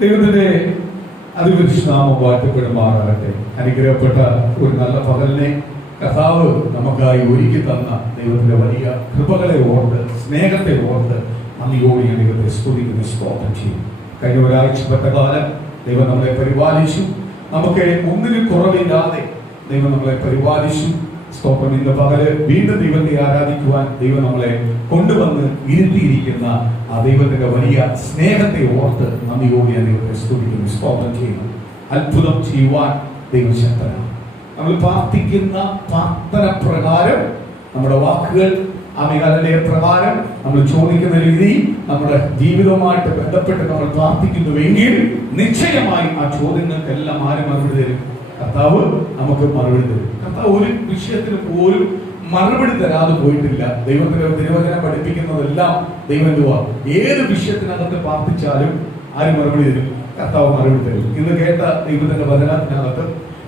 ദൈവത്തിന്റെ അതിപരിശുദ്ധനാമം വാഴ്ത്തപ്പെടുമാറാകട്ടെ. അനുഗ്രഹപ്പെട്ട ഒരു നല്ല പകലിനെ കർത്താവ് നമുക്കായി ഒരുക്കി തന്ന ദൈവത്തിന്റെ വലിയ കൃപകളെ ഓർത്ത്, സ്നേഹത്തെ ഓർത്ത് നന്ദിയോടെ ഞാൻ ദൈവത്തെ സ്തുതിക്കുന്ന സ്തോത്രം ചെയ്യും. കഴിഞ്ഞ ഒരാഴ്ചപ്പെട്ട കാലം ദൈവം നമ്മളെ പരിപാലിച്ചു. നമുക്ക് ഒന്നിനും കുറവില്ലാതെ ദൈവം നമ്മളെ പരിപാലിച്ചു. സ്തോത്രം. ഇന്ന് പകല് വീണ്ടും ദൈവത്തെ ആരാധിക്കുവാൻ ദൈവം നമ്മളെ കൊണ്ടുവന്ന് ഇരുത്തിയിരിക്കുന്ന ആ ദൈവത്തിന്റെ വലിയ സ്നേഹത്തെ ഓർത്ത് നന്ദിയോടെ ഞാൻ ദൈവത്തെ സ്തുതിക്കുന്നു, സ്തോത്രം ചെയ്യുന്നു. അത്ഭുതം ചെയ്യുവാൻ ദൈവം ശക്തനാണ്. നമ്മൾ പ്രാർത്ഥിക്കുന്ന പ്രാർത്ഥന പ്രകാരം, നമ്മുടെ വാക്കുകൾ ആമികാലയ പ്രകാരം, നമ്മൾ ചോദിക്കുന്ന രീതി, നമ്മുടെ ജീവിതവുമായിട്ട് ബന്ധപ്പെട്ട് നമ്മൾ പ്രാർത്ഥിക്കുന്നുവെങ്കിൽ നിശ്ചയമായി ആ ചോദ്യങ്ങൾക്കെല്ലാം ആര് മറുപടി തരും? കർത്താവ് നമുക്ക് മറുപടി തരും. കർത്താവ് ഒരു വിഷയത്തിന് പോലും മറുപടി തരാതെ പോയിട്ടില്ല. ദൈവത്തിന്റെ തിരുവചനം പഠിപ്പിക്കുന്നതെല്ലാം ദൈവം എന്തുവാ, ഏത് വിഷയത്തിനകത്ത് പ്രാർത്ഥിച്ചാലും ആര് മറുപടി തരും? കർത്താവ് മറുപടി തരും. ഇന്ന് കേട്ട ദൈവത്തിന്റെ വചനത്തിനകത്ത്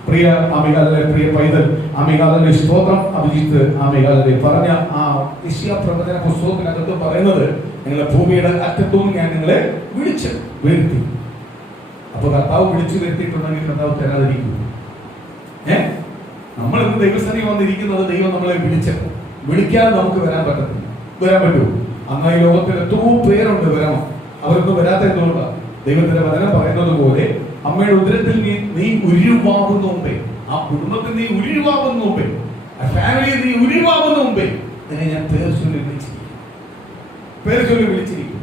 പ്രിയ ആമികാലയെ, പ്രിയ പൈതൽ ആമികാലയുടെ സ്തോത്രം അഭിജിത്ത് ആമികാലയെ പറഞ്ഞ ആ യെശയ്യാ പ്രവചന പുസ്തകത്തിനകത്ത് പറയുന്നത്, നിങ്ങളെ ഭൂമിയുടെ അറ്റത്തുനിന്ന് ഞാൻ നിങ്ങളെ വിളിച്ച് വരുത്തി. അപ്പൊ കർത്താവ് വിളിച്ചു വരുത്തിയിട്ടുണ്ടെങ്കിൽ കർത്താവ് തരാതിരിക്കും. നമ്മൾ ഇന്ന് ദൈവസേനയിൽ വന്നിരിക്കുന്നത് ദൈവം നമ്മളെ വിളിക്കാതെ നമുക്ക് വരാൻ പറ്റുമോ? അന്ന് ഈ ലോകത്തിൽ എത്രയോ പേരുണ്ട് വരണം, അവരൊന്നും വരാത്ത എന്തുകൊണ്ടാണ്? ദൈവത്തിന്റെ വചനം പറയുന്നത് പോലെ അമ്മയുടെ ഉദരത്തിൽ നീ ഉരുവാകുന്ന മുമ്പേ, ആ കുടുംബത്തിൽ നീ ഉരുവാകുന്ന മുമ്പേ, ആ ഫാമിലിയിൽ നീ ഉരുവാകുന്ന മുമ്പേ നിന്നെ ഞാൻ പേര് ചൊല്ലി വിളിച്ചിരിക്കും.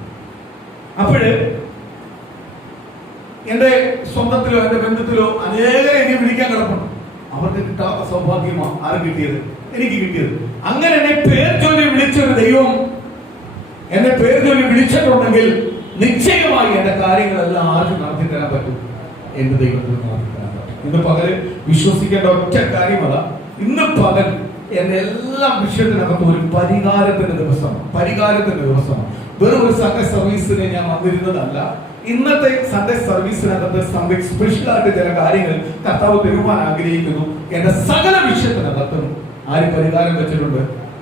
അപ്പോഴ് എന്റെ സ്വന്തത്തിലോ എന്റെ ബന്ധത്തിലോ അനേകരെ എന്നെ വിളിക്കാൻ കിടപ്പുണ്ട്. അവർക്ക് കിട്ടാത്ത സൗഭാഗ്യമാണ് ആരും കിട്ടിയത്, എനിക്ക് കിട്ടിയത്. അങ്ങനെ എന്നെ പേർ ചൊല്ലി വിളിച്ചൊരു ദൈവം എന്നെ പേർ ചൊല്ലി വിളിച്ചിട്ടുണ്ടെങ്കിൽ നിശ്ചയമായി എന്റെ കാര്യങ്ങളെല്ലാം ആർക്കും നടത്തി തരാൻ പറ്റും? എന്റെ ദൈവത്തിന് നടത്തി തരാൻ പറ്റും. ഇന്ന് പകല് വിശ്വസിക്കേണ്ട ഒറ്റ കാര്യമല്ല, ഇന്ന് പകൽ എന്റെ എല്ലാ വിഷയത്തിനകത്ത് ഒരു പരിഹാരത്തിന്റെ ദിവസമാണ്. വെറും ഒരു സൺഡേ സർവീസിന് ഞാൻ വന്നിരുന്നതല്ല. ഇന്നത്തെ സൺഡേ സർവീസിനകത്ത് സംതിങ് സ്പെഷ്യൽ ആയിട്ട് ചില കാര്യങ്ങൾ കർത്താവ് തരുവാൻ ആഗ്രഹിക്കുന്നു. എന്റെ സകല വിഷയത്തിനകത്തും ആര് പരിഹാരം വെച്ചിട്ടുണ്ട്?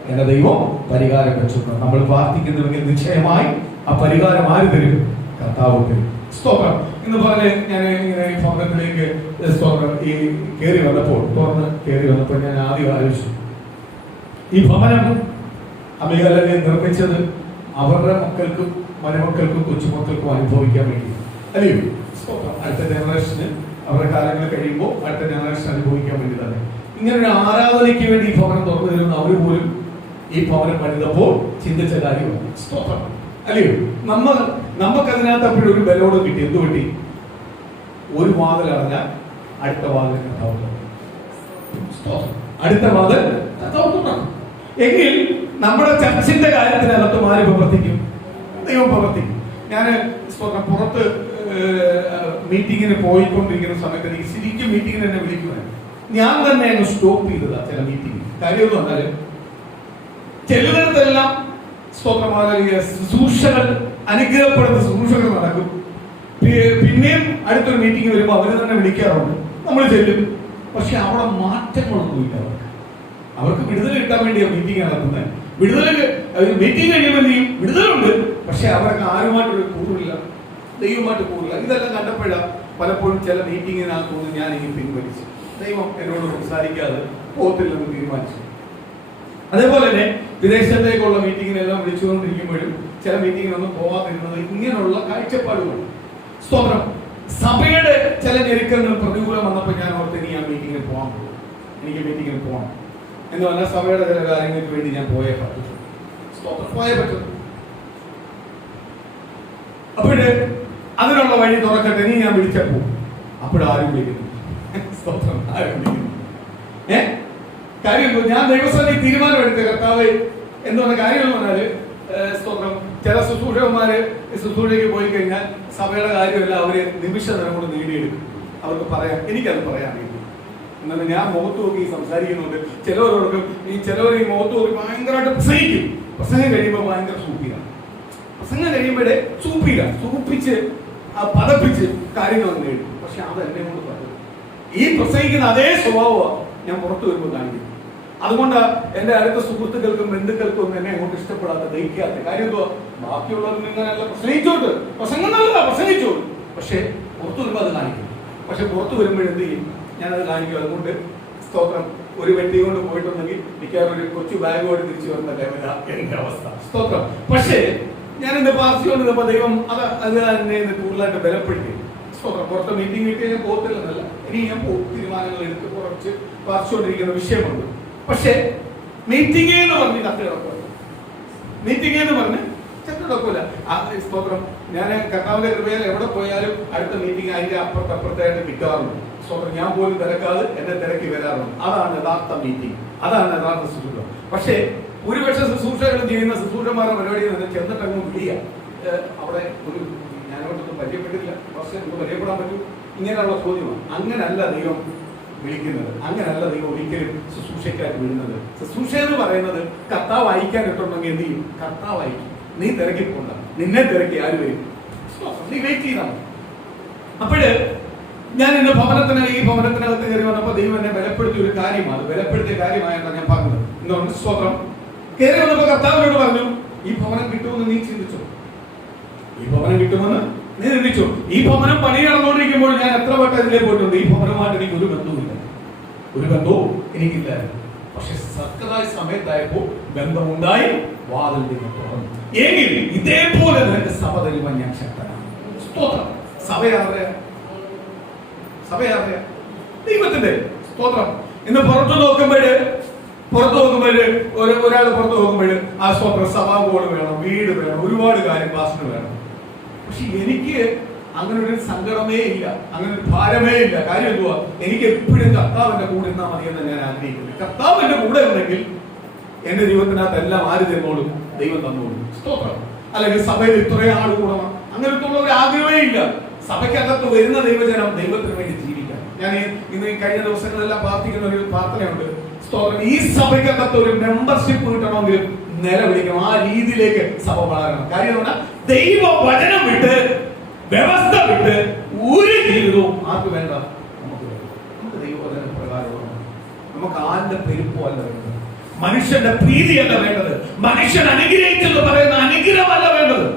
എന്റെ ദൈവം പരിഹാരം വെച്ചിട്ടുണ്ട്. നമ്മൾ പ്രാർത്ഥിക്കുന്നുവെങ്കിൽ നിശ്ചയമായി ആ പരിഹാരം ആര് തരും? കർത്താവ് തരും. സ്തോത്രം. ഇന്ന് പറഞ്ഞ് ഞാൻ ഇങ്ങനെ ഈ ഭവനത്തിലേക്ക് ഈ കയറി വന്നപ്പോൾ ഞാൻ ആദ്യം ആലോചിച്ചു, ഈ ഭവനം അമേഘാലയെ നിർമ്മിച്ചത് അവരുടെ മക്കൾക്കും മരുമക്കൾക്കും കൊച്ചുമക്കൾക്കും അനുഭവിക്കാൻ വേണ്ടി, അല്ലയോ? അടുത്ത ജനറേഷന് അവരുടെ കാലങ്ങൾ കഴിയുമ്പോൾ അടുത്ത ജനറേഷൻ അനുഭവിക്കാൻ വേണ്ടി തന്നെ ഇങ്ങനെ ഒരു ആരാധനയ്ക്ക് വേണ്ടി ഈ ഭവനം തുറന്നു തരുന്ന അവർ പോലും ഈ ഭവനം പണിതപ്പോൾ ചിന്തിച്ച കാര്യമാണ്. സ്തോത്രം, അല്ലയോ? നമുക്കതിനകത്ത് അപ്പോഴും ഒരു ബലോട് കിട്ടി. എന്ത് കിട്ടി? ഒരു വാതിൽ അടഞ്ഞാൽ അടുത്ത വാതിൽ കർത്താവ് തുറക്കും. എങ്കിൽ നമ്മുടെ ചർച്ചിന്റെ കാര്യത്തിനകത്ത് ആര് പ്രവർത്തിക്കും? ദൈവം പ്രവർത്തിക്കും. ഞാൻ പുറത്ത് മീറ്റിങ്ങിന് പോയിക്കൊണ്ടിരിക്കുന്ന സമയത്ത് എനിക്ക് ശരിക്കും മീറ്റിങ്ങിന് എന്നെ വിളിക്കുവാൻ ഞാൻ തന്നെ അങ്ങ് സ്റ്റോപ്പ് ചെയ്തതാ. ചില മീറ്റിംഗ് കാര്യം എന്ന് പറഞ്ഞാല് ചിലയിടത്തെല്ലാം ശുശ്രൂഷകൾ, അനുഗ്രഹപ്പെടുന്ന ശുശ്രൂഷകൾ നടക്കും. പിന്നെയും അടുത്തൊരു മീറ്റിംഗ് വരുമ്പോൾ അവര് തന്നെ വിളിക്കാറുണ്ട്, നമ്മൾ ചെല്ലും. പക്ഷെ അവിടെ മാറ്റങ്ങളൊന്നുമില്ല. അവർക്ക് വിടുതൽ കിട്ടാൻ വേണ്ടിയാണ് മീറ്റിംഗ് നടത്തുന്നത്. മീറ്റിംഗ് കഴിയുമ്പോൾ വിടുതലുണ്ട്, പക്ഷെ അവർക്ക് ആരുമായിട്ടൊരു കൂറില്ല, ദൈവമായിട്ട് കൂറില്ല. ഇതെല്ലാം കണ്ടപ്പോഴാണ് പലപ്പോഴും ചില മീറ്റിങ്ങിനകത്ത് തോന്നുന്നു ഞാൻ എനിക്ക് പിൻവലിച്ചു, ദൈവം എന്നോട് സംസാരിക്കാതെ പോകത്തില്ലെന്ന് തീരുമാനിച്ചു. അതേപോലെ തന്നെ വിദേശത്തേക്കുള്ള മീറ്റിങ്ങിനെല്ലാം വിളിച്ചുകൊണ്ടിരിക്കുമ്പോഴും ചില മീറ്റിങ്ങിനൊന്നും പോകാതിരുന്നത് ഇങ്ങനെയുള്ള കാഴ്ചപ്പാടുകൾ. സ്തോത്രം. സഭയുടെ ചില ഞെരുക്കങ്ങൾ പ്രതികൂലം വന്നപ്പോൾ ഞാൻ ഓർത്ത് ഇനി ആ മീറ്റിങ്ങിന് പോകാൻ പോകും, എനിക്ക് മീറ്റിങ്ങിന് പോകണം എന്ന് പറഞ്ഞാൽ സഭയുടെ ചില കാര്യങ്ങൾക്ക് വേണ്ടി ഞാൻ പോയേ പറ്റും. അപ്പോഴ് അതിനുള്ള വഴി തുറക്കട്ടെ, നീ ഞാൻ വിളിച്ചപ്പോ അപ്പോഴാരും വിളിക്കുന്നു. സ്തോത്രം, ആരും വിളിക്കുന്നു. കാര്യം ഞാൻ ദൈവസേനയിൽ തീരുമാനമെടുത്ത കർത്താവ് എന്ന് പറഞ്ഞ കാര്യം എന്ന് പറഞ്ഞാല്, സ്തോത്രം, ചില ശുശ്രൂഷകന്മാര് ശുശ്രൂഷയ്ക്ക് പോയി കഴിഞ്ഞാൽ സഭയുടെ കാര്യമെല്ലാം അവര് നിമിഷ നേരം കൊണ്ട് നേടിയെടുക്കും. അവർക്ക് പറയാം, എനിക്കത് പറയാൻ വേണ്ടി. എന്നാൽ ഞാൻ മുഖത്ത് നോക്കി സംസാരിക്കുന്നുണ്ട്. ചിലവരോട് ചിലവർ ഈ മുഖത്ത് നോക്കി ഭയങ്കരമായിട്ട് പ്രസംഗിക്കും. പ്രസംഗം കഴിയുമ്പോൾ ഭയങ്കര സൂപ്പിയാണ്. പ്രസംഗം കഴിയുമ്പോഴേ സൂപ്പിച്ച് പതപ്പിച്ച് കാര്യങ്ങൾ നേടും. പക്ഷെ അത് എന്നെ കൊണ്ട് പറ്റും. ഈ പ്രസംഗിക്കുന്ന അതേ സ്വഭാവമാണ് ഞാൻ പുറത്തു വരുമ്പോൾ കാണിക്കുന്നത്. അതുകൊണ്ട് എന്റെ അടുത്ത സുഹൃത്തുക്കൾക്കും ബന്ധുക്കൾക്കും ഒന്നും എന്നെ അങ്ങോട്ട് ഇഷ്ടപ്പെടാത്ത, ദഹിക്കാത്ത കാര്യം എന്തോ, ബാക്കിയുള്ളവർ നിങ്ങളെല്ലാം പ്രസംഗിച്ചോട്ട്, പ്രസംഗം പക്ഷെ പുറത്തു വരുമ്പോൾ അത് കാണിക്കും. പക്ഷെ പുറത്തു വരുമ്പോൾ എന്ത് ചെയ്യും? ഞാനത് കാണിക്കും. അതുകൊണ്ട് സ്തോത്രം, ഒരു വ്യക്തി കൊണ്ട് പോയിട്ടുണ്ടെങ്കിൽ മിക്കവാറും ഒരു കൊച്ചു ബാഗോട് തിരിച്ചു വരുന്ന ലെവല എന്റെ അവസ്ഥ. സ്തോത്രം. പക്ഷേ ഞാൻ എന്റെ പാർട്ടി കൊണ്ടിരുന്നപ്പോ ദൈവം അത് തന്നെ കൂടുതലായിട്ട് ബലപ്പെടുത്തി. സ്തോത്രം. പുറത്ത് മീറ്റിംഗ് കിട്ടിയാൽ ഞാൻ പോകത്തില്ലെന്നല്ല, ഇനി ഞാൻ തീരുമാനങ്ങൾ എടുത്ത് കുറച്ച് പാർച്ചുകൊണ്ടിരിക്കുന്ന വിഷയമുണ്ട്. പക്ഷേ മീറ്റിംഗ് എന്ന് പറഞ്ഞ് കത്തിടക്കൂല, മീറ്റിംഗ് എന്ന് പറഞ്ഞ് ചെത്തിടക്കൂല. സ്തോത്രം. ഞാൻ കർത്താവിന്റെ കൃപയാൽ എവിടെ പോയാലും അടുത്ത മീറ്റിംഗ് അതിന്റെ അപ്പുറത്തായിട്ട് കിട്ടാറുണ്ട്. സ്തോത്രം. ഞാൻ പോലും തിരക്കാതെ എന്നെ തിരക്കി വരാറുണ്ട്. അതാണ് യഥാർത്ഥ മീറ്റിംഗ്, അതാണ് യഥാർത്ഥ ശുശ്രൂഷ. പക്ഷേ ഭൂരിപക്ഷം ശുശ്രൂഷകളും ചെയ്യുന്ന ശുശ്രൂഷന്മാരുടെ പരിപാടി ചെന്നിട്ടങ്ങ് വിളിയ അവിടെ ഒരു ഞാനോട്ടൊന്നും പരിചയപ്പെട്ടില്ല, പക്ഷേ നമുക്ക് പരിചയപ്പെടാൻ പറ്റും, ഇങ്ങനെയുള്ള ചോദ്യമാണ്. അങ്ങനല്ല ദൈവം വിളിക്കുന്നത്, അങ്ങനല്ല ദൈവം ഒരിക്കലും ശുശ്രൂഷയ്ക്കായിട്ട് വിടുന്നത്. ശുശ്രൂഷ എന്ന് പറയുന്നത് കർത്താവ് അയക്കാൻ ഇട്ടുണ്ടെങ്കിൽ എന്ത് ചെയ്യും? കർത്താവ് അയക്കും. നീ തിരക്കി പോണ്ട, നിന്നെ തിരക്കി ആര് വരും? നീ വെയിറ്റ് ചെയ്താൽ മതി. അപ്പോഴ് ഞാൻ എന്റെ ഈ ഭവനത്തിനകത്ത് കയറി വന്നപ്പോൾ ദൈവം എന്നെ ബലപ്പെടുത്തിയ ഒരു കാര്യമാണ്, ബലപ്പെടുത്തിയ കാര്യമായിട്ടാണ് ഞാൻ പറഞ്ഞത്. എന്തുകൊണ്ട്? സ്തോത്രം. കയറി വന്നപ്പോൾ കർത്താവിനോട് പറഞ്ഞു, ഈ ഭവനം കിട്ടുമെന്ന് നീ ചിന്തിച്ചോ? ഈ ഭവനം കിട്ടുമെന്ന് നീ ചിന്തിച്ചോ? ഈ ഭവനം പണി നടന്നുകൊണ്ടിരിക്കുമ്പോൾ ഞാൻ എത്ര വട്ടം ഇതിലേ പോയിട്ടുണ്ട്. ഈ ഭവനമായിട്ട് എനിക്ക് ഒരു ബന്ധവുമില്ല, ഒരു ബന്ധവും എനിക്കില്ലായിരുന്നു. പക്ഷെ സർക്കതായ സമയത്തായപ്പോ ബന്ധമുണ്ടായി, വാതിൽ തുറന്നു. എങ്കിൽ ഇതേപോലെ നിനക്ക് സഭ തരുവാൻ ഞാൻ ശക്തനാണ്. സ്തോത്രം. സഭയാറിയ ദൈവത്തിന്റെ. സ്തോത്രം. ഇന്ന് പുറത്തു നോക്കുമ്പോഴ് ഒരാൾ പുറത്തു നോക്കുമ്പോഴ് ആ സ്തോത്രം സഭാഗോൾ വേണം, വീട് വേണം, ഒരുപാട് കാര്യം പാസ്റ്റർ വേണം. പക്ഷെ എനിക്ക് അങ്ങനെ ഒരു സങ്കടമേ ഇല്ല, അങ്ങനെ ഒരു ഭാരമേ ഇല്ല. കാര്യം എന്തുവാ? എനിക്ക് എപ്പോഴും കർത്താവിന്റെ കൂടെ ഇരുന്നാൽ മതിയെന്ന് ഞാൻ ആഗ്രഹിക്കുന്നു. കർത്താവിന്റെ കൂടെ ഉണ്ടെങ്കിൽ എന്റെ ജീവിതത്തിനകത്ത് എല്ലാം ആര് തന്നോളും? ദൈവം തന്നോളും. സ്തോത്രം. അല്ലെങ്കിൽ സഭയിൽ ഇത്രയും ആൾ കൂടണം, അങ്ങനത്തെ ഒരു ആഗ്രഹമേ ഇല്ല. സഭയ്ക്കകത്ത് വരുന്ന ദൈവജനം ദൈവത്തിന് വേണ്ടി ജീവിക്കാം. ഞാൻ ഇന്ന് കഴിഞ്ഞ ദിവസങ്ങളെല്ലാം പ്രാർത്ഥിക്കുന്ന ഒരു പ്രാർത്ഥനയുണ്ട്. സ്തോത്രം. ഈ സഭയ്ക്കകത്ത് ഒരു മെമ്പർഷിപ്പ് കിട്ടണമെങ്കിൽ നിലവിളിക്കണം. ആ രീതിയിലേക്ക് സഭ വളരണം. കാര്യം പറഞ്ഞാൽ ദൈവ വചനം വിട്ട്, വ്യവസ്ഥ വിട്ട് ഒരു ജീവിതവും ആർക്ക് വേണ്ട? നമുക്ക് ദൈവവചന പ്രകാരമാണ്. നമുക്ക് ആരുടെ പെരുപ്പോ അല്ല വേണ്ടത്, മനുഷ്യന്റെ പ്രീതിയല്ല വേണ്ടത്, മനുഷ്യൻ അനുഗ്രഹിച്ചെന്ന് പറയുന്ന അനുഗ്രഹമല്ല വേണ്ടത്.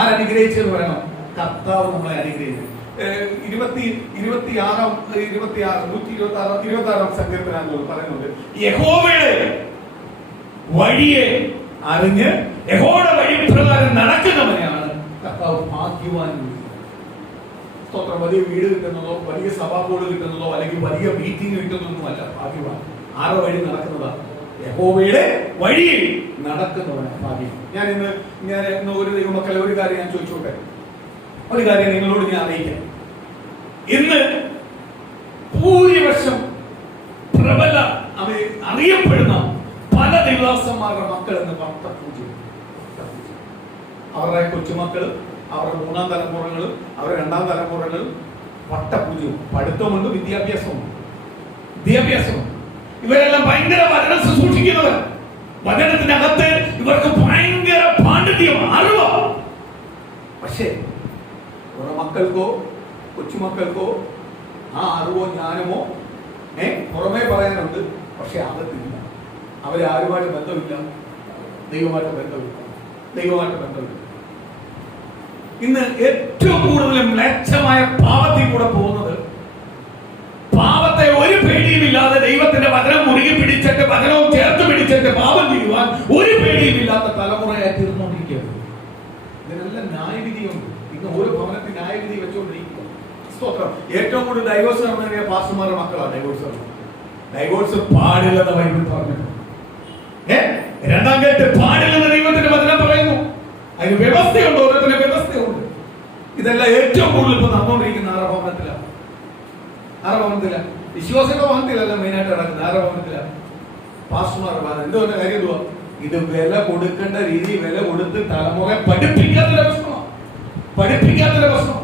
ആരനുഗ്രഹിച്ചെന്ന് പറയണം? കർത്താവ് നമ്മളെ അനുഗ്രഹിച്ചു. 26-ാം സങ്കീർത്തനം പറയുന്നുണ്ട്, യഹോവയുടെ വഴിയെ അറിഞ്ഞ് യഹോവയുടെ വഴി പ്രകാരം നടക്കുന്നവനെയാണ് കർത്താവ് ഭാഗ്യവാൻ. സ്തോത്രം. വലിയ വീട് കിട്ടുന്നതോ വലിയ സഭാബോർഡ് കിട്ടുന്നതോ അല്ലെങ്കിൽ വലിയ മീറ്റിംഗ് കിട്ടുന്നതൊന്നും അല്ല ഭാഗ്യവാൻ. ആരുടെ വഴി നടക്കുന്നതാ? യഹോവയുടെ വഴിയിൽ നടക്കുന്നവനാണ് ഭാഗ്യം. ഞാൻ ഇന്ന് ഒരു ദൈവമക്കളെ ഒരു കാര്യം ഞാൻ ചോദിച്ചോട്ടെ, ഒരു കാര്യം നിങ്ങളോട് ഞാൻ അറിയിക്കാം. ഇന്ന് ഭൂരിപക്ഷം പ്രബല അറിയപ്പെടുന്ന പല ദൈവദാസന്മാരുടെ മക്കൾ എന്ന് പട്ടപൂജ്യം. അവരുടെ കൊച്ചുമക്കള്, അവരുടെ 3ാം തലമുറകള്, അവരുടെ 2ാം തലമുറകൾ പട്ടപൂജ്യവും. പഠിത്തമുണ്ട്, വിദ്യാഭ്യാസമുണ്ട്. ഇവരെല്ലാം ഭയങ്കര വചനം സൂക്ഷിക്കുന്നവർ. വചനത്തിനകത്ത് ഇവർക്ക് ഭയങ്കര പാണ്ഡിത്യം, അറിവ്. പക്ഷേ അവരുടെ മക്കൾക്കോ കൊച്ചുമക്കൾക്കോ ആ അറിവോ ജ്ഞാനമോ പുറമേ പറയാനുണ്ട്, പക്ഷെ അകത്തില്ല. അവരെ ആരുമായിട്ട് ബന്ധമില്ല, ദൈവമായിട്ട് ബന്ധമില്ല. ഇന്ന് ഏറ്റവും കൂടുതൽ മ്ലേച്ഛമായ പാപത്തിൽ കൂടെ പോകുന്നത്, പാപത്തെ ഒരു പേടിയുമില്ലാതെ ദൈവത്തിന്റെ വചനം മുറുകി പിടിച്ചിട്ട്, വചനവും ചേർത്ത് പിടിച്ചിട്ട് പാപം ചെയ്യുവാൻ ഒരു പേടിയുമില്ലാത്ത തലമുറയായി തീർന്നുകൊണ്ടിരിക്കുകയാണ്. ഇതിനെല്ലാം ന്യായവിധിയുണ്ട്. ഇന്ന് ഓരോ ഭവനത്തിൽ ന്യായവിധി വെച്ചുകൊണ്ടിരിക്കുക. സ്തോത്രം. ഏറ്റവും കൂടുതൽ ഡൈവോഴ്സ് നടന്ന പാസ്റ്റർമാരുടെ മക്കളാണ്. ഡൈവോഴ്സ് പാടില്ലെന്ന് ബൈബിൾ പറഞ്ഞിട്ടുണ്ട്. 2ാം കെട്ട് പാടില്ലെന്ന് ദൈവത്തിന്റെ വചനം പറയുന്നു. അതിന് വ്യവസ്ഥയുണ്ട്, ഓരോരുത്തരുടെ വ്യവസ്ഥയുണ്ട്. ഇതെല്ലാം ഏറ്റവും കൂടുതൽ ഇപ്പൊ നടന്നുകൊണ്ടിരിക്കുന്ന ആരുടെ ഭവനത്തിലാണ്? വിശ്വാസികളുടെ ഭവനത്തിലല്ല മെയിനായിട്ട് നടക്കുന്നത്. ആരുടെ ഭവനത്തിലാണ്? പാസ്റ്റർമാരുടെ ഭവനം. എന്തുകൊണ്ട്? കാര്യം എന്തുവാ? ഇത് വില കൊടുക്കേണ്ട രീതി വില കൊടുത്ത് തലമുറ പഠിപ്പിക്കാത്തൊരു പ്രശ്നം.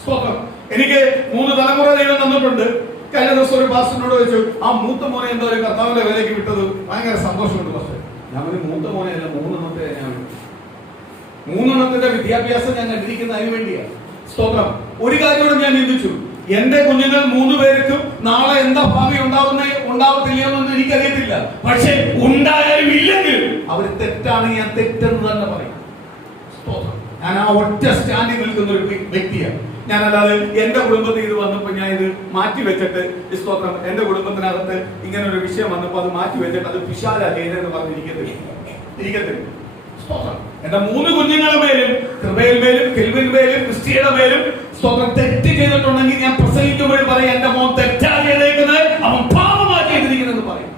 സ്തോത്രം. എനിക്ക് 3 തലമുറ ദൈവം തന്നിട്ടുണ്ട്. കഴിഞ്ഞ ദിവസം ഒരു പാസ്റ്ററിനോട് ചോദിച്ചു, ആ മൂത്ത മോനെ എന്തോ ഒരു കർത്താവിന്റെ വിലയ്ക്ക് വിട്ടത് ഭയങ്കര സന്തോഷമുണ്ട്. പക്ഷേ ഞാൻ ഒരു മൂത്ത മോനെ അല്ല, 3 ഞാൻ വിട്ടു. 3 വിദ്യാഭ്യാസം ഞാൻ കണ്ടിരിക്കുന്ന അതിന് വേണ്ടിയാണ്. സ്തോത്രം. ഒരു കാര്യത്തോട് ഞാൻ ചിന്തിച്ചു, എന്റെ കുഞ്ഞുങ്ങൾ 3 പേർക്കും നാളെ എന്താ ഭാവി ഉണ്ടാവത്തില്ലെന്നൊന്നും എനിക്കറിയത്തില്ല. പക്ഷെ ഉണ്ടായാലും ഇല്ലെങ്കിൽ അവർ തെറ്റാണ്, ഞാൻ തെറ്റെന്ന് തന്നെ പറയും. സ്തോത്രം. ഞാൻ ആ ഒറ്റ സ്റ്റാൻഡിൽ നിൽക്കുന്ന ഒരു വ്യക്തിയാണ്. ഞാനല്ലാതെ എന്റെ കുടുംബത്തിൽ ഇത് വന്നപ്പോൾ ഞാൻ ഇത് മാറ്റി വെച്ചിട്ട്, സ്തോത്രം, എന്റെ കുടുംബത്തിനകത്ത് ഇങ്ങനെ ഒരു വിഷയം വന്നപ്പോൾ അത് മാറ്റി വെച്ചിട്ട് അത് പിശാച ചെയ്തെന്ന് പറഞ്ഞിരിക്കത്തില്ല. എന്റെ 3 കുഞ്ഞുങ്ങളുടെ മേലും, കൃപയിൽ മേലും, കെൽവിൻ മേലും, ക്രിസ്റ്റിയുടെ മേലും സ്തോത്രം തെറ്റ് ചെയ്തിട്ടുണ്ടെങ്കിൽ ഞാൻ പ്രസംഗിക്കുമ്പോഴും പറയും, എന്റെ മോൻ തെറ്റാ ചെയ്തേക്കുന്നത്, അവൻ പാപമാ ചെയ്തിരിക്കുന്നത് പറയും.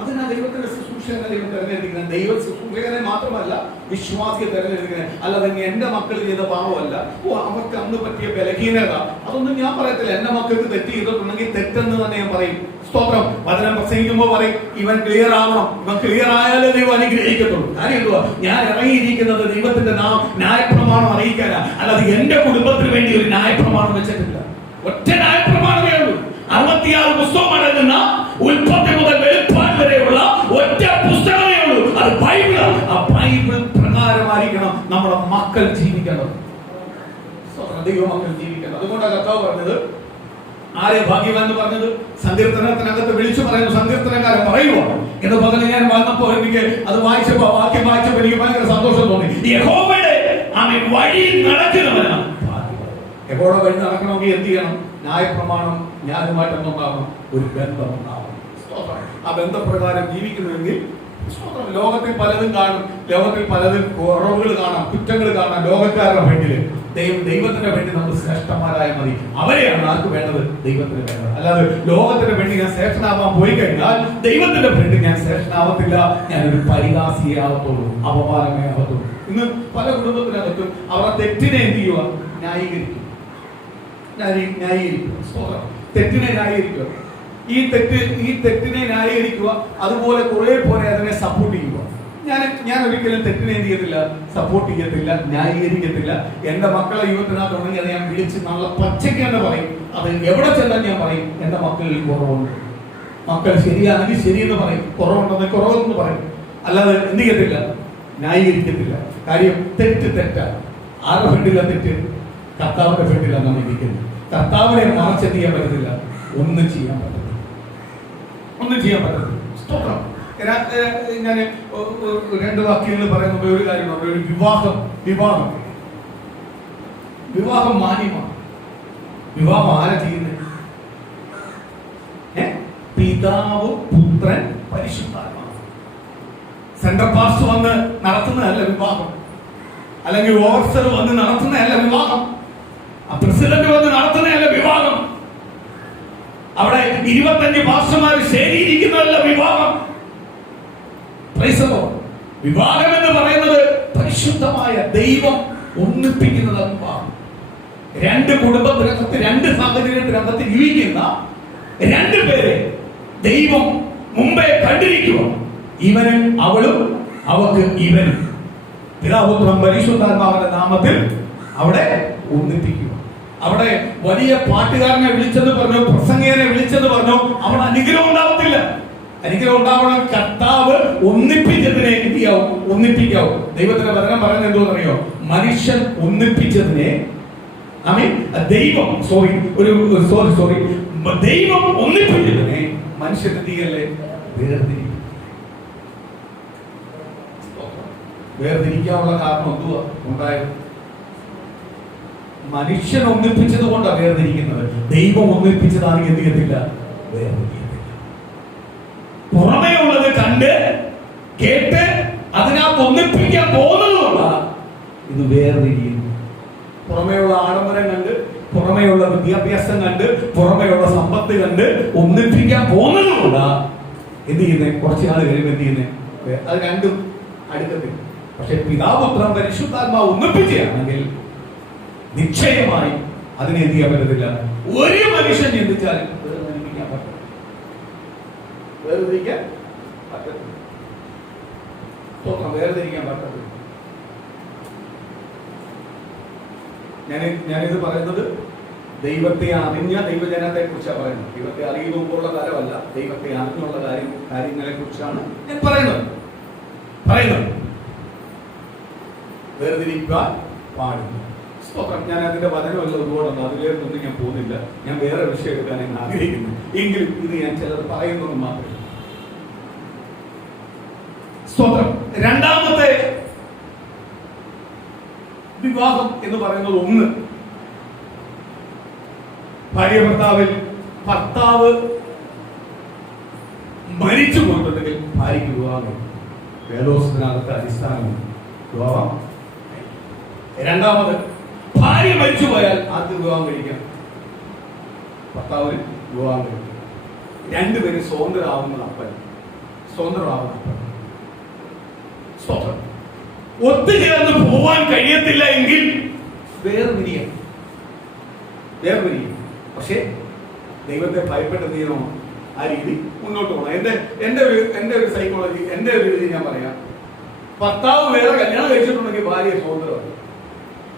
അതിനാ ദൈവത്തിന്റെ ശുശ്രൂഷകനെ ദൈവം തെരഞ്ഞെടുക്കുന്നത്. ദൈവ ശുശ്രൂഷകനെ മാത്രമല്ല, വിശ്വാസിയെ തെരഞ്ഞെടുക്കുന്നത്. അല്ലാതെ എന്റെ മക്കൾ ചെയ്ത പാവമല്ല, അവർക്ക് അന്ന് പറ്റിയ ബലഹീനത, അതൊന്നും ഞാൻ പറയത്തില്ല. എന്റെ മക്കൾക്ക് തെറ്റ് ചെയ്തിട്ടുണ്ടെങ്കിൽ തെറ്റെന്ന് തന്നെ ഞാൻ പറയും. സ്തോത്രം. വചനം പ്രസംഗിക്കുമ്പോൾ പറയും, ഇവൻ ക്ലിയർ ആവണം, ഇവൻ ക്ലിയർ ആയാലേ ദൈവം അനുഗ്രഹിക്കത്തുള്ളൂ. കാര്യം എന്തുവാ? ഞാൻ ഇറങ്ങിയിരിക്കുന്നത് ദൈവത്തിന്റെ ന്യായപ്രമാണം അറിയിക്കാനാ, അല്ലാതെ എന്റെ കുടുംബത്തിന് വേണ്ടി ഒരു ന്യായപ്രമാണം വെച്ചിട്ടില്ല. ഒറ്റ ന്യായപ്രമാണമേ ഉള്ളൂ. 66 പുസ്തകം അടങ്ങുന്ന ഉൽപ്പത്തി മുതൽ വെളിപ്പാട് വരെയുള്ള ഒറ്റ പുസ്തകമേ ഉള്ളൂ. അത് ബൈബിളാണ്. ആ ബൈബിൾ പ്രകാരമായിരിക്കണം നമ്മുടെ മക്കൾ ജീവിക്കണം. ദൈവമക്കൾ ജീവിക്കണം. അതുകൊണ്ടാണ് കർത്താവ് പറഞ്ഞത്, ആരെ ഭാഗ്യവാൻ എന്ന് പറഞ്ഞത്? സങ്കീർത്തനത്തിനകത്ത് വിളിച്ചു പറയുന്നു, സങ്കീർത്തനക്കാരൻ പറയുമോ എന്ന് പറഞ്ഞ് ഞാൻ വന്നപ്പോ എനിക്ക് അത് വായിച്ചപ്പോ, വാക്യം വായിച്ചപ്പോ എനിക്ക് ഭയങ്കര സന്തോഷം തോന്നി. യഹോവയുടെ വഴിയിൽ നടക്കുന്നവനാണ്. യഹോവയുടെ വഴി നടക്കണമെങ്കിൽ എന്ത് ചെയ്യണം? ന്യായപ്രമാണം ഞാനുമായിട്ടൊന്നുണ്ടാവണം, ഒരു ബന്ധം ഉണ്ടാവണം. ആ ബന്ധപ്രകാരം ജീവിക്കുന്നുവെങ്കിൽ ലോകത്തിൽ പലതും കാണും, ലോകത്തിൽ പലതും കുറവുകൾ കാണാം, കുറ്റങ്ങൾ കാണാം. ലോകക്കാരുടെ വേണ്ടില് ദൈവത്തിന്റെ വേണ്ടി നമ്മൾ ശ്രേഷ്ഠന്മാരായ മതി. അവരെയാണ് ആർക്ക് വേണ്ടത്? ദൈവത്തിന് വേണ്ടത്. അല്ലാതെ ലോകത്തിന്റെ വേണ്ടി ഞാൻ ശ്രേഷ്ഠനാവാൻ പോയി കഴിഞ്ഞാൽ ദൈവത്തിന്റെ വേണ്ടി ഞാൻ ശ്രേഷ്ഠനാവത്തില്ല, ഞാനൊരു പരിഹാസിയാവത്തുള്ളൂ, അപമാനമേ ആവത്തുള്ളൂ. ഇന്ന് പല കുടുംബത്തിനകത്തും അവരുടെ തെറ്റിനെ എന്ത് ചെയ്യുക? ന്യായീകരിക്കും. തെറ്റിനെ ന്യായീകരിക്കുക. ഈ തെറ്റിനെ ന്യായീകരിക്കുക, അതുപോലെ കുറെ പോലെ അതിനെ സപ്പോർട്ട് ചെയ്യുക. ഞാൻ ഒരിക്കലും തെറ്റിനെ എന്ത് ചെയ്യത്തില്ല, സപ്പോർട്ട് ചെയ്യത്തില്ല, ന്യായീകരിക്കത്തില്ല. എന്റെ മക്കളെ യുവത്തിനകത്തുണ്ടെങ്കിൽ അത് ഞാൻ വിളിച്ച് നല്ല പച്ചയ്ക്ക് തന്നെ പറയും. അത് എവിടെ ചെന്നാൽ ഞാൻ പറയും, എന്റെ മക്കളിൽ കുറവുണ്ട്. മക്കൾ ശരിയാണെങ്കിൽ ശരിയെന്ന് പറയും, കുറവുണ്ടെന്ന് കുറവെന്ന് പറയും. അല്ലാതെ എന്ത് ചെയ്യത്തില്ല, ന്യായീകരിക്കത്തില്ല. കാര്യം തെറ്റാണ്. ആരുടെ ഫ്രണ്ടില്ല തെറ്റ്? കർത്താവിന്റെ ഫ്രണ്ടിലാണ് നമ്മൾ ഇരിക്കുന്നത്. കർത്താവിനെ മറച്ചെന്ത് ചെയ്യാൻ പറ്റത്തില്ല, ഒന്നും ചെയ്യാൻ പറ്റത്തില്ല. ഞാൻ 2 വാക്യങ്ങൾ പറയുന്ന ഒരു കാര്യം, ഒരു വിവാഹം മാന്യമാണ്. വിവാഹം ആരാ ചെയ്യുന്നത്? പിതാവ്, പുത്രൻ, പരിശുദ്ധാത്മാവ്. സെൻട്രൽ പാസ്റ്റർ വന്ന് നടത്തുന്നതല്ല വിവാഹം, അല്ലെങ്കിൽ ഓഫീസർ വന്ന് നടത്തുന്നതല്ല വിവാഹം, പ്രസിഡന്റ് വന്ന് നടത്തുന്നതല്ല വിവാഹം, അവിടെ 25 പാസ്റ്റർമാർ ശരിയിരിക്കുന്നതല്ല വിവാഹം. വിവാഹം എന്ന് പറയുന്നത് പരിശുദ്ധമായ ദൈവം ഒന്നിപ്പിക്കുന്നതാണ് വിവാഹം. 2 കുടുംബത്തിനകത്ത്, 2 സാഹചര്യത്തിനകത്ത് ജീവിക്കുന്ന 2 പേരെ ദൈവം മുമ്പേ കണ്ടിരിക്കുക. ഇവനും അവളും, അവക്ക് ഇവനും, പിതാപുത്രൻ പരിശുദ്ധാത്മാവിന്റെ നാമത്തിൽ അവിടെ ഒന്നിപ്പിക്കുക. അവിടെ വലിയ പാട്ടുകാരനെ വിളിച്ചെന്ന് പറഞ്ഞു, പ്രസംഗിയനെ വിളിച്ചെന്ന് പറഞ്ഞു, അവിടെ അനുഗ്രഹം ഉണ്ടാവത്തില്ല. അനുഗ്രഹം ഉണ്ടാവണം, കർത്താവ് ഒന്നിപ്പിച്ചതിനെ എന്ത് ചെയ്യാവും? ഒന്നിപ്പിക്കാവും. ദൈവത്തിന്റെ വചനം പറയുന്നത് എന്തോന്നറിയോ? മനുഷ്യൻ ഒന്നിപ്പിച്ചതിനെ ദൈവം ദൈവം ഒന്നിപ്പിച്ചതിനെ മനുഷ്യൻ എന്ത് ചെയ്യല്ലേ? വേർതിരിക്കാനുള്ള കാരണം എന്തുവാ ഉണ്ടായത്? മനുഷ്യൻ ഒന്നിപ്പിച്ചത് കൊണ്ടാണ് വേർതിരിക്കുന്നത്. ദൈവം ഒന്നിപ്പിച്ചതാണെങ്കിൽ എന്ത് ചെയ്യത്തില്ല? വേർതിരിക്കത്തില്ല. പുറമേ ഉള്ളത് കണ്ട് കേട്ട് അതിനകത്ത് ഒന്നിപ്പിക്കാൻ പോകുന്നതുകൊണ്ടാണ് ഇത് വേർതിരിക്കുന്നു. പുറമേയുള്ള ആഡംബരം കണ്ട്, പുറമേയുള്ള വിദ്യാഭ്യാസം കണ്ട്, പുറമേയുള്ള സമ്പത്ത് കണ്ട് ഒന്നിപ്പിക്കാൻ പോകുന്നതുകൊണ്ടാണ് എന്ത് ചെയ്യുന്നത്? കുറച്ച് നാൾ കഴിയുമ്പോൾ എന്ത് ചെയ്യുന്നത്? അത് രണ്ടും അടുക്കത്തില്ല. പക്ഷെ പിതാപുത്രൻ പരിശുദ്ധാത്മാവ് ഒന്നിപ്പിക്കുകയാണെങ്കിൽ നിശ്ചയമായി അതിനെ എന്ത് ചെയ്യാൻ പറ്റത്തില്ല. ഒരു മനുഷ്യൻ ചിന്തിച്ചാലും വേർതിരിക്കാൻ പറ്റത്തില്ല. വേർതിരിക്കാൻ പറ്റത്തില്ല. ഞാനിത് പറയുന്നത് ദൈവത്തെ അറിഞ്ഞ ദൈവജനത്തെ കുറിച്ചാണ് പറയുന്നത്. ദൈവത്തെ അറിയുമ്പോഴുള്ള കാലമല്ല, ദൈവത്തെ അറിഞ്ഞുള്ള കാര്യങ്ങളെ കുറിച്ചാണ് ഞാൻ പറയുന്നത്. വേർതിരിക്കാൻ പാടില്ല. ഞാൻ അതിന്റെ വചനമല്ല ഒരുപാടുണ്ട്, അതിലേക്കൊന്നും ഞാൻ പോകുന്നില്ല. ഞാൻ വേറെ വിഷയം എടുക്കാൻ ഞാൻ ആഗ്രഹിക്കുന്നു. എങ്കിലും ഇത് ഞാൻ ചിലർ പറയുന്നത് മാത്രമേ. സ്തോത്രം. രണ്ടാമത്തെ വിവാഹം എന്ന് പറയുന്നത് ഒന്ന്. ഭാര്യ ഭർത്താവ് മരിച്ചു പോയിട്ടുണ്ടെങ്കിൽ ഭാര്യയ്ക്ക് വിവാഹം. വേദോസത്തിനകത്ത് അടിസ്ഥാനമാണ് വിവാഹം. രണ്ടാമത്, ഭാര്യ മരിച്ചു പോയാൽ ആദ്യം വിവാഹം കഴിക്കാം, ഭർത്താവിന് വിവാഹം കഴിക്കാം. രണ്ടുപേരും സ്വതന്ത്രമാവുന്നത് അപ്പൻ. ഒത്തുചേർന്ന് പോവാൻ കഴിയത്തില്ല എങ്കിൽ വേർപിരിയാം. പക്ഷേ ദൈവത്തെ ഭയപ്പെട്ട് തീരണം, ആ രീതി മുന്നോട്ട് പോകണം. എന്റെ ഒരു സൈക്കോളജി, എന്റെ ഒരു രീതി ഞാൻ പറയാം. ഭർത്താവ് വേറെ കല്യാണം കഴിച്ചിട്ടുണ്ടെങ്കിൽ ഭാര്യ സ്വതന്ത്രമാണ്.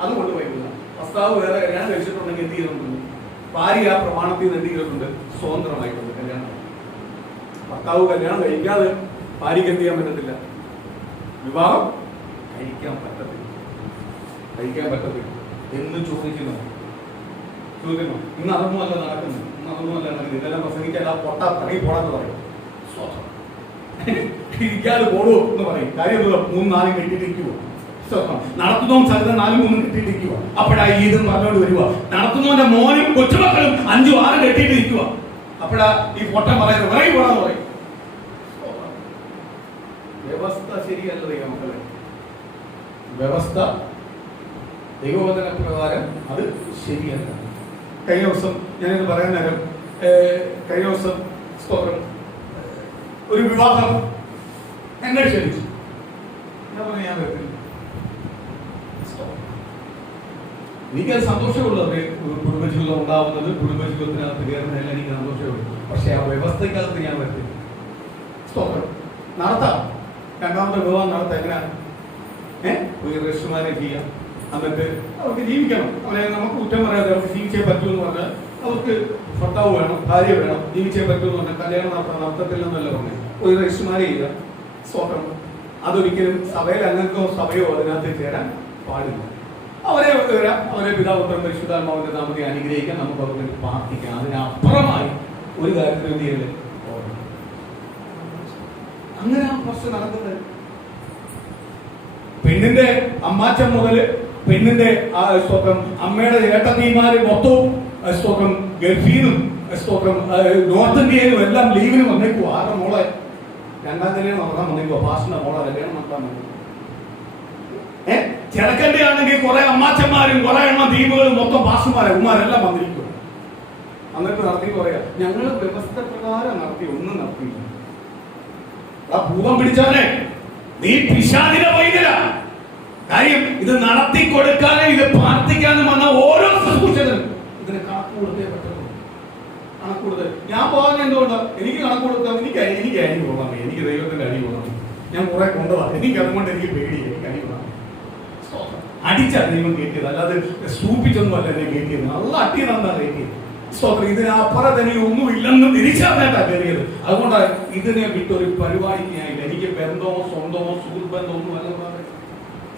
അതുകൊണ്ട് വൈകില്ല. ഭർത്താവ് വേറെ കല്യാണം കഴിച്ചിട്ടുണ്ടെങ്കിൽ എന്ത് ചെയ്യുന്നുണ്ട്? ഭാര്യ ആ പ്രമാണത്തിൽ നിന്ന് എന്ത് ചെയ്തിട്ടുണ്ട്? സ്വതന്ത്രമായിട്ടുണ്ട്. കല്യാണം ഭർത്താവ് കല്യാണം കഴിക്കാതെ ഭാര്യയ്ക്ക് എന്ത് ചെയ്യാൻ പറ്റത്തില്ല? വിവാഹം കഴിക്കാൻ പറ്റത്തില്ല എന്ന് ചോദിക്കുന്നു. ഇന്ന് അതൊന്നുമല്ല നടക്കുന്നത്. ഇതെല്ലാം പ്രസംഗിച്ചാൽ ആ പൊട്ടാ പറയും പോടാന്ന് പറയും. ഇരിക്കാതെ പോടൂ എന്ന് പറയും. കാര്യം 3-4 കെട്ടിട്ടിരിക്കുവോ? നടത്തുന്നവൻ സ്ഥലത്ത് 4-3 കെട്ടിട്ടിരിക്കുക. അപ്പോഴാ ഇതെന്ന് പറഞ്ഞോണ്ട് വരുക. നടത്തുന്നവന്റെ മോനും കൊച്ചുമക്കളും 5-6 കെട്ടിട്ടിരിക്കുക. അപ്പോഴാ ഈ പൊട്ടൻ പറയുന്നത് വിറകി പോടാന്ന് പറയും. വ്യവസ്ഥ ശരിയല്ല ദൈവമക്കളെ. വ്യവസ്ഥ ദൈവവചന പ്രകാരം അത് ശരിയല്ല. കഴിഞ്ഞ ദിവസം ഞാനിത് പറയാൻ നേരം സ്തോത്രം ഒരു വിവാഹം എന്നെ ക്ഷണിച്ചു. ഞാൻ പറഞ്ഞു ഞാൻ വരത്തില്ല. എനിക്കത് സന്തോഷമുള്ളത് കുടുംബജീവിതം ഉണ്ടാവുന്നത്, കുടുംബജീവിതത്തിനകത്ത് കയറുന്നതെല്ലാം എനിക്ക് സന്തോഷമുള്ളൂ. പക്ഷെ ആ വ്യവസ്ഥയ്ക്കകത്ത് ഞാൻ വരത്തില്ല. സ്തോത്രം നടത്താം. രണ്ടാമത്തെ വിവാഹം നടത്താം. എങ്ങനെയാണ്? രജിസ്ട്രിമാരെ ചെയ്യാം. എന്നിട്ട് അവർക്ക് ജീവിക്കണം. അവരെ നമുക്ക് കുറ്റം പറയാതെ അവർക്ക് ജീവിച്ചേ പറ്റൂ എന്ന് പറഞ്ഞാൽ അവർക്ക് ഭർത്താവ് വേണം, ഭാര്യ വേണം, ജീവിച്ചേ പറ്റൂ എന്ന് പറഞ്ഞാൽ കല്യാണം നടത്തത്തില്ലെന്നല്ല പറഞ്ഞത്. ഒരു രജിസ്ട്രിമാരെ ചെയ്യുക. സ്തോത്രം. അതൊരിക്കലും സഭയിൽ അംഗങ്ങൾക്കോ സഭയോ അതിനകത്ത് ചേരാൻ പാടില്ല. അവരെ വരാം. അവരെ പിതാപുത്രൻ പരിശുദ്ധാത്മാവിന്റെ നാമത്തെ അനുഗ്രഹിക്കാൻ നമുക്ക് അവർക്ക് പ്രാർത്ഥിക്കാം. അതിനപ്പുറമായി ഒരു കാര്യത്തിൽ എന്ത് ചെയ്യല്ലേ? അങ്ങനെ ആ പ്രശ്നം നടക്കുന്നത്. പെണ്ണിന്റെ അമ്മാച്ചൻ മുതല് പെണ്ണിന്റെ സ്തോത്രം അമ്മയുടെ ഏട്ടത്തിമാര് മൊത്തവും സ്തോത്രം ഗൾഫീനും സ്തോത്രം നോർത്ത് ഇന്ത്യയിലും എല്ലാം ലീവിന് വന്നേക്കോ. ആരുടെ മോളെ 2ാം കല്യാണം നടത്താൻ വന്നേക്കോ. ഭാഷണ മോളെ കല്യാണം നടത്താൻ വന്നേക്കോ. ചെറുക്കന്റെ ആണെങ്കിൽ കുറെ അമ്മാച്ചന്മാരും കുറെ എണ്ണം ദ്വീപുകളും മൊത്തം ഭാഷമാരെ ഉമ്മാരെല്ലാം വന്നിരിക്കും. എന്നിട്ട് നടത്തി പറയാ ഞങ്ങൾ വ്യവസ്ഥ പ്രകാരം നടത്തി. ഒന്നും നടത്തിയില്ല. ആ ഭൂതം പിടിച്ചവനെ നീ പിശാചിനെ വൈദ്യര. കാര്യം ഇത് നടത്തി കൊടുക്കാനും ഇത് പ്രാർത്ഥിക്കാനും വന്ന ഓരോ ശുശ്രൂഷകനും ഇതിന് കണക്ക് കൊടുത്തേ പറ്റുള്ളൂ. കണക്ക് കൊടുത്ത് ഞാൻ പോകാൻ എന്തുകൊണ്ട്? എനിക്ക് കണക്ക് കൊടുത്താൽ എനിക്ക് അരി പോകാൻ. എനിക്ക് ദൈവത്തിന്റെ അരി പോകാം. ഞാൻ കുറെ കൊണ്ടുപോകാം. എനിക്ക് അതുകൊണ്ട് എനിക്ക് പേടിയില്ല. എനിക്ക് അരി പോകാം. അടിച്ചാ ദൈവം കയറ്റിയത്, അല്ലാതെ സൂപ്പിച്ചൊന്നും അല്ല എന്നെ കയറ്റിയത്. നല്ല അട്ടി നന്നാ കയറ്റിയത്. സ്തോത്രം. ഇതിനപ്പുറം തന്നെ ഒന്നും ഇല്ലെന്ന് തിരിച്ചറിഞ്ഞാട്ടാ കയറിയത്. അതുകൊണ്ടാണ് ഇതിനെ വിട്ടൊരു പരിപാടിക്ക് ഞാനില്ല. എനിക്ക് ബന്ധമോ സ്വന്തമോ സുഹൃത്ത് ബന്ധമോ ഒന്നും അല്ല.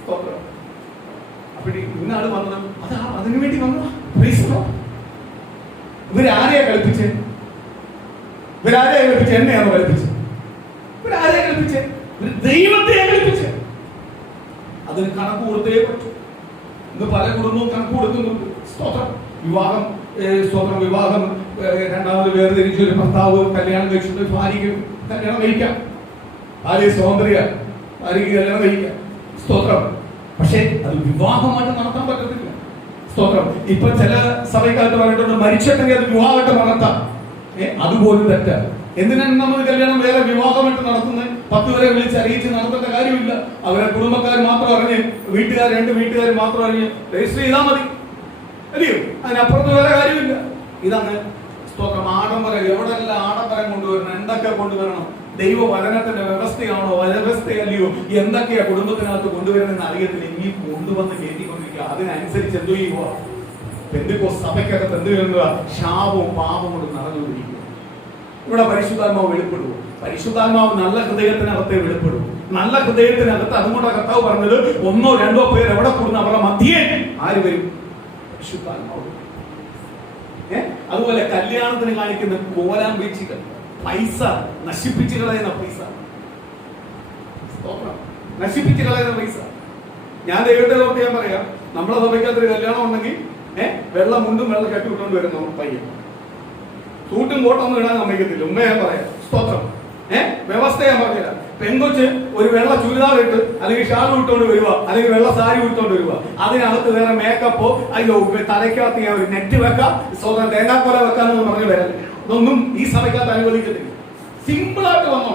സ്തോത്രം. അപ്പഴേ ഇന്നാള് വന്നത് അതിനു വേണ്ടി വന്നതാ. ഇവരാരെയാ കളിപ്പിച്ചേ? എന്നെയാണോ കളിപ്പിച്ചത്? ഇവരാരെയാ കളിപ്പിച്ചേ? ദൈവത്തെയാ കളിപ്പിച്ചേ. അതിന് കണക്ക് കൊടുത്തേ പറ്റൂ. ഇന്ന് പല കുടുംബവും കണക്ക് കൊടുക്കുന്നുണ്ട്. സ്തോത്രം. വിവാഹം രണ്ടാമത് വേർതിരിച്ച് ഒരു ഭർത്താവ് കല്യാണം കഴിച്ചിട്ട് ഭാര്യയ്ക്ക് കല്യാണം കഴിക്കാം. ഭാര്യ സ്വാതന്ത്ര്യ, ഭാര്യയ്ക്ക് കല്യാണം കഴിക്കാം. സ്തോത്രം. പക്ഷേ അത് വിവാഹമായിട്ട് നടത്താൻ പറ്റത്തില്ല. സ്തോത്രം. ഇപ്പൊ ചില സഭയ്ക്കകത്ത് പറഞ്ഞിട്ടുണ്ട് മരിച്ചിട്ടെങ്കിൽ അത് വിവാഹമായിട്ട് നടത്താം. അതുപോലും തെറ്റാണ്. എന്തിനാണ് നമ്മൾ കല്യാണം വേറെ വിവാഹമായിട്ട് നടത്തുന്നത്? 10 പേരെ വിളിച്ച് അറിയിച്ച് നടത്തേണ്ട കാര്യമില്ല. അവരെ കുടുംബക്കാർ മാത്രം അറിഞ്ഞ്, 2 വീട്ടുകാർ മാത്രം അറിഞ്ഞ് രജിസ്റ്റർ ചെയ്താൽ മതി. അല്ലയോ? അതിനപ്പുറത്ത് വേറെ കാര്യമില്ല. ഇതാണ് സ്തോത്രം. ആഡംബരം എവിടെല്ലാം ആഡംബരം കൊണ്ടുവരണം, എന്തൊക്കെ കൊണ്ടുവരണം? ദൈവവചനത്തിന്റെ വ്യവസ്ഥയാണോ വ്യവസ്ഥയല്ലയോ എന്തൊക്കെയാ കുടുംബത്തിനകത്ത് കൊണ്ടുവരണമെന്ന് അറിയത്തില്ല. ഇനി കൊണ്ടുവന്ന് കയറ്റിക്കൊണ്ടിരിക്കുക. അതിനനുസരിച്ച് എന്തോ ചെയ്യുക? പെന്തക്കോസ്ത് സഭയ്ക്കകത്ത് എന്ത് ചെയ്യുക? ശാപവും പാപവും കൊണ്ട് നടന്നുകൊണ്ടിരിക്കുക. ഇവിടെ പരിശുദ്ധാത്മാവ് വെളിപ്പെടുവോ? പരിശുദ്ധാത്മാവ് നല്ല ഹൃദയത്തിനകത്തെ വെളിപ്പെടും. നല്ല ഹൃദയത്തിനകത്ത്. അതുകൊണ്ട് കർത്താവ് പറഞ്ഞത് 1-2 പേർ എവിടെ കൂടുന്ന അവരുടെ മധ്യേ ആര് വരും? പരിശുദ്ധാത്മാവ്. അതുപോലെ കല്യാണത്തിന് കാണിക്കുന്ന കോലാമ്പീച്ചികൾ, പൈസ നശിപ്പിച്ചു കളയുന്ന പൈസ. നശിപ്പിച്ചു കളയുന്ന പൈസ. ഞാൻ ദൈവത്തെ ഓർത്ത് ഞാൻ പറയാം, നമ്മളെ സഭയ്ക്കകത്തൊരു കല്യാണം ഉണ്ടെങ്കിൽ വെള്ള മുണ്ടും വെള്ള കെട്ടി വിട്ടുകൊണ്ട് വരുന്നു പയ്യൻ. സൂട്ടും കോട്ടൊന്നും ഇടാൻ സമ്മതിക്കത്തില്ല. ഉമ്മയെ പറയാം. സ്തോത്രം. വ്യവസ്ഥ ഞാൻ പറഞ്ഞില്ല. പെൺകൊച്ച് ഒരു വെള്ള ചുരിദാർ ഇട്ട് അല്ലെങ്കിൽ ഷാൾ ഇട്ടുകൊണ്ട് വരിക, അല്ലെങ്കിൽ വെള്ള സാരി ഇട്ടുകൊണ്ട് വരിക. അതിനകത്ത് വേറെ മേക്കപ്പോ അയ്യോ തലയ്ക്കകത്ത് ഞാൻ ഒരു നെറ്റ് വെക്കാം, സ്വന്തം തേങ്ങാക്കൊല വെക്കാമെന്ന് പറഞ്ഞ് വരല്ലേ. ഇതൊന്നും ഈ സഭയ്ക്കകത്ത് അനുവദിക്കത്തില്ല. സിമ്പിളായിട്ട് വന്നോ,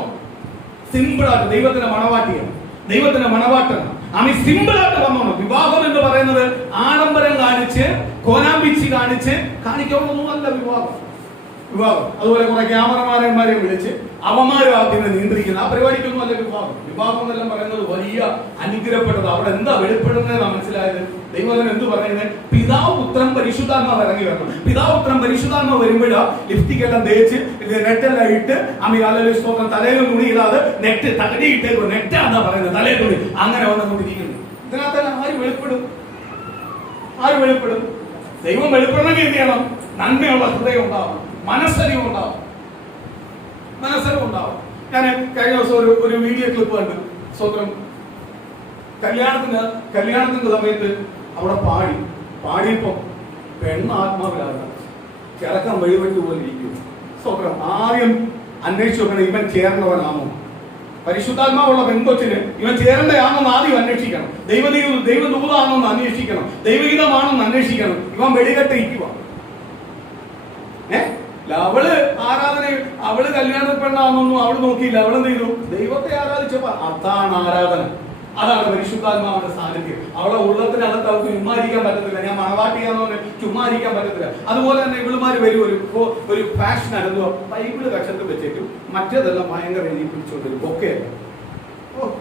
സിമ്പിളായിട്ട്. ദൈവത്തിന്റെ മണവാട്ടിയാണ്, ദൈവത്തിന്റെ മണവാട്ടനാണ്. ആമി സിമ്പിളായിട്ട് വന്നോണം. വിവാഹം എന്ന് പറയുന്നത് ആഡംബരം കാണിച്ച് കോനാമ്പിച്ച് കാണിക്കാവുന്നതല്ല വിവാഹം. അതുപോലെ കുറെ ക്യാമറമാരന്മാരെ വിളിച്ച് അവന്മാരും അതിനെ നിയന്ത്രിക്കുന്ന ആ പരിപാടിക്കൊന്നും അല്ല വിവാഹം. വിവാഹം എന്നെല്ലാം പറയുന്നത് വലിയ അനുഗ്രഹപ്പെട്ടത്. അവിടെ എന്താ വെളിപ്പെടുന്നതെന്നാണ് മനസ്സിലായത്. ദൈവം എന്ത് പറയുന്നത്? പിതാവ് പുത്രൻ പരിശുദ്ധാത്മാവ് ഇറങ്ങി വരണം. പിതാവ് പുത്രൻ പരിശുദ്ധാത്മാവ് വരുമ്പോഴാ ലിപ്സ്റ്റിക് എല്ലാം തേച്ച് നെറ്റെല്ലാം ഇട്ട് സ്തോത്രം തലയിൽ തുണിയില്ലാതെ നെറ്റ് തകടിയിട്ടേക്കോ. നെറ്റാന്നാ പറയുന്നത്, തലയിൽ തുണി അങ്ങനെ വന്നുകൊണ്ടിരിക്കുന്നത്. ഇതിനകത്ത് ആര് വെളിപ്പെടും? ദൈവം വെളിപ്പെടണമെങ്കിൽ എന്ത് ചെയ്യണം? നന്മയുള്ള ഹൃദയം ഉണ്ടാവണം, മനസ്സരിവ് ഉണ്ടാവും. ഞാൻ കഴിഞ്ഞ ദിവസം ഒരു വീഡിയോ ക്ലിപ്പ് കണ്ടു. സ്വന്തം കല്യാണത്തിന്റെ സമയത്ത് അവിടെ പാടിയപ്പോ പെണ്ണ് ആത്മാവിലാണ് കിടക്കാൻ വഴിവെട്ടി പോലെ ഇരിക്കും. സ്വന്തം ആദ്യം അന്വേഷിച്ചു നോക്കണം, ഇവൻ ചേർന്നവനാണോ? പരിശുദ്ധാത്മാവുള്ള പെൺകൊച്ചിന് ഇവൻ ചേരേണ്ടയാണെന്ന് ആദ്യം അന്വേഷിക്കണം. ദൈവദൂതാണെന്ന് അന്വേഷിക്കണം, ദൈവഗീതമാണെന്ന് അന്വേഷിക്കണം. ഇവൻ വെടികെട്ടിരിക്കുക. അവള് കല്യാണ പെണ്ണാണെന്നൊന്നും അവള് നോക്കിയില്ല. അവളെന്ത് ചെയ്തു? ദൈവത്തെ ആരാധിച്ചപ്പോ അതാണ് ആരാധന, അതാണ് പരിശുദ്ധാത്മാവിന്റെ സാന്നിധ്യം. അവളെ ഉള്ളത്തിനകത്ത് അവർക്ക് ചുമ്മാരിക്കാൻ പറ്റത്തില്ല. ഞാൻ മണവാട്ടിയാന്ന് പറഞ്ഞ് ചുമ്മാരിക്കാൻ പറ്റത്തില്ല. അതുപോലെ തന്നെ ഇവളുമാര് വരും, ഒരു ഫാഷൻ അല്ലെന്നോ ബൈബിള് കക്ഷത്ത് വെച്ചേക്കും, മറ്റേതെല്ലാം ഭയങ്കര രീതിയിൽ പിടിച്ചോണ്ടിരും. ബൊക്കെ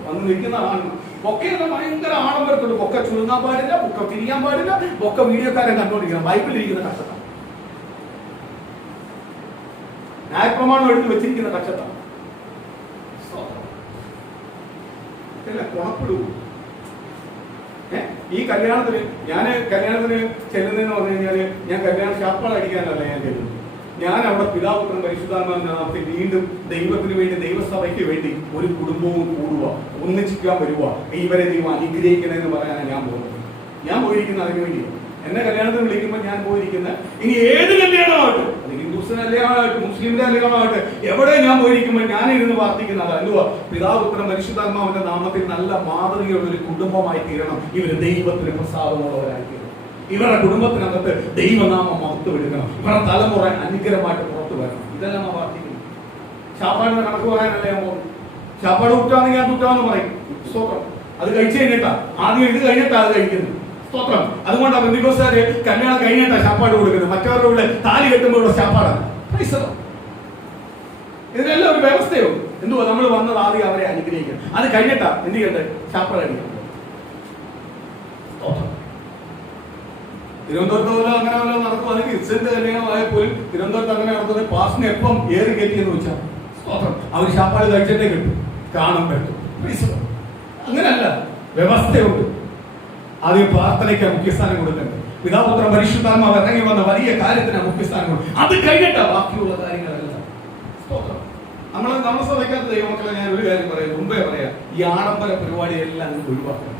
വന്ന് നിൽക്കുന്ന ആണ്. ബൊക്കെയെല്ലാം ഭയങ്കര ആഡംബരത്തുണ്ട്. ബൊക്കെ ചുരുങ്ങാൻ പാടില്ല, ബൊക്കെ തിരിയാൻ പാടില്ല, ബൊക്കെ വീഡിയോക്കാരൻ കണ്ടോണ്ടിരിക്കണം. ബൈബിളിരിക്കുന്ന കക്ഷത്താണ്, ന്യായപ്രമാണം എടുത്ത് വെച്ചിരിക്കുന്ന കക്ഷത്താണ്. കുണപ്പെടു. ഈ കല്യാണത്തിന് ചെല്ലുന്നതെന്ന് പറഞ്ഞു കഴിഞ്ഞാല് ഞാൻ കല്യാണ ശാപ്പാട് അടിക്കാനല്ല ഞാൻ ചെല്ലുന്നത്. ഞാൻ അവിടെ പിതാപുത്രൻ പരിശുദ്ധാത്മാവിനെ നടത്തി വീണ്ടും ദൈവത്തിന് വേണ്ടി, ദൈവസഭയ്ക്ക് വേണ്ടി ഒരു കുടുംബവും കൂടുക, ഒന്നിച്ചിക്കാൻ വരുക, ഇവരെ ദൈവം അനുഗ്രഹിക്കണമെന്ന് പറയാനാണ് ഞാൻ പോകുന്നത്. ഞാൻ പോയിരിക്കുന്നത് അതിനു വേണ്ടിയാണ്. എന്നെ കല്യാണത്തിന് വിളിക്കുമ്പോൾ ഞാൻ പോയിരിക്കുന്ന ഇനി ഏത് കല്യാണമാകട്ടെ, അത് ഹിന്ദുസിന്റെ കല്യാണമാകട്ടെ, മുസ്ലിമിന്റെ കല്യാണമാകട്ടെ, എവിടെ ഞാൻ പോയിരിക്കുമ്പോൾ ഞാൻ ഇരുന്ന് പ്രാർത്ഥിക്കുന്നത് എന്തുവാ? പിതാപുത്രൻ പരിശുദ്ധാത്മാവിന്റെ നാമത്തിൽ നല്ല മാതൃകയുള്ള ഒരു കുടുംബമായി തീരണം. ഇവര് ദൈവത്തിന് പ്രസാദമുള്ളവരായി തീരണം. ഇവരുടെ കുടുംബത്തിനകത്ത് ദൈവനാമം മഹത്വമെടുക്കണം. ഇവരുടെ തലമുറ അനുഗ്രഹമായിട്ട് പുറത്തു വരണം. ഇതെല്ലാം ഞാൻ പ്രാർത്ഥിക്കുന്നു. ശാപ്പാടിന്റെ കണക്ക് പറയാനല്ലേ ഞാൻ പോകുന്നു. ശാപ്പാട് കുറ്റാണെങ്കിൽ ഞാൻ കുറ്റാന്ന് പറയും. സ്തോത്രം. അത് കഴിച്ചു കഴിഞ്ഞിട്ടാ, ആദ്യം ഇത് കഴിഞ്ഞിട്ടാ അത് കഴിക്കുന്നത്. സ്തോത്രം. അതുകൊണ്ടാണ് ബന്ധുക്കോസ്കാര് കല്യാണം കഴിഞ്ഞിട്ടാ ശാപ്പാട് കൊടുക്കുന്നത്. മറ്റവരുടെ കൂടെ താലി കെട്ടുമ്പോഴുള്ള ശാപ്പാടാണ്. ഇതിനെല്ലാം ഒരു വ്യവസ്ഥയുണ്ട്. എന്തുവാ? നമ്മൾ വന്നത് ആദ്യം അവരെ അനുഗ്രഹിക്കണം. അത് കഴിഞ്ഞിട്ടാ എന്ത് ചെയ്യണ്ടേ? ശാപ്പാട് അടിക്കണം. തിരുവനന്തപുരത്ത് പോലെ അങ്ങനെ വല്ല നടക്കും. അല്ലെങ്കിൽ ഇൻസിഡന്റ് കല്യാണമായപ്പോലും തിരുവനന്തപുരത്ത് അങ്ങനെ നടക്കുന്നത് പാസിനെ എപ്പം ഏറി കയറ്റിയെന്ന് വെച്ചാൽ സ്തോത്രം അവർ ശാപ്പാട് കഴിച്ചിട്ടേ കിട്ടും, കാണാൻ പറ്റും. അങ്ങനെയല്ല, വ്യവസ്ഥയുണ്ട്. ആദ്യം പ്രാർത്ഥനയ്ക്ക് മുഖ്യസ്ഥാനം കൊടുക്കേണ്ടത്. പിതാപുത്രൻ പരിശുദ്ധാത്മാവ് ഇറങ്ങി വന്ന വലിയ കാര്യത്തിന് മുഖ്യസ്ഥാനം കൊടുക്കും. അത് കഴിഞ്ഞിട്ടാ ബാക്കിയുള്ള കാര്യങ്ങളെല്ലാം. സ്തോത്രം. നമ്മളെ സഭയ്ക്കകത്ത് ദൈവമക്കളെ ഞാൻ ഒരു കാര്യം പറയാം, മുമ്പേ പറയാം, ഈ ആഡംബര പരിപാടിയെല്ലാം ഒഴിവാക്കണം.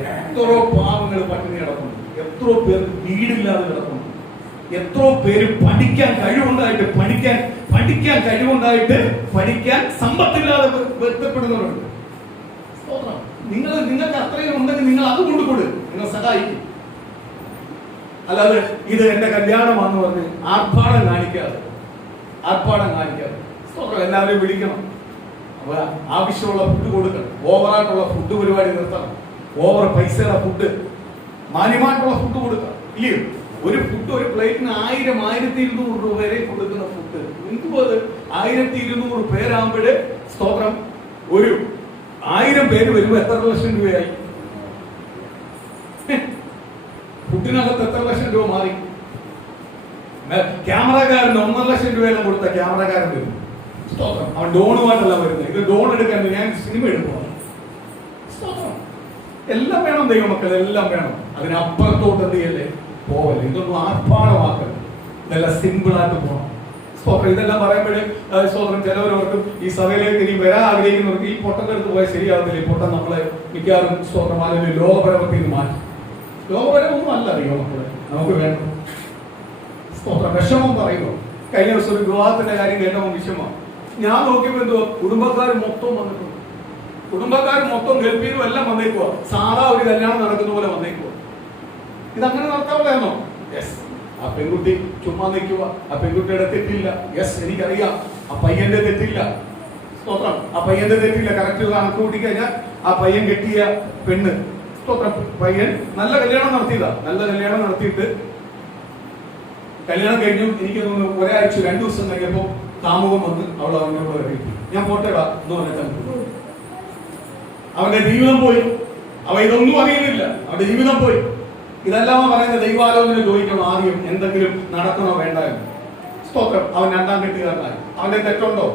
എത്രയോ പാവങ്ങൾ പട്ടിണി കിടക്കുന്നു, എത്രയോ പേർക്ക് വീടില്ലാതെ കിടക്കുന്നു, എത്രയോ പേര് പഠിക്കാൻ കഴിവുണ്ടായിട്ട് പഠിക്കാൻ സമ്പത്തില്ലാതെ വ്യക്തപ്പെടുന്നവരുണ്ട്. നിങ്ങൾക്ക് അത്രയും ഉണ്ടെങ്കിൽ നിങ്ങൾ അത് കൊണ്ടുകൊടു, നിങ്ങൾ സഹായിക്കും. അല്ലാതെ ഇത് എന്റെ കല്യാണമാണെന്ന് പറഞ്ഞ് ആർഭാടം കാണിക്കാതെ എല്ലാവരെയും വിളിക്കണം. അപ്പൊ ആവശ്യമുള്ള ഫുഡ് കൊടുക്കണം. ഓവറായിട്ടുള്ള ഫുഡ് പരിപാടി നിർത്തണം. ഓവർ പൈസയുടെ ഫുഡ്, മാന്യമായിട്ടുള്ള ഫുഡ് കൊടുക്കണം. ഇല്ലയോ? ഒരു ഫുഡ് ഒരു പ്ലേറ്റിന് 1000-1200 രൂപ വരെ കൊടുക്കുന്ന ഫുഡ്. എന്തുപോലെ 1200 പേരാകുമ്പോഴേ സ്തോത്രം, ഒരു 1000 പേര് വരുമ്പോ എത്ര ലക്ഷം രൂപയായി? ഫുഡിനകത്ത് എത്ര ലക്ഷം രൂപ മാറി? ക്യാമറക്കാരന് 1.5 ലക്ഷം രൂപയെല്ലാം കൊടുത്ത ക്യാമറക്കാരൻ വരും. സ്തോത്രം. അവൻ ഡോണുമായിട്ടല്ല വരുന്നത്. ഇത് ഡോൺ എടുക്കാൻ ഞാൻ സിനിമ എടുക്കുക. സ്തോത്രം. എല്ലാം വേണം ദൈവമക്കൾ, എല്ലാം വേണം. അതിനപ്പുറത്തോട്ട് എന്ത് ചെയ്യല്ലേ? പോവല്ലേ. ഇതൊന്നും ആർഭാടമാക്കരുത്. ഇതെല്ലാം സിമ്പിളായിട്ട് പോകണം. സ്തോത്രം. ഇതെല്ലാം പറയുമ്പോഴേ സ്തോത്രം ചിലവർക്ക് ഈ സഭയിലേക്ക് ഇനി വരാൻ ആഗ്രഹിക്കുന്നവർക്ക് ഈ പൊട്ടന്റെ അടുത്ത് പോയാൽ ശരിയാവുന്നില്ല. ഈ പൊട്ടൻ നമ്മളെ മിക്കവാറും സ്തോത്രം അല്ലെങ്കിൽ ലോകപരമത്തിൽ നിന്ന് മാറ്റി. ലോകപരമൊന്നും അല്ല ദൈവമക്കളെ നമുക്ക് വേണം. സ്തോത്രം. വിഷമം പറയുമോ? കഴിഞ്ഞ ദിവസം ഒരു വിവാഹത്തിന്റെ കാര്യം കേട്ടപ്പോൾ വിഷമമാണ്. ഞാൻ നോക്കിയപ്പോൾ എന്തോ കുടുംബക്കാർ മൊത്തം വന്നിട്ടുണ്ട്. കുടുംബക്കാർ മൊത്തം ഗൾഫിലും എല്ലാം വന്നേക്കുക. സാധാ ഒരു കല്യാണം നടക്കുന്ന പോലെ വന്നേക്കുക. ഇതങ്ങനെ നടക്കാവുന്നതാണോ? യെസ്. ആ പെൺകുട്ടി ചുമ്മാ നിൽക്കുക. ആ പെൺകുട്ടിയുടെ തെറ്റില്ല. യെസ്, എനിക്കറിയാം. ആ പയ്യന്റെ തെറ്റില്ല. സ്തോത്രം. ആ പയ്യന്റെ തെറ്റില്ല. കറക്റ്റ് കണക്ക് കൂട്ടി കഴിഞ്ഞാൽ ആ പയ്യൻ കെട്ടിയ പെണ്ണ്, സ്തോത്രം, പയ്യൻ നല്ല കല്യാണം നടത്തിയതാ. നല്ല കല്യാണം നടത്തിയിട്ട് കല്യാണം കഴിഞ്ഞു. എനിക്ക് തോന്നുന്നു ഒരാഴ്ച 2 ദിവസം കഴിഞ്ഞപ്പോ കാമുകം വന്ന് അവൾ അവൻ്റെ കൂടെ കെട്ടി. ഞാൻ പോട്ടേടാ എന്ന് പറഞ്ഞിട്ട് അവന്റെ ജീവിതം പോയി. അവ ഇതൊന്നും അറിയുന്നില്ല. അവന്റെ ജീവിതം പോയി. ഇതെല്ലാം പറയുന്നത് ദൈവാലോചന ചോദിക്കണം ആദ്യം, എന്തെങ്കിലും നടക്കണോ വേണ്ട എന്ന്. സ്തോത്രം. അവൻ 2ാം കെട്ടുകാരനായി. അവന്റെ തെറ്റുണ്ടോ?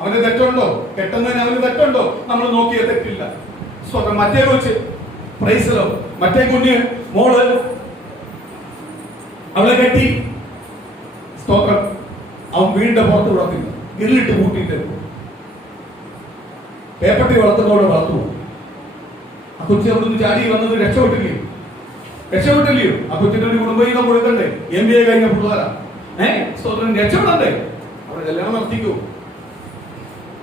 അവന്റെ തെറ്റുണ്ടോ? കെട്ടുന്നതിന് അവന് തെറ്റുണ്ടോ? നമ്മൾ നോക്കിയ തെറ്റില്ല. സ്തോത്രം. മറ്റേ കൊച്ച് പ്രൈസലോ, മറ്റേ കുഞ്ഞ് മോള് അവളെ കെട്ടി. സ്തോത്രം. അവൻ വീടിന്റെ പുറത്ത് വളർത്തില്ല, ഗില്ലിട്ട് കൂട്ടിയിട്ട് പേപ്പട്ടി വളർത്തുന്നതോടെ വളർത്തു. ആ കൊച്ചി അവിടുന്ന് ചാടി വന്നത് രക്ഷപ്പെട്ടില്ലയോ? രക്ഷപ്പെട്ടില്ലയോ? ആ കൊച്ചിന്റെ ഒരു കുടുംബജീവിതം കൊടുക്കണ്ടേ? MBA കഴിഞ്ഞ പിള്ളേരാ. സ്തോത്രം. രക്ഷപ്പെടണ്ടേ? അവരെ കല്യാണം നടത്തിക്കോ?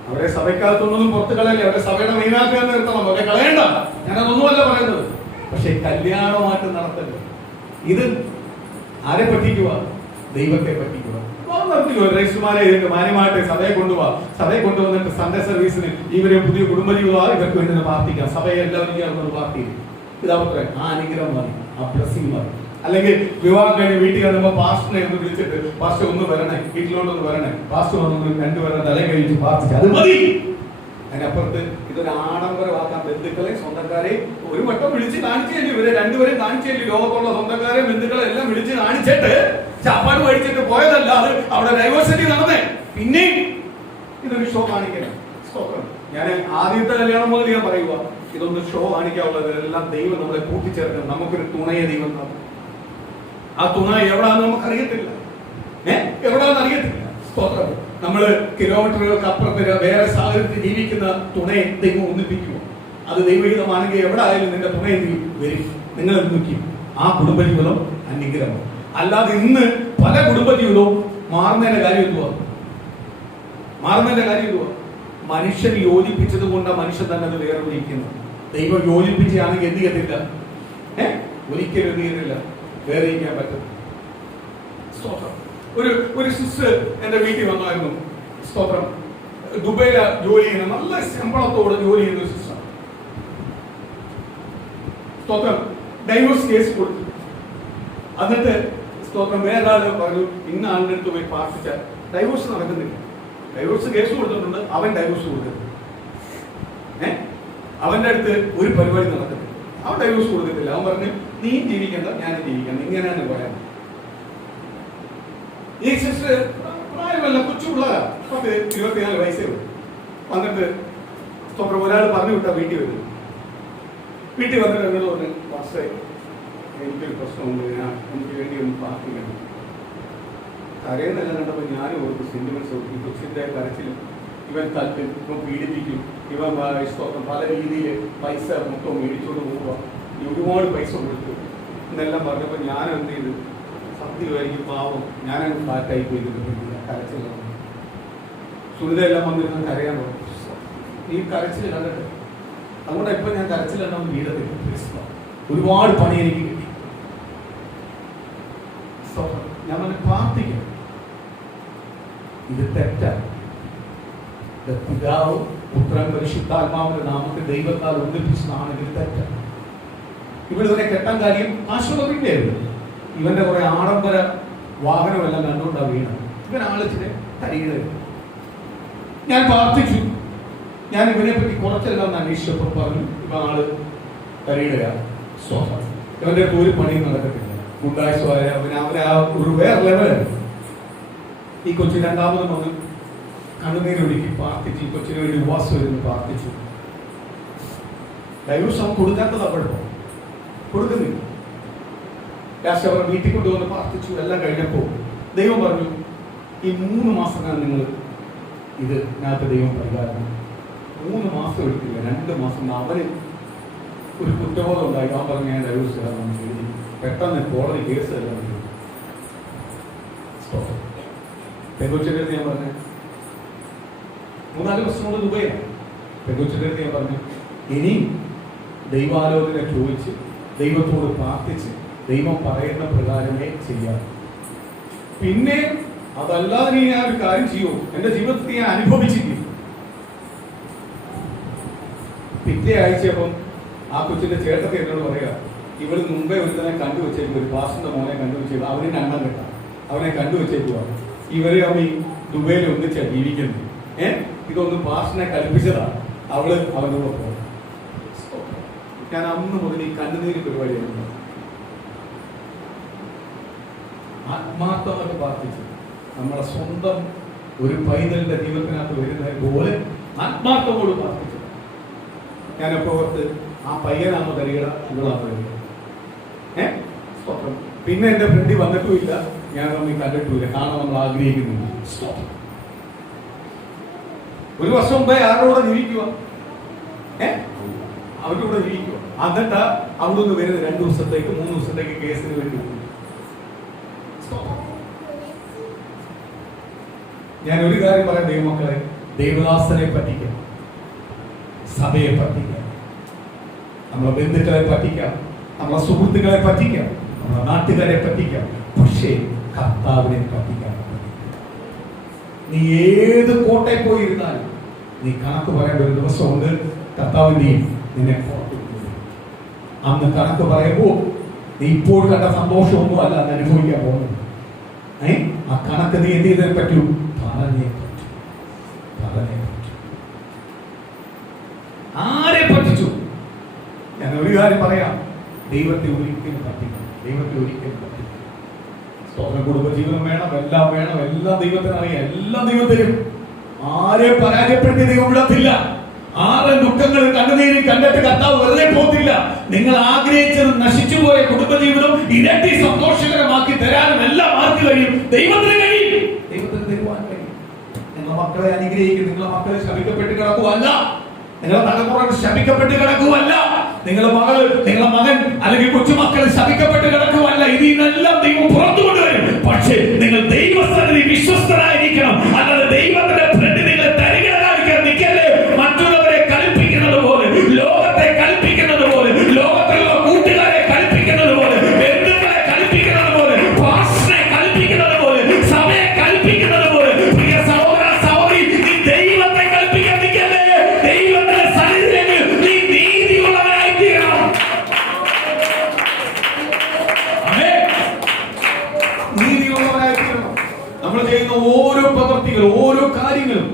അവരെ സഭയ്ക്കകത്തൊന്നും പുറത്ത് കളയല്ലേ. അവരെ സഭയുടെ മെയിനാക്കാൻ നിർത്തണം. അവരെ കളയണ്ട. ഞാനതൊന്നുമല്ല പറയുന്നത്. പക്ഷെ കല്യാണമായിട്ട് നടത്തല്ലേ. ഇത് ആരെ പറ്റിക്കുക? ദൈവത്തെ പറ്റിക്കുക. നടത്തിക്കോ. രജിസ്ട്രിമാരെ മാന്യമായിട്ട് സഭയെ കൊണ്ടുപോവാ. സഭയെ കൊണ്ടുവന്നിട്ട് സൺഡേ സർവീസിന് ഇവരെ പുതിയ കുടുംബജീവിതമാണ് ഇവർക്ക് വേണ്ടി പ്രാർത്ഥിക്കാം. സഭയെ എല്ലാവരും ചേർന്ന് പ്രാർത്ഥിക്കും. ഇതാപത്രേ ആ അനുഗ്രഹം മതി, ആ ബ്ലെസ്സിംഗ് മതി. അല്ലെങ്കിൽ വിവാഹം കഴിഞ്ഞ് വീട്ടിൽ വരുമ്പോ പാസ്റ്ററിനെ ഒന്ന് വിളിച്ചിട്ട് പാസ്റ്റർ ഒന്ന് വരണേ, വീട്ടിലോട്ടൊന്ന് വരണേ, പാസ്റ്റർ ഒന്ന് 2 പേരെ തല കഴിച്ച് പ്രാർത്ഥിച്ചു, അത് മതി. അതിനപ്പുറത്ത് ഇതൊരു ആഡംബരമാക്കാൻ ബന്ധുക്കളെ സ്വന്തക്കാരെ ഒരു വട്ടം വിളിച്ച് കാണിച്ചേണ്ടി. ഇവരെ 2 പേരെ കാണിച്ചേണ്ടി. ലോകത്തുള്ള സ്വന്തക്കാരെ ബന്ധുക്കളെ എല്ലാം വിളിച്ച് കാണിച്ചിട്ട് ചാപ്പാട് കഴിച്ചിട്ട് പോയതല്ല. അത് അവിടെ ഡൈവേഴ്സിറ്റി നടന്നേ. പിന്നെയും ഇതൊരു ഷോ കാണിക്കണം. സ്തോത്രം. ഞാൻ ആദ്യത്തെ കല്യാണം മുതൽ ഞാൻ പറയുക, ഇതൊന്ന് ഷോ കാണിക്കാനുള്ളത്. എല്ലാം ദൈവം നമ്മളെ കൂട്ടിച്ചേർക്കണം. നമുക്കൊരു തുണയെ ദൈവം തന്നു. ആ തുണ എവിടാന്ന് നമുക്കറിയത്തില്ല. എവിടാന്ന് അറിയത്തില്ല. സ്തോത്രം. നമ്മള് കിലോമീറ്ററുകൾക്ക് അപ്പുറത്ത് വേറെ സാഹചര്യത്തിൽ ജീവിക്കുന്ന തുണയെ ദൈവം ഒന്നിപ്പിക്കുമോ? അത് ദൈവഹിതമാണെങ്കിൽ എവിടെ ആയാലും നിന്റെ തുണയെ വരും. നിങ്ങൾ ഒന്നിക്കും. ആ കുടുംബജീവിതം അനുഗ്രഹം. അല്ലാതെ ഇന്ന് പല കുടുംബജീവിതവും മാറുന്നതിന്റെ കാര്യം എന്തുവാ? മാറുന്നതിന്റെ കാര്യം എന്തുവാ? മനുഷ്യൻ യോജിപ്പിച്ചത് കൊണ്ട് മനുഷ്യൻ തന്നെ അത് വേറെ വിളിക്കുന്നു. ദൈവം യോജിപ്പിച്ചാണെങ്കിൽ എന്ത് ചെയ്യത്തില്ല? ഒരിക്കലും എന്ത് ചെയ്യുന്നില്ല, വേറെ ഇരിക്കാൻ പറ്റും. സ്തോത്രം. ഒരു സിസ്റ്റർ എന്റെ വീട്ടിൽ വന്നായിരുന്നു. സ്തോത്രം. ദുബൈയിലെ ജോലി ചെയ്യുന്ന, നല്ല ശമ്പളത്തോടെ ജോലി ചെയ്യുന്ന ഒരു സിസ്റ്റർ. സ്തോത്രം. ഡൈവോഴ്സ് കേസ് കൊടുത്തു. എന്നിട്ട് സ്തോത്രം വേറൊരാള് പറഞ്ഞു, ഇന്ന ആളുടെ അടുത്ത് പോയി പ്രാർത്ഥിച്ച ഡൈവോഴ്സ് നടക്കുന്നില്ല. ഡൈവോഴ്സ് കേസ് കൊടുത്തിട്ടുണ്ട്. അവൻ ഡൈവോഴ്സ് കൊടുത്തിട്ടുണ്ട്. അവന്റെ അടുത്ത് ഒരു പരിപാടി നടക്കുന്നില്ല. അവൻ ഡൈവോഴ്സ് കൊടുത്തിട്ടില്ല. അവൻ പറഞ്ഞു, നീ ജീവിക്കണ്ട, ഞാനും ജീവിക്കണ്ട, ഇങ്ങനെയാണ് പറയാൻ. ഈ സിസ്റ്റർ പ്രായമല്ല, കൊച്ചു പിള്ളേരാ, 24 വയസ്സേ ഉള്ളൂ. വന്നിട്ട് സ്തോത്രം ഒരാൾ പറഞ്ഞു വിട്ടാ വീട്ടിൽ വരും. വീട്ടിൽ വന്നിട്ട് എന്നോട് പറഞ്ഞു, പക്ഷേ എനിക്കൊരു പ്രശ്നമുണ്ട്, എനിക്ക് വേണ്ടി ഒന്ന് പ്രാർത്ഥിക്കണം. കരയെന്നെല്ലാം കണ്ടപ്പോൾ ഞാനും ഓർക്ക് സെന്റിമെന്റ്സ് ഓർക്കും. ഈ കൊച്ചിന്റെ കരച്ചിലും ഇവൻ തല്ലും, ഇവൻ പീഡിപ്പിക്കും, ഇവൻ സ്തോത്രം പല രീതിയിൽ പൈസ മൊത്തം മേടിച്ചോണ്ട് പോവുക, ഒരുപാട് പൈസ കൊടുത്തു എന്നെല്ലാം പറഞ്ഞപ്പോൾ ഞാൻ എന്ത് ചെയ്തു? സത്യമായിരിക്കും പാവം, ഞാനങ്ങ് ഫ്ലാറ്റായി പോയിരുന്നു. കരച്ചിൽ സുനിതയെല്ലാം വന്നിരുന്ന് കരയാൻ പോകും. ഈ കരച്ചിൽ കണ്ടിട്ട് അതുകൊണ്ട് ഇപ്പൊ ഞാൻ കരച്ചിലുണ്ടാവും വീടത്തില്ല. ഒരുപാട് പണി എനിക്ക് കിട്ടി. ഞാൻ പറഞ്ഞ പ്രാർത്ഥിക്കും. ഇത് തെറ്റാണ്. പിതാവും പുത്രൻ പരിശുദ്ധാത്മാവിന്റെ നാമത്തിൽ ദൈവത്താൽ ഒന്നിപ്പിച്ചതാണ്. ഇത് തെറ്റാണ്. ഇവിടെ കെട്ടാൻ കാര്യം ആശ്വസിപ്പിക്കായിരുന്നു. ഇവന്റെ കുറെ ആഡംബര വാഹനമെല്ലാം കണ്ടുകൊണ്ടാ വീണ. ഇവൻ ആളിച്ചിട്ട് കരിയത്. ഞാൻ പ്രാർത്ഥിച്ചു. ഞാൻ ഇവനെ പറ്റി കുറച്ചെല്ലാം അന്വേഷിച്ചപ്പോൾ പറഞ്ഞു, ഇവ ആള് കരിയുകയാണ്. ഇവന്റെ ഒരു പണിയും നടക്കത്തില്ല. ഗുണ്ടായ്സ്വായ അവനെ ആ ഒരു വേറെ ലെവലായിരുന്നു. ഈ കൊച്ചി 2ാമതും വന്ന് കണ്ണുനീരൊഴുക്കി പ്രാർത്ഥിച്ചു. ഈ കൊച്ചിന് വേണ്ടി ഉപവാസം വരുന്നു പ്രാർത്ഥിച്ചു. ഡൈവോഴ്സ് അവൻ കൊടുക്കാത്തത് അപ്പോഴോ കൊടുക്കുന്നില്ല. ലാസ്റ്റ് അവർ വീട്ടിൽ കൊണ്ടുവന്ന് പ്രാർത്ഥിച്ചു. എല്ലാം കഴിഞ്ഞപ്പോൾ ദൈവം പറഞ്ഞു, ഈ 3 മാസമാണ് നിങ്ങൾ ഇതിനകത്ത് ദൈവം പരിഹാരം. 3 മാസം എടുത്തില്ല, 2 മാസം. അവന് ഒരു കുറ്റബോധം ഉണ്ടായി. ഞാൻ പറഞ്ഞു ഞാൻ ഡൈവേഴ്സ് ചെയ്യാൻ എഴുതി. പെട്ടെന്ന് കോടതി കേസ് എല്ലാം പെങ്കൊച്ചിൻ്റെ അടുത്ത് ഞാൻ പറഞ്ഞു 3-4 വർഷം കൊണ്ട് ദുബൈയാണ്. പെങ്കൊച്ചിൻ്റെ അടുത്ത് ഞാൻ പറഞ്ഞു ഇനി ദൈവാലോചന ചോദിച്ച് ദൈവത്തോട് പ്രാർത്ഥിച്ച് ദൈവം പറയുന്ന പ്രകാരമേ ചെയ്യാം. പിന്നെ അതല്ലാതെ നീ ഞാൻ ഒരു കാര്യം ചെയ്യൂ, എന്റെ ജീവിതത്തിൽ ഞാൻ അനുഭവിച്ചിരിക്കും. പിറ്റേ ആഴ്ചയപ്പം ആ കൊച്ചിന്റെ ചേട്ടത്തി എന്നോട് പറയാ, ഇവള് മുമ്പേ ഒരുത്തനെ കണ്ടുവച്ചേക്കും, ഒരു പാസ്റ്ററിന്റെ മോനെ കണ്ടുവച്ചേക്കും, അവന് രണ്ടാം കെട്ട അവനെ കണ്ടുവച്ചേക്കുക. ഇവര് അമ്മ ദുബൈയിൽ ഒന്നിച്ചാ ജീവിക്കുന്നത്. ഇതൊന്നും പാസ്റ്ററിനെ കൽപ്പിച്ചതാ. അവള് അവനോട് പോകും. ഞാൻ അന്ന് മുതൽ ഈ കണ്ണുനീര് പരിപാടിയായിരുന്നു. ആത്മാർത്ഥമായിട്ട് പ്രാർത്ഥിച്ചു. നമ്മുടെ സ്വന്തം ഒരു പൈതലിന്റെ ജീവിതത്തിനകത്ത് വരുന്നത് പോലെ ആത്മാർത്ഥമോട് പ്രാർത്ഥിച്ചു. ഞാനപ്പോ ഓർത്ത് ആ പയ്യനാണോ തരികട, ഇവളാണോ തരിക. പിന്നെ എന്റെ ഫ്രണ്ട് വന്നിട്ടുമില്ല, ഞാൻ നമ്മൾ കണ്ടിട്ടുമില്ല, കാണാൻ നമ്മൾ ആഗ്രഹിക്കുന്നില്ല. ഒരു വർഷം മുമ്പേ ആരോടെ ജീവിക്കുക, അവരുടെ കൂടെ ജീവിക്കുക. എന്നിട്ട് അവിടെ നിന്ന് വരുന്നത് 2 ദിവസത്തേക്ക് 3 ദിവസത്തേക്ക് കേസിന് വേണ്ടി. ഞാൻ ഒരു കാര്യം പറയാം ദൈവമക്കളെ, ദൈവദാസനെ പറ്റിക്കാം, സഭയെ പറ്റിക്കാം, നമ്മളെ ബന്ധുക്കളെ പറ്റിക്കാം, നമ്മളെ സുഹൃത്തുക്കളെ പറ്റിക്കാം, നമ്മളെ നാട്ടുകാരെ പറ്റിക്കാം. പക്ഷേ കർത്താവിനെ പറ്റിക്കാൻ നീ ഏത് കോട്ടയിൽ പോയിരുന്നാലും നീ കണക്ക് പറയേണ്ട ഒരു ദിവസമുണ്ട്. കർത്താവിന്റെയും നിന്നെ അന്ന് കണക്ക് പറയുമ്പോൾ നീ ഇപ്പോൾ കണ്ട സന്തോഷമൊന്നും അല്ല അന്ന് അനുഭവിക്കാൻ പോകുന്നത്. ആ കണക്ക് നീ എന്ത് ചെയ്തേ പറ്റൂ? പറഞ്ഞേ പറ്റൂ. ആരെ പറ്റിച്ചു? ഞാൻ ഒരു കാര്യം പറയാം, ദൈവത്തെ ഒരിക്കലും പറ്റിക്കണം. ദൈവത്തെ ഒരിക്കലും പറ്റിക്കണം. കുടുംബജീവനം വേണം, എല്ലാം വേണം, എല്ലാം ദൈവത്തിന് അറിയാം, എല്ലാം ദൈവത്തിനും. ആരെ പരാജയപ്പെടുത്തി ദൈവം വിടത്തില്ല. ആരെ ദുഃഖങ്ങളും കണ്ണുനീരും കണ്ടിട്ട് കർത്താവ് വെറുതെ പോകത്തില്ല. നിങ്ങൾ ആഗ്രഹിച്ചത് നശിച്ചുപോയ കുടുംബജീവിതം ഇരട്ടി സന്തോഷകരമാക്കി തരാനും എല്ലാം ആർക്ക് കഴിയും? ദൈവത്തിന് കഴിയും. ദൈവത്തിന് തരുവാൻ കഴിയും. നിങ്ങളുടെ മക്കളെ അനുഗ്രഹിക്കും. നിങ്ങളുടെ മക്കളെ ശപിക്കപ്പെട്ട് കിടക്കുവല്ല, നിങ്ങളുടെ തലമുറ ശപിക്കപ്പെട്ട് കിടക്കുവല്ല, നിങ്ങളുടെ മകൾ, നിങ്ങളുടെ മകൻ അല്ലെങ്കിൽ കൊച്ചുമക്കൾ ശപിക്കപ്പെട്ട് കിടക്കുവല്ല. ഇതിനെല്ലാം ദൈവം പുറത്തു കൊണ്ടുവരും. പക്ഷേ നിങ്ങൾ ദൈവസ്ഥനിൽ വിശ്വസ്തരായിരിക്കണം. അല്ലാതെ ദൈവത്തിന്റെ ഫ്രണ്ട് നിങ്ങൾ തരികടക്കാൻ നിൽക്കല്ലേ. മറ്റുള്ളവരെ കൽപ്പിക്കുന്നത് പോലെ, ലോകത്തെ കൽപ്പിക്കുന്നത് പോലെ, ലോകത്തിലുള്ള കൂട്ടുകാരെ കൽപ്പിക്കുന്നത് പോലെ, ബന്ധുക്കളെ കൽപ്പിക്കുന്നത് പോലെ, പാസ്റ്ററെ കൽപ്പിക്കുന്നത് പോലെ, സഭയെ കൽപ്പിക്കുന്നത് പോലെ, പ്രിയ സഹോദര സഹോദരി, നീ ദൈവത്തെ കൽപ്പിക്കാൻ നിൽക്കല്ലേ. ദൈവത്തിന്റെ സന്നിധിയിൽ നീ നീതിയുള്ളവനായി തീരണം. നീതിയുള്ളവനായി തീരണം. നമ്മൾ ചെയ്യുന്ന ഓരോ പ്രവൃത്തികളും ഓരോ കാര്യങ്ങളും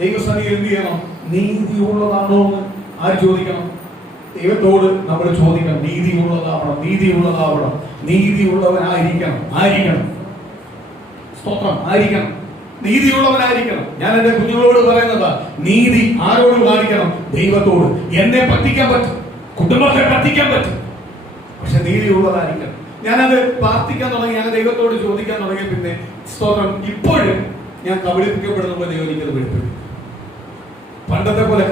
ദൈവസന്നിധിയിൽ എന്ത് ചെയ്യണം? നീതിയുള്ളതാണോ എന്ന് ആര് ചോദിക്കണം? ദൈവത്തോട് നമ്മൾ ചോദിക്കണം. നീതിയുള്ളതാവണം, നീതിയുള്ളതാവണം, നീതിയുള്ളവനായിരിക്കണം. ആയിരിക്കണം. സ്തോത്രം. ആയിരിക്കണം, നീതിയുള്ളവനായിരിക്കണം. ഞാൻ എന്റെ കുഞ്ഞുങ്ങളോട് പറയുന്നതാ, നീതി ആരോട് കാണിക്കണം? ദൈവത്തോട്. എന്നെ പറ്റിക്കാൻ പറ്റും, കുടുംബത്തെ പറ്റിക്കാൻ പറ്റും, പക്ഷെ നീതിയുള്ളതായിരിക്കണം. ഞാനത് പ്രാർത്ഥിക്കാൻ തുടങ്ങി, ഞാൻ ദൈവത്തോട് ചോദിക്കാൻ തുടങ്ങി. പിന്നെ സ്തോത്രം, ഇപ്പോഴും ഞാൻ കബളിപ്പിക്കപ്പെടുന്ന ദൈവം എനിക്കത് വെളിപ്പെടുത്തി. പണ്ടത്തെ പോലെ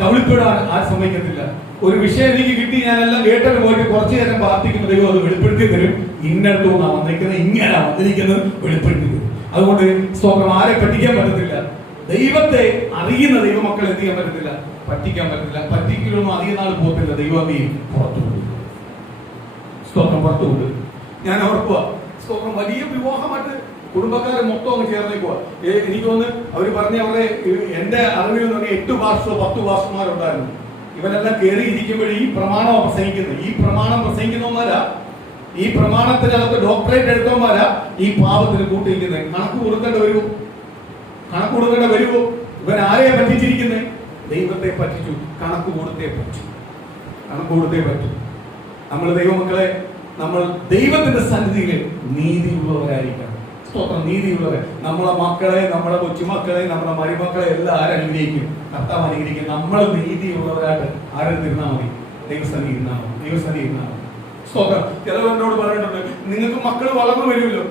കബളിപ്പെടാൻ ആ സമ്മതിക്കത്തില്ല. ഒരു വിഷയം എനിക്ക് കിട്ടി, ഞാനെല്ലാം കേട്ടിട്ട് പോയിട്ട് കുറച്ചു നേരം പ്രാർത്ഥിക്കുമ്പോൾ ദൈവം അത് വെളിപ്പെടുത്തി തരും. ഇന്നടത്തോന്നാ വന്നിരിക്കുന്നത്, ഇങ്ങനെ വന്നിരിക്കുന്നത് വെളിപ്പെടുത്തി തരും. അതുകൊണ്ട് സ്തോത്രം, ആരെ പറ്റിക്കാൻ പറ്റത്തില്ല. ദൈവത്തെ അറിയുന്ന ദൈവമക്കൾ എന്ത് ചെയ്യാൻ പറ്റത്തില്ല? പറ്റിക്കാൻ പറ്റത്തില്ല. പറ്റിക്കലൊന്നും അധികം നാൾ പോകത്തില്ല. ദൈവം പുറത്തുകൊണ്ട് സ്തോത്രം, പുറത്തുകൊണ്ട്. ഞാൻ ഓർക്കുക, സ്തോത്രം, വലിയ വിവാഹമായിട്ട് കുടുംബക്കാരെ മൊത്തം അങ്ങ് ചേർന്നേക്കുക. എനിക്ക് തോന്നുന്നു അവർ പറഞ്ഞ അവിടെ എന്റെ അറിവിൽ എന്ന് പറഞ്ഞാൽ 8 പാസ്റ്റർ 10 പാസ്റ്റർമാരുണ്ടായിരുന്നു. ഇവനെല്ലാം കയറിയിരിക്കുമ്പോൾ ഈ പ്രമാണം പ്രസംഗിക്കുന്നത്, ഈ പ്രമാണം പ്രസംഗിക്കുന്നവന്മാരാ, ഈ പ്രമാണത്തിനകത്ത് ഡോക്ടറേറ്റ് എടുത്തവന്മാരാ ഈ പാപത്തിന് കൂട്ടിയിരിക്കുന്നത്. കണക്ക് കൊടുക്കേണ്ട വരുമോ? ഇവൻ ആരെയെ പറ്റിച്ചിരിക്കുന്നത്? ദൈവത്തെ പറ്റിച്ചു. കണക്ക് കൊടുത്തേ പറ്റൂ. നമ്മൾ ദൈവമക്കളെ, നമ്മൾ ദൈവത്തിന്റെ സന്നിധിയിൽ നീതിയുള്ളവരായിരിക്കണം. സ്തോത്രം, നീതിയുള്ളവരെ. നമ്മളെ മക്കളെ, നമ്മുടെ കൊച്ചുമക്കളെ, നമ്മുടെ മരുമക്കളെ എല്ലാം ആരനുഗ്രഹിക്കും? കർത്താവ് അനുഗ്രഹിക്കും. നമ്മൾ നീതിയുള്ളവരായിട്ട് ആരും ഇരുന്നാൽ മതി. ദൈവസന്നിധി ഇരുന്നാൽ മതി. സ്തോത്രം. ചിലവരോട് പറഞ്ഞിട്ടുണ്ട്, നിങ്ങൾക്ക് മക്കൾ വളർന്നു വരുമല്ലോ.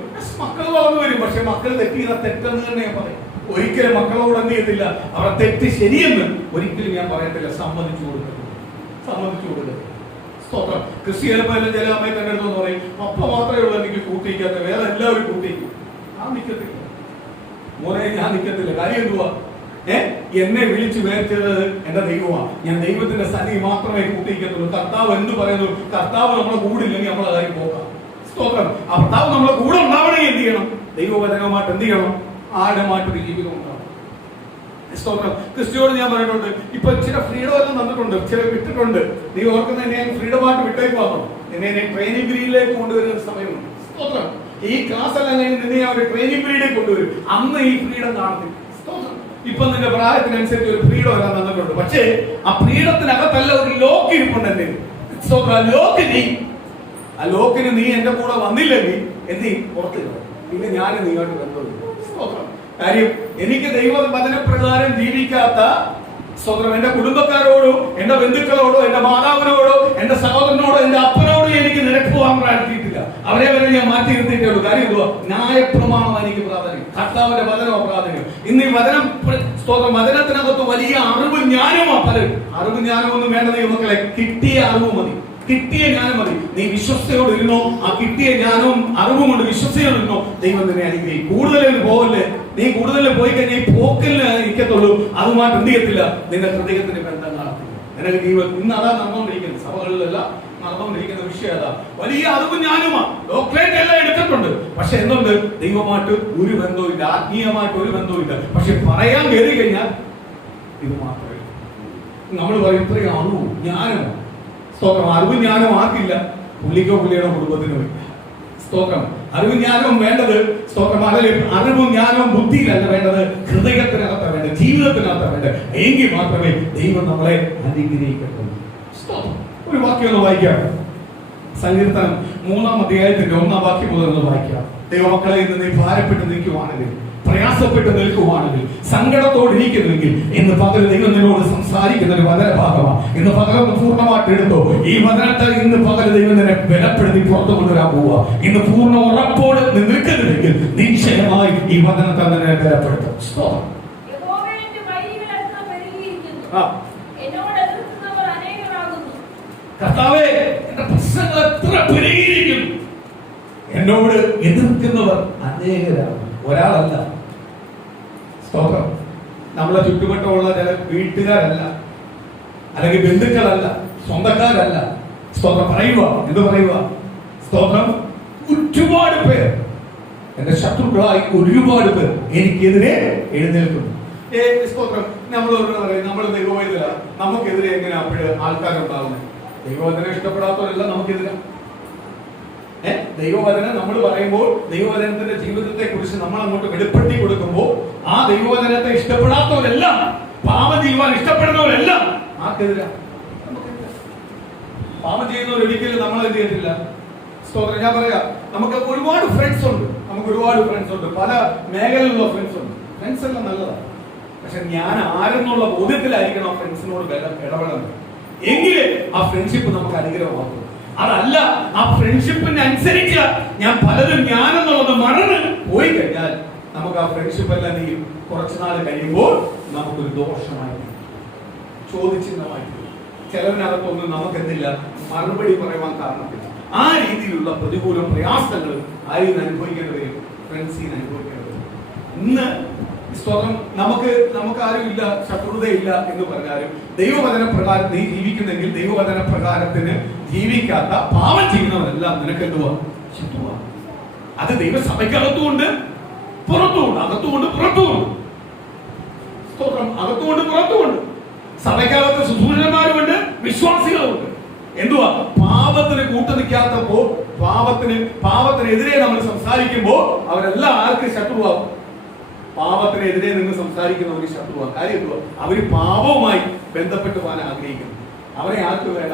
മക്കൾ വളർന്നു വരും, പക്ഷെ മക്കൾ തെറ്റെന്ന് തന്നെ ഞാൻ പറയും. ഒരിക്കലും മക്കളോട് എന്ത് ചെയ്യത്തില്ല, അവരുടെ തെറ്റ് ശരിയെന്ന് ഒരിക്കലും ഞാൻ പറയത്തില്ല. സമ്മതിച്ചു കൊടുക്കത്തില്ല. സമ്മതിച്ചു കൊടുക്കുക. സ്തോത്രം. ക്രിസ്ത്യാനിമാരിൽ ചില അമ്മയെ കണ്ടെടുത്തെന്ന് പറയും, പപ്പ മാത്രമേ ഉള്ളൂ എനിക്ക് കൂട്ടിക്കാത്ത, വേറെ എല്ലാവരും കൂട്ടിക്കും. ഞാൻ നിൽക്കത്തില്ല മോനെ, ഞാൻ നിൽക്കത്തില്ല. കാര്യം എന്തുവാ? എന്നെ വിളിച്ചു വേർച്ചത് എന്റെ ദൈവമാണ്. ഞാൻ ദൈവത്തിന്റെ സന്നിധി മാത്രമേ കൂട്ടിക്കത്തുള്ളൂ. കർത്താവ് എന്ത് പറയുന്നു? കർത്താവ് നമ്മളെ കൂടില്ലെങ്കിൽ നമ്മളെ കാര്യം പോകാം. സ്തോത്രം. ആ കർത്താവ് നമ്മളെ കൂടെ ഉണ്ടാവണമെങ്കിൽ എന്ത് ചെയ്യണം? ദൈവവചനവുമായിട്ട് എന്ത് ചെയ്യണം? ആഴമായിട്ടൊരു ജീവിതം ഉണ്ടാവും. സ്തോത്രം. ക്രിസ്തുവോട് ഞാൻ പറഞ്ഞിട്ടുണ്ട്, ഇപ്പൊ ചില ഫ്രീഡം എല്ലാം തന്നിട്ടുണ്ട്, ചില വിട്ടിട്ടുണ്ട്. നീ ഓർക്കുന്ന എന്നെ ഫ്രീഡമായിട്ട് വിട്ടേക്കുവാണോ? എന്നെ ട്രെയിനിങ് പീരീഡിലേക്ക് കൊണ്ടുവരുന്ന സമയമുണ്ട്. സ്തോത്രം. ഈ ക്ലാസ് എല്ലാം കഴിഞ്ഞ് നിന്നെ അവർ ട്രെയിനിങ് പീരീഡിലേക്ക് കൊണ്ടുവരും. അന്ന് ഈ ഫ്രീഡം കാണത്തില്ല. സ്തോത്രം. ഇപ്പൊ നിന്റെ പ്രായത്തിനനുസരിച്ച് ഒരു ഫ്രീഡം എല്ലാം തന്നിട്ടുണ്ട്. പക്ഷേ ആ ഫ്രീഡത്തിനകത്തല്ല ഒരു ലോക്ക് ഇരിപ്പുണ്ട് എന്റെ. സ്തോത്രം. ആ ലോക്കിന് നീ എന്റെ കൂടെ വന്നില്ലെങ്കിൽ എന്ത് ചെയ്യും? പുറത്ത് പിന്നെ ഞാനും നീങ്ങോട്ട് ബന്ധമില്ല. സ്തോത്രം. കാര്യം എനിക്ക് ദൈവവചനപ്രകാരം ജീവിക്കാത്ത, സ്വന്തം എന്റെ കുടുംബക്കാരോടോ എന്റെ ബന്ധുക്കളോടോ എന്റെ മാതാവിനോടോ എന്റെ സഹോദരനോടോ എന്റെ അപ്പനോടോ എനിക്ക് നിരക്ക് പോകാൻ പ്രാർത്ഥിച്ചിട്ടില്ല. അവരെ വരെ ഞാൻ മാറ്റി നിർത്തിയിട്ടേ ഉള്ളൂ. കാര്യം എന്തുവാ? ന്യായപ്രമാണം എനിക്ക് പ്രാധാന്യം, കർത്താവിന്റെ വചനമോ പ്രാധാന്യം. ഇന്ന് ഈ വചനം, സ്തോത്രം, വചനത്തിനകത്ത് വലിയ അറിവ് ജ്ഞാനമോ പലരും. അറിവ് ജ്ഞാനമൊന്നും വേണ്ട ദൈവമക്കളെ, കിട്ടിയ അറിവ് മതി. കിട്ടിയ ജ്ഞാനം മതി. നീ വിശ്വസ്തയോട് ഇരുന്നോ, ആ കിട്ടിയ ജ്ഞാനവും അറിവും കൊണ്ട് വിശ്വസ്തയോട് ഇരുന്നോ, ദൈവം നിന്നെ അനുഗ്രഹിക്കും. കൂടുതലും പോകല്ലേ. നീ കൂടുതൽ പോയി കഴിഞ്ഞാൽ ഈ പോക്കലിന് ഇരിക്കത്തുള്ളൂ. അതുമായിട്ട് എന്ത് ചെയ്യത്തില്ല? നിന്റെ ഹൃദയത്തിന് ബന്ധം നടത്തില്ല. നിനക്ക് ദൈവം ഇന്ന് അതാ നടന്നുകൊണ്ടിരിക്കുന്നത്. സഭകളിലെല്ലാം നടന്നുകൊണ്ടിരിക്കുന്ന വിഷയം അതാ. വലിയ അറിവും ജ്ഞാനവുമാണ്, ഡോക്ടറേറ്റ് എല്ലാം എടുത്തിട്ടുണ്ട്. പക്ഷെ എന്തുണ്ട്? ദൈവമായിട്ട് ഒരു ബന്ധവും ഇല്ല, ആത്മീയമായിട്ട് ഒരു ബന്ധവും ഇല്ല. പക്ഷെ പറയാൻ കയറി കഴിഞ്ഞാൽ ഇത് മാത്രമേ നമ്മൾ പറയും, ഇത്രയും അറിവും ജ്ഞാനമോ. സ്തോത്രം. അറിവും ജ്ഞാനവും ആർക്കില്ല? പുള്ളിക്കോ പുള്ളിയുടെ കുടുംബത്തിനോ ഇല്ല. സ്തോത്രം. അറിവും ജ്ഞാനവും വേണ്ടത്, സ്തോത്രം, അറിവും ജ്ഞാനവും ബുദ്ധിയിലല്ല വേണ്ടത്, ഹൃദയത്തിനകത്താണ് വേണ്ടത്, ജീവിതത്തിനകത്താണ് വേണ്ടത്. എങ്കിൽ മാത്രമേ ദൈവം നമ്മളെ അനുഗ്രഹിക്കത്തുള്ളൂ. സ്തോത്രം. ഒരു വാക്യം ഒന്ന് വായിക്കാം. സങ്കീർത്തനം 3-ാം അധ്യായത്തിന്റെ 1-ാം വാക്യം മുതൽ ഒന്ന് വായിക്കാം. ദൈവമക്കളെ, ഇന്ന് നീ ഭാരപ്പെട്ട് നിൽക്കുവാണെങ്കിൽ, പ്രയാസപ്പെട്ട് നിൽക്കുവാണെങ്കിൽ, സങ്കടത്തോട് ഇരിക്കുന്നുവെങ്കിൽ, ഇന്ന് പകൽ ദൈവം നിന്നോട് സംസാരിക്കുന്ന ഒരു വചനഭാഗമാണ്. ഇന്ന് പകൽ പൂർണ്ണമായിട്ട് എടുത്തോ. ഈ വചനത്തെ ഇന്ന് പകൽ ദൈവം നിന്നെ ബലപ്പെടുത്തി പുറത്തു കൊണ്ടുവരാൻ പോവുക. ഇന്ന് പൂർണ്ണ ഉറപ്പോട് നിൽക്കുന്നുവെങ്കിൽ നിശ്ചയമായി ഈ വചനത്തെ നിന്നെ ബലപ്പെടുത്തും. കർത്താവേ, എന്റെ പ്രശ്നങ്ങൾ എത്ര പെരുകിയിരിക്കുന്നു. എന്നോട് എതിർക്കുന്നവർ അനേകരാകും, ഒരാളല്ല. സ്തോത്രം. നമ്മളെ ചുറ്റുവട്ടമുള്ള ചില വീട്ടുകാരല്ല, അല്ലെങ്കിൽ ബന്ധുക്കളല്ല, സ്വന്തക്കാരല്ല. സ്തോത്രം. പറയുക എന്ത് പറയുക? സ്തോത്രം. ഒരുപാട് പേർ, എന്റെ ശത്രുക്കളായി ഒരുപാട് പേർ എനിക്കെതിരെ എഴുന്നേൽക്കുന്നു. സ്തോത്രം. നമ്മൾ ദൈവവേദന നമുക്കെതിരെ എങ്ങനെ അപ്പോഴും ആൾക്കാരുണ്ടാകുന്നത്? ദൈവവചനം ഇഷ്ടപ്പെടാത്തവരല്ല നമുക്കെതിരാണ്. ദൈവവചനം നമ്മൾ പറയുമ്പോൾ, ദൈവവചനത്തിന്റെ ജീവിതത്തെ കുറിച്ച് നമ്മൾ അങ്ങോട്ട് വെളിപ്പെടുത്തി കൊടുക്കുമ്പോൾ, ആ ദൈവവചനത്തെ ഇഷ്ടപ്പെടാത്തവരെല്ലാം, പാപം ചെയ്യുവാൻ ഇഷ്ടപ്പെടുന്നവരെല്ലാം ആർക്കെതിരാ? പാപം ചെയ്യുന്നവർ ഒരിക്കലും നമ്മൾ എന്ത് ചെയ്യത്തില്ല. സ്തോത്രം. ഞാൻ പറയാം, നമുക്ക് ഒരുപാട് ഫ്രണ്ട്സ് ഉണ്ട്, പല മേഖലയിലുള്ള ഫ്രണ്ട്സ് ഉണ്ട്. ഫ്രണ്ട്സ് എല്ലാം നല്ലതാണ്. പക്ഷെ ഞാൻ ആരെന്നുള്ള ബോധ്യത്തിലായിരിക്കണം ആ ഫ്രണ്ട്സിനോട് ഇടപെടുന്നത്. എങ്കിലേ ആ ഫ്രണ്ട്ഷിപ്പ് നമുക്ക് അനുഗ്രഹമാക്കും. അതല്ല, ആ ഫ്രണ്ട്ഷിപ്പിന് അനുസരിച്ച് ഞാൻ പലതും ഞാനെന്നുള്ളത് മറന്ന് പോയി കഴിഞ്ഞാൽ നമുക്ക് ആ ഫ്രണ്ട്ഷിപ്പ് എല്ലാം നീയും കുറച്ചു നാൾ കഴിയുമ്പോൾ നമുക്കൊരു ദോഷമായി, ചോദിച്ചിഹ്നമായി. ചിലതിനകത്തൊന്നും നമുക്ക് എന്തില്ല, മറുപടി പറയുവാൻ കാരണത്തില്ല. ആ രീതിയിലുള്ള പ്രതികൂല പ്രയാസങ്ങൾ ആരും അനുഭവിക്കേണ്ടി വരും, ഫ്രണ്ട്സിന് അനുഭവിക്കേണ്ടി വരും. ഇന്ന് സ്തോത്രം, നമുക്ക് ആരും ഇല്ല, ശത്രുതയില്ല എന്ന് പറഞ്ഞാലും ദൈവവചന പ്രകാരം നീ ജീവിക്കുന്നെങ്കിൽ, ദൈവവചന പ്രകാരത്തിന് ജീവിക്കാത്ത പാപം ചെയ്യുന്നവരെല്ലാം നിനക്ക് എന്തുവാ? ശത്രുവാ. അത് ദൈവസഭയ്ക്കകത്തുകൊണ്ട് പുറത്തുകൊണ്ട്, അകത്തുകൊണ്ട് പുറത്തുകൊണ്ട്. സ്തോത്രം. അകത്തുകൊണ്ട് പുറത്തുകൊണ്ട്. സഭയ്ക്കകത്ത് സുധൂരന്മാരുമുണ്ട്, വിശ്വാസികളുമുണ്ട്. എന്തുവാ? പാപത്തിന് കൂട്ടു നിൽക്കാത്തപ്പോ, പാപത്തിനെതിരെ നമ്മൾ സംസാരിക്കുമ്പോൾ അവരെല്ലാം ആർക്ക് ശത്രുവാകും? പാപത്തിനെതിരെ നിന്ന് സംസാരിക്കുന്ന ഒരു ശത്രുവാണ്. കാര്യം എന്തുവാ? അവര് പാപവുമായി ബന്ധപ്പെട്ട് പോകാൻ ആഗ്രഹിക്കുന്നു. അവരെ ആർക്ക് വേണ്ട?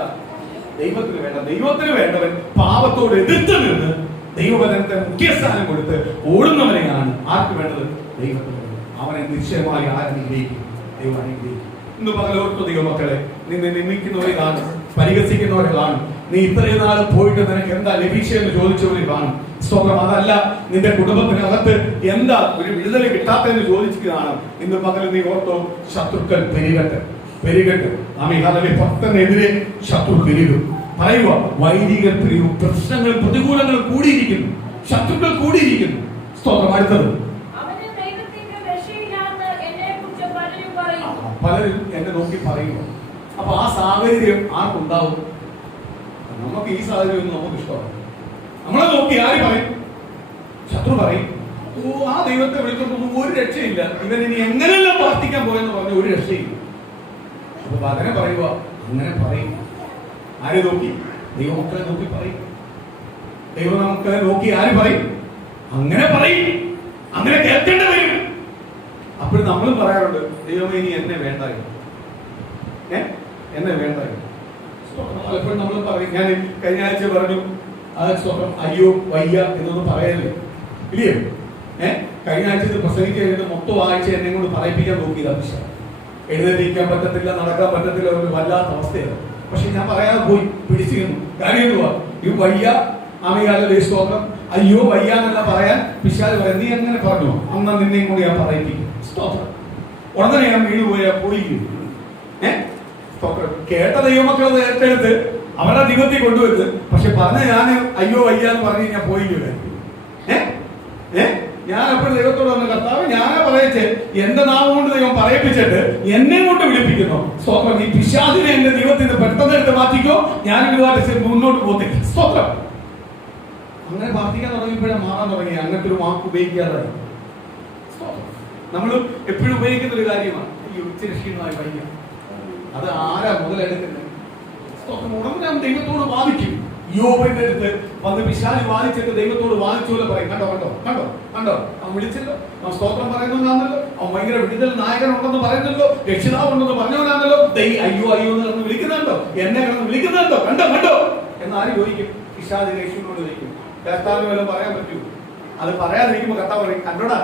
ദൈവത്തിന് വേണ്ട. ദൈവത്തിന് വേണ്ടവൻ പാപത്തോട് എതിർത്ത് നിന്ന് ദൈവവചനത്തെ മുഖ്യസ്ഥാനം കൊടുത്ത് ഓടുന്നവനെയാണ് ആർക്ക് വേണ്ടത്? ദൈവത്തിന് വേണ്ടത്. അവനെ നിശ്ചയമായി ആരനുഗ്രഹിക്കും? ദൈവം അനുഗ്രഹിക്കും. ഇന്ന് പകലോർത്ത് ദൈവമക്കളെ, നിന്നെ നിന്ദിക്കുന്നവരെ കാണും, പരിഹസിക്കുന്നവരെ കാണും. നീ ഇത്രയും നാൾ പോയിട്ട് നിനക്ക് എന്താ ലഭിച്ചെന്ന് ചോദിച്ചവരെ കാണും. സ്തോത്രം. അതല്ല, നിന്റെ കുടുംബത്തിനകത്ത് എന്താ ഒരു വിടുതൽ കിട്ടാത്തതെന്ന് ചോദിച്ചു കാണും. ഇന്ന് പകൽ നീ ഓർത്തോ, ശത്രുക്കൾ പെരുകട്ടെ. പെരുകട്ടെ. ആമേൻ. ഹല്ലേലൂയ. ഭക്തനെതിരെ ശത്രു പെരുകും. പറയുക, വൈദികർ പെരുകും. പ്രശ്നങ്ങൾ പ്രതികൂലങ്ങൾ കൂടിയിരിക്കുന്നു, ശത്രുക്കൾ കൂടിയിരിക്കുന്നു. സ്തോത്രം. അടുത്തത്, പലരും എന്നെ നോക്കി പറയുക. അപ്പൊ ആ സാഹചര്യം ആർക്കുണ്ടാവും? നമുക്ക് ഈ സാഹചര്യം നമുക്ക് ഇഷ്ടമാണ്. നമ്മളെ നോക്കി ആര് പറയും? ശത്രു പറയും, ഓ ആ ദൈവത്തെ വിളിക്കൊണ്ടൊന്നും ഒരു രക്ഷയില്ല, ഇവൻ ഇനി എങ്ങനെയെല്ലാം പ്രാർത്ഥിക്കാൻ പോയെന്ന് പറഞ്ഞ ഒരു രക്ഷയില്ല. അപ്പൊ അങ്ങനെ പറയുക, അങ്ങനെ പറയും. ആരെ നോക്കി? ദൈവമക്കളെ നോക്കി പറയും. ദൈവമക്കളെ നോക്കി ആര് പറയും? അങ്ങനെ പറയും. അങ്ങനെ കേൾക്കേണ്ടി വരും. അപ്പോൾ നമ്മൾ പറയാറുണ്ട്, ദൈവമേ ഇനി എന്നെ വേണ്ടായിരുന്നു, എന്നെ വേണ്ടായിരുന്നു. പലപ്പോഴും നമ്മൾ പറയും. ഞാൻ കഴിഞ്ഞ ആഴ്ച പറഞ്ഞു, അയ്യോ വയ്യ എന്നൊന്നും പറയല്ലേ, ഇല്ലയോ? കഴിഞ്ഞ ആഴ്ച ഇത് പ്രസംഗിച്ച് കഴിഞ്ഞിട്ട് മൊത്തം ആഴ്ച എന്നെ കൊണ്ട് പറയിപ്പിക്കാൻ നോക്കിയത് അഭിഷേകം. എഴുന്നേൽക്കാൻ പറ്റത്തില്ല, നടക്കാൻ പറ്റത്തില്ല, ഒരു വല്ലാത്ത അവസ്ഥയാണ്. പക്ഷെ ഞാൻ പറയാതെ പോയി പിടിച്ചിരുന്നു. കാര്യം എന്തുവാ? ഈ വയ്യ, ആമേൻ സ്തോത്രം, അയ്യോ വയ്യ എന്നല്ല പറയാൻ പിശാച് പറയാം. നീ എങ്ങനെ പറഞ്ഞു? അന്ന് നിന്നെയും കൂടി ഞാൻ പറയിപ്പിക്കും. സ്തോത്രം. ഉടനെ ഞാൻ വീണ് പോയി. സ്തോത്രം. കേട്ട ദൈവമക്കളത് ഏറ്റെടുത്ത് അവരുടെ ജീവിതത്തിൽ കൊണ്ടുവരുന്നത്. പക്ഷെ പറഞ്ഞ ഞാൻ അയ്യോ വയ്യ എന്ന് പറഞ്ഞു ഞാൻ പോയില്ല. ഞാൻ എപ്പോഴും ദൈവത്തോട് വന്ന കർത്താവ്, ഞാനാ പറയിച്ച് എന്റെ നാമം കൊണ്ട് ദൈവം പറയിപ്പിച്ചിട്ട് എന്നെ കൊണ്ട് വിളിപ്പിക്കുന്നു. സ്തോത്രം. ഈ പിശാചിനെ എന്റെ ജീവിതത്തിൽ നിന്ന് പെട്ടെന്ന് എടുത്ത് മാറ്റിക്കോ, ഞാൻ ഇതുമായിട്ട് മുന്നോട്ട് പോകത്തില്ല. സ്തോത്രം. അങ്ങനെ പ്രാർത്ഥിക്കാൻ തുടങ്ങിയപ്പോഴേ മാറാൻ തുടങ്ങി. അങ്ങനത്തെ ഒരു വാക്ക് ഉപയോഗിക്കാതായി. നമ്മൾ എപ്പോഴും ഉപയോഗിക്കുന്ന ഒരു കാര്യമാണ്, ഈ ഉച്ചരക്ഷീണമായി വയ്യ. അത് ആരാ മുതലെടുക്കുന്നത്? ഉടനെ ദൈവത്തോട് വാദിക്കും. യോബിന്റെ അടുത്ത് വന്ന് പിശാച് വാദിച്ചിട്ട് ദൈവത്തോട് വാദിച്ചോലെ പറയും, കണ്ടോ കണ്ടോ കണ്ടോ കണ്ടോ, അവൻ വിളിച്ചല്ലോ, അവൻ സ്തോത്രം പറയുന്നതാണല്ലോ, അവൻ ഭയങ്കര വിടുതൽ നായകൻ ഉണ്ടെന്ന് പറയുന്നല്ലോ, രക്ഷിതാവ് ഉണ്ടെന്ന് പറഞ്ഞവനാണല്ലോ, അയ്യോ അയ്യോ എന്ന് കിടന്ന് വിളിക്കുന്നുണ്ടോ, എന്നെ കിടന്ന് വിളിക്കുന്നുണ്ടോ, കണ്ടോ കണ്ടോ എന്നാരും ചോദിക്കും. പിശാച് യേശുവിനോട് ചോദിക്കും, കർത്താവിന് വല്ലതും പറയാൻ പറ്റൂ? അത് പറയാതിരിക്കുമ്പോ കർത്താവ് പറയും, കണ്ടോടാ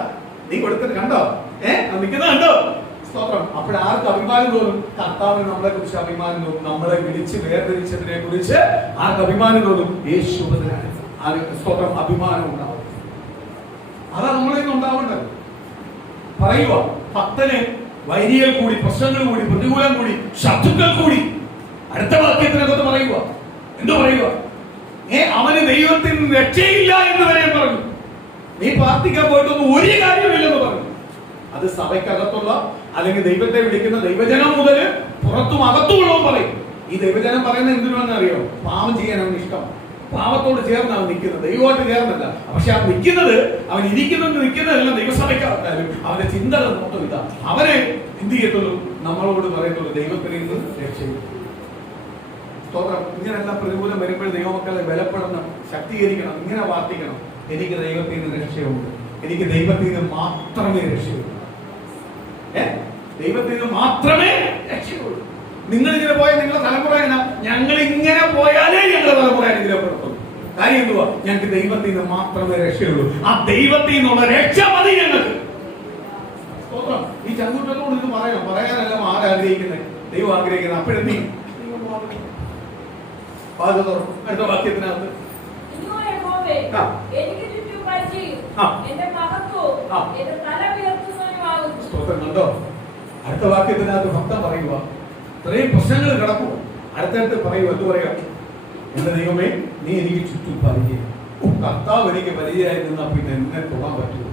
നീ കൊടുത്തിട്ട് കണ്ടോ, നിൽക്കുന്നത് കണ്ടോ. സ്തോത്രം. അപ്പോഴാർക്ക് അഭിമാനം തോന്നും? കർത്താവിന് നമ്മളെ കുറിച്ച് അഭിമാനം തോന്നും. നമ്മളെ വിളിച്ച് വേർതിരിച്ചതിനെ കുറിച്ച് ആർക്ക് അഭിമാനം തോന്നും? യേശു. സ്തോത്രം. അഭിമാനം ഉണ്ടാവും. അതാ നമ്മളിൽ നിന്ന് ഉണ്ടാവേണ്ടത്. പറയുക, ഭക്തന് വൈരികൾ കൂടി, പ്രശ്നങ്ങൾ കൂടി, പ്രതികൂലം കൂടി, ശത്രുക്കൾ കൂടി. അടുത്ത വാക്യത്തിനകത്ത് പറയുക, എന്തോ പറയുക? അവന് ദൈവത്തിന് രക്ഷയില്ല എന്ന് വരെ പറഞ്ഞു. നീ പ്രാർത്ഥിക്കാൻ പോയിട്ടൊന്നും ഒരു കാര്യമില്ലെന്ന് പറഞ്ഞു. അത് സഭയ്ക്കകത്തുള്ള അല്ലെങ്കിൽ ദൈവത്തെ വിളിക്കുന്ന ദൈവജനം മുതൽ പുറത്തും അകത്തുമുള്ളവൻ പറയും. ഈ ദൈവജനം പറയുന്നത് എന്തിനാണെന്ന് അറിയോ? പാപം ചെയ്യാൻ അവന് ഇഷ്ടം. പാപത്തോട് ചേർന്ന് അവൻ നിൽക്കുന്നത്, ദൈവമായിട്ട് ചേർന്നല്ല. പക്ഷെ അവൻ നിൽക്കുന്നത്, അവൻ നിൽക്കുന്നതെല്ലാം ദൈവസഭയ്ക്കാർക്കാരും അവന്റെ ചിന്തകൾ മൊത്തം ഇതാ. അവനെ എന്ത് ചെയ്യത്തുള്ളൂ? നമ്മളോട് പറയത്തുള്ളൂ, ദൈവത്തിൽ നിന്ന് രക്ഷയും. സ്തോത്രം. ഇങ്ങനെല്ലാം പ്രതികൂലം വരുമ്പോൾ ദൈവമക്കളെ ബലപ്പെടണം, ശക്തീകരിക്കണം, ഇങ്ങനെ പ്രാർത്ഥിക്കണം. എനിക്ക് ദൈവത്തിൽ നിന്ന് രക്ഷയുണ്ട്, എനിക്ക് ദൈവത്തിൽ നിന്ന് മാത്രമേ രക്ഷയുള്ളൂ, ദൈവത്തിൽ നിന്ന് മാത്രമേ രക്ഷയുള്ളൂ. നിങ്ങൾ ഇങ്ങനെ പോയാൽ നിങ്ങളുടെ തലമുറ ഞങ്ങൾ ഇങ്ങനെ പോയാലേ ഞങ്ങളുടെ തലമുറ അനുഗ്രഹപ്പെടുത്തുള്ളൂ. കാര്യം എന്തുവാ? ഞങ്ങൾക്ക് ദൈവത്തിൽ നിന്ന് മാത്രമേ രക്ഷയുള്ളൂ. ആ ദൈവത്തിൽ നിന്നുള്ള രക്ഷ മതി ഞങ്ങൾക്ക്. സ്തോത്രം. ഈ ചങ്കൂറ്റത്തോട് ഇത് പറയാനല്ല ആരാഗ്രഹിക്കുന്നത്, ദൈവം ആഗ്രഹിക്കുന്നത്. അപ്പോഴെന്തി അടുത്ത വാക്യത്തിനകത്ത് കണ്ടോ? അടുത്ത വാക്യത്തിനകത്ത് ഭക്തൻ പറയുക, ഇത്രയും പ്രശ്നങ്ങൾ കിടക്കും. അടുത്തടുത്ത് പറയുക, എന്ത് പറയുക? എന്റെ ദൈവമേ, നീ എനിക്ക് ചുറ്റും പരിചയം. കർത്താവ് എനിക്ക് പരിചയമായി നിന്നാ പിന്നെ എന്നെ തൊടാൻ പറ്റുമോ?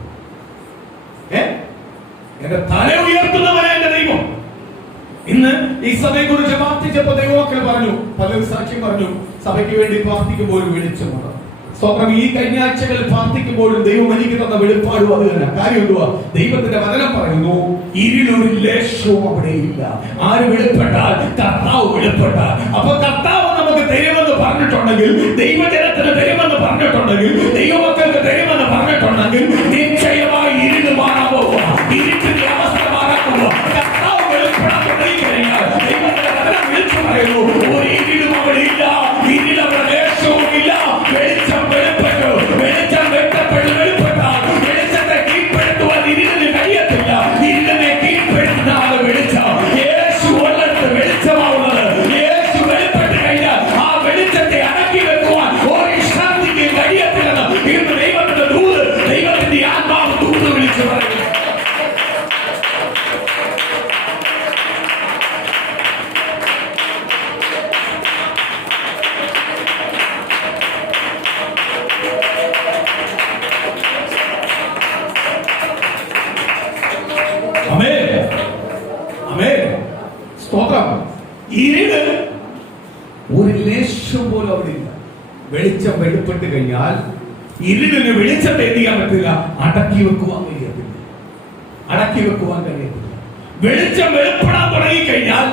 എന്റെ തല ഉയർത്തുന്നവനാ എന്റെ ദൈവം. ഇന്ന് ഈ സഭയെ കുറിച്ച് പ്രാർത്ഥിച്ചപ്പോ ദൈവമക്കൾ പറഞ്ഞു, പലരും സാക്ഷ്യം പറഞ്ഞു, സഭയ്ക്ക് വേണ്ടി പ്രാർത്ഥിക്കുമ്പോഴും വെളിച്ചമാണ്. സ്തോത്രം. ഈ കഴിഞ്ഞ ആഴ്ചകളിൽ പ്രാർത്ഥിക്കുമ്പോഴും ദൈവം എനിക്ക് തന്ന വെളിപ്പാടും അത് തന്നെ. കാര്യം എന്തുവാ? ദൈവത്തിന്റെ വചനം പറയുന്നു, ഇരുളൊരു ലേശവും അവിടെയില്ല. ആര് വെളിപ്പെട്ടാൽ? കർത്താവ് വെളിപ്പെട്ടാൽ. അപ്പൊ കർത്താവ് നമുക്ക് തരുമെന്ന് പറഞ്ഞിട്ടുണ്ടെങ്കിൽ, ദൈവജനത്തിന് തരുമെന്ന് പറഞ്ഞിട്ടുണ്ടെങ്കിൽ, ദൈവമക്കൾക്ക് തരുമെന്ന് പറഞ്ഞിട്ടുണ്ടെങ്കിൽ, നിശ്ചയമായി ഇരുന്ന് മാറാൻ പോവുക, ഇരുട്ടിന്റെ അവസ്ഥ മാറാൻ പോവുക. കർത്താവ് വെളിപ്പെടാൻ തുടങ്ങിക്കഴിഞ്ഞാൽ ദൈവത്തിന്റെ വചനം വിളിച്ചു പറയുന്നു, ഒരു ഇരുളും അവിടെ ഇല്ല, ഇരുളവിടെ ലേശവും ഇല്ല. വെളിച്ചം വെളിപ്പെട്ടു, വെളിച്ചം വെളിപ്പെട്ടാൽ വെളിച്ചത്തെ കീഴ്പ്പെടുത്തുവാൻ ഇരുളിന് കഴിയത്തില്ല. ഇരുളിനെ കീഴ്പ്പെടുത്തുന്ന ആള് വെളിച്ചം. യേശു ഉള്ളിടത്ത് വെളിച്ചമാവുന്നത്. യേശു വെളിപ്പെട്ട് കഴിഞ്ഞാൽ ആ വെളിച്ചത്തെ അടക്കി വെക്കുവാൻ ഒരു ശാന്തിക്ക് കഴിയത്തില്ലെന്ന് ഇന്ന് വെളിച്ചം വെളിപ്പെട്ട് കഴിഞ്ഞാൽ ഇരുളിന് വെളിച്ചത്തെ എന്ത് ചെയ്യാൻ പറ്റില്ല? അടക്കി വെക്കുവാൻ കഴിയത്തില്ല. അടക്കി വെക്കുവാൻ കഴിയത്തില്ല. വെളിച്ചം വെളിപ്പെടാൻ തുടങ്ങി കഴിഞ്ഞാൽ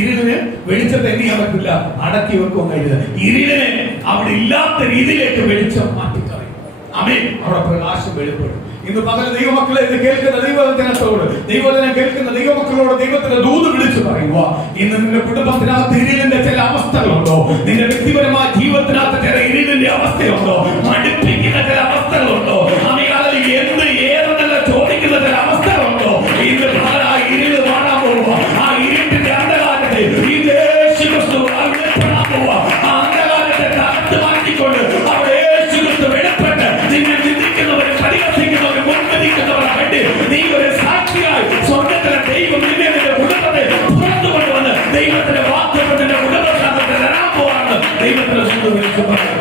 ഇരുളിന് വെളിച്ചത്തെ എന്ത് ചെയ്യാൻ പറ്റില്ല? അടക്കി വെക്കുവാൻ കഴിയില്ല. ഇരുളിനെ അവിടെ ഇല്ലാത്ത രീതിയിലേക്ക് വെളിച്ചം മാറ്റിക്കളയും. ആമേൻ. അവിടെ പ്രകാശം വെളിപ്പെടും. ഇന്ന് പകൽ ദൈവമക്കളെ, ഇത് കേൾക്കുന്ന ദൈവവചനത്തോട്, ദൈവവചനം കേൾക്കുന്ന ദൈവമക്കളോട് ദൈവത്തിന്റെ ദൂത് വിളിച്ചു പറയുക. ഇന്ന് നിന്റെ കുടുംബത്തിനകത്ത് ഇരുളിന്റെ ചില അവസ്ഥകളുണ്ടോ? നിന്റെ വ്യക്തിപരമായ ജീവിതത്തിനകത്ത് ചില ഇരുളിന്റെ അവസ്ഥയുണ്ടോ? മടുപ്പിക്കുന്ന ചില അവസ്ഥകളുണ്ടോ? അല്ലെങ്കിൽ എന്ത് ഏതെന്നല്ല ചോദിക്കുന്ന ചില അവസ്ഥകളുണ്ടോ? ഇന്ന് പകൽ ആ ഇരുള് മാറാൻ പോവുക. ആ ഇരുട്ടിന്റെ അന്ധകാരത്തെ ഈ യേശു ക്രിസ്തു വെളിപ്പെടാൻ പോവുക. ആ അന്ധകാരത്തെ തകർത്ത് മാറ്റിക്കൊണ്ട് അവിടെ യേശു ക്രിസ്തു വെളിപ്പെട്ട് നിന്നെ ചിന്തിക്കുന്നവരും പരിഹസിക്കുന്നവരും മുൻപതിക്കുന്നവരാകട്ടെ. നീ ഒരു സാക്ഷിയായി സ്വർഗത്തിലെ ദൈവം നിന്നെ നിന്റെ കുടുംബത്തെ പുറത്തു കൊണ്ടുവന്ന് ദൈവത്തിന്റെ വാഗ്ദത്തം നിന്റെ കുടുംബത്തിനകത്ത് തരാൻ പോവാണ്. ദൈവത്തിന്റെ സ്വന്തം വിളിച്ചു പറയുന്നത്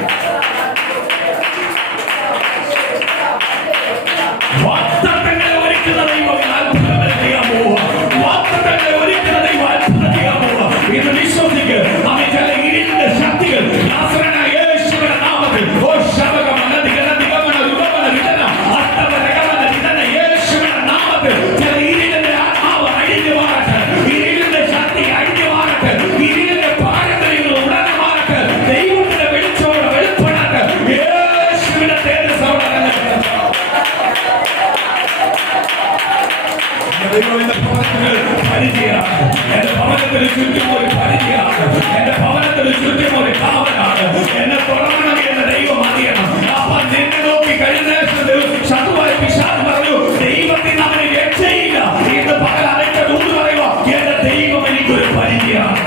വാഗ്ദത്തങ്ങളെ ഒരുക്കുന്ന ദൈവം അത്ഭുതങ്ങൾ ചെയ്യാൻ പോവുക. വാഗ്ദത്തങ്ങളെ ഒരുക്കുന്ന ദൈവം അത്ഭുതം ചെയ്യാൻ പോവുക. ഇത് വിശ്വസിക്ക്. അവൻ ചില ഇരുളിന്റെ ശക്തികൾ നാസറനായ യേശുവിന്റെ നാമത്തിൽ ചില ഇരുളിന്റെ ആത്മാവ് അഴിഞ്ഞു മാറട്ടെ. ഇരുളിന്റെ ശക്തി അഴിഞ്ഞു മാറട്ടെ. ഇരുളിന്റെ പാരമ്പര്യങ്ങൾ ഉടനെ മാറട്ടെ. ദൈവത്തിന്റെ വെളിച്ചോടെ വെളിപ്പെടട്ടെ. യേശുവിന്റെ തേജസ്സോടെ ദൈവത്തിന്റെ ഭവനത്തിൽ പരിചയമാണ്. എന്റെ ഭവനത്തിന് ചുറ്റും ഒരു പരിചയമാണ്. എന്റെ ഭവനത്തിന് ചുറ്റും ഒരു കാവലാണ്. എന്നെ തുടങ്ങണമെങ്കിൽ എന്റെ ദൈവം അറിയണം. അപ്പൊ നിന്നെ നോക്കി കഴിഞ്ഞ ശത്രുവായ പിശാച് പറഞ്ഞു, ദൈവത്തിന് അവന് രക്ഷയില്ല. ഇന്ന് പകൽ അതിന്റെ ദൂത് പറയുക, എന്റെ ദൈവം എനിക്കൊരു പരിചയമാണ്.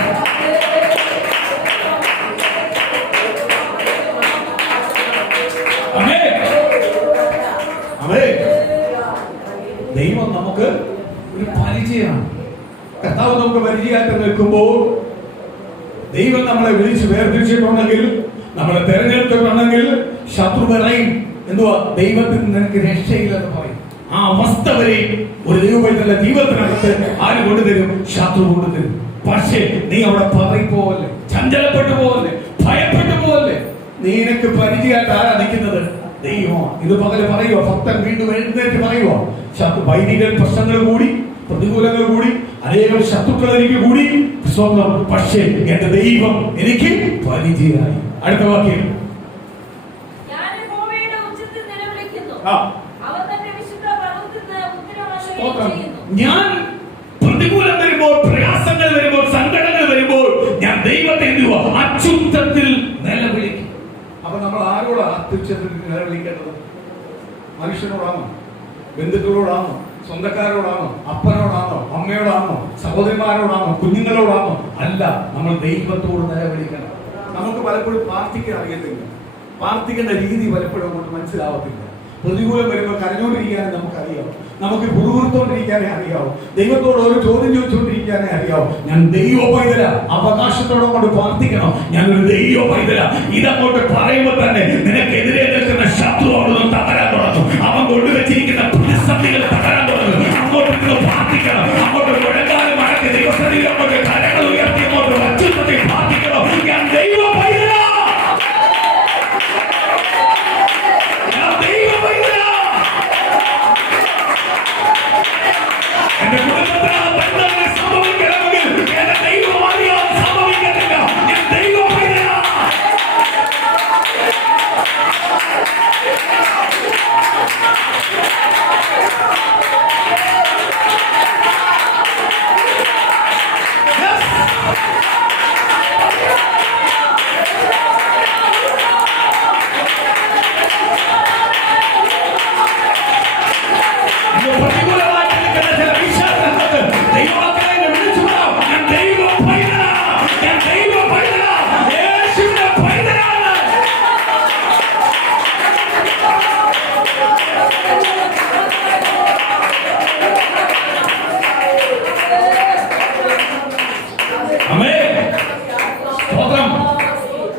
ദൈവം നമുക്ക് ഒരു പരിചയമാണ്. കർത്താവ് നമുക്ക് പരിചയമായിട്ട് നിൽക്കുമ്പോൾ ദൈവം നമ്മളെ വിളിച്ച് വേർതിരിച്ചിട്ടുണ്ടെങ്കിൽ, നമ്മളെ തെരഞ്ഞെടുത്തിട്ടുണ്ടെങ്കിൽ ശത്രു പറയും, എന്തുവാ, ദൈവത്തിന് നിനക്ക് രക്ഷയില്ലെന്ന് പറയും. ആ അവസ്ഥ വരെയും ഒരു ദൈവത്തിന്റെ ജീവിതത്തിനകത്ത് ആര് കൊണ്ടുതരും? ശത്രു കൊണ്ടുതരും. പക്ഷേ നീ അവിടെ പതറിപ്പോവല്ലേ, ചഞ്ചലപ്പെട്ടു പോവല്ലേ, ഭയപ്പെട്ടു പോവല്ലേ. നിനക്ക് പരിചയമായിട്ട് ആരാ നിൽക്കുന്നത്? ദൈവം. ഇത് പകല് പറയുവോ? ഭക്തൻ വീണ്ടും എഴുന്നേറ്റ് പറയുവോ? വൈദികൻ പ്രശ്നങ്ങൾ കൂടി, പ്രതികൂലങ്ങൾ കൂടി, അനേകം ശത്രുക്കൾ എനിക്ക് കൂടി, സ്വന്തം, പക്ഷേ എന്റെ ദൈവം എനിക്ക് പരിചയമായി. അടുത്ത വാക്യം, ഞാൻ പ്രതികൂലം വരുമ്പോൾ, പ്രയാസങ്ങൾ വരുമ്പോൾ, സങ്കടങ്ങൾ വരുമ്പോൾ ഞാൻ ദൈവത്തെ എന്തുവാ? അത്യുച്ചത്തിൽ നിലവിളിക്കും. അപ്പൊ നമ്മൾ ആരോടാ അത്യുച്ചത്തിൽ നിലവിളിക്കേണ്ടത്? മനുഷ്യനോടാണോ? ബന്ധുക്കളോടാണോ? സ്വന്തക്കാരോടാണോ? അപ്പനോടാണോ? അമ്മയോടാണോ? സഹോദരിമാരോടാണോ? കുഞ്ഞുങ്ങളോടാണോ? അല്ല, നമ്മൾ ദൈവത്തോട് നിലവിളിക്കണം. നമുക്ക് പലപ്പോഴും പ്രാർത്ഥിക്കാൻ അറിയത്തില്ല. പ്രാർത്ഥിക്കേണ്ട രീതി പലപ്പോഴും അങ്ങോട്ട് മനസ്സിലാവത്തില്ല. പ്രതികൂലം വരുമ്പോൾ കരഞ്ഞോണ്ടിരിക്കാനേ നമുക്കറിയാം. നമുക്ക് പുറകുറുത്തോണ്ടിരിക്കാനേ അറിയാവൂ. ദൈവത്തോട് ഓരോ ചോദ്യം ചോദിച്ചുകൊണ്ടിരിക്കാനേ അറിയാവൂ. ഞാൻ ദൈവ പൈതല, അവകാശത്തോടെ കൊണ്ട് പ്രാർത്ഥിക്കണം. ഞാനൊരു ദൈവ പൈതല. ഇതങ്ങോട്ട് പറയുമ്പോൾ തന്നെ നിനക്കെതിരെ നിൽക്കുന്ന ശത്രു അവിടെ തകരാൻ തുടങ്ങും. അവൻ കൊണ്ടുവച്ചിരിക്കുന്ന പ്രതിസന്ധികൾ തകരാൻ തുടങ്ങും. അങ്ങോട്ട് പ്രാർത്ഥിക്കണം. അങ്ങോട്ട് മുഴങ്ങാനും മടക്കി ദൈവസന്നിധിയിൽ അങ്ങോട്ട് കരങ്ങൾ ഉയർത്തി അങ്ങോട്ട് വച്ചുപതി പ്രാർത്ഥിക്കണം. ഞാൻ ദൈവ പൈതല. എന്റെ കുടുംബത്തിന് ബന്ധങ്ങൾ സംഭവിക്കണമെങ്കിൽ എന്റെ ദൈവം അറിയാൻ സംഭവിക്കത്തില്ല. ഞാൻ ദൈവ പൈതല.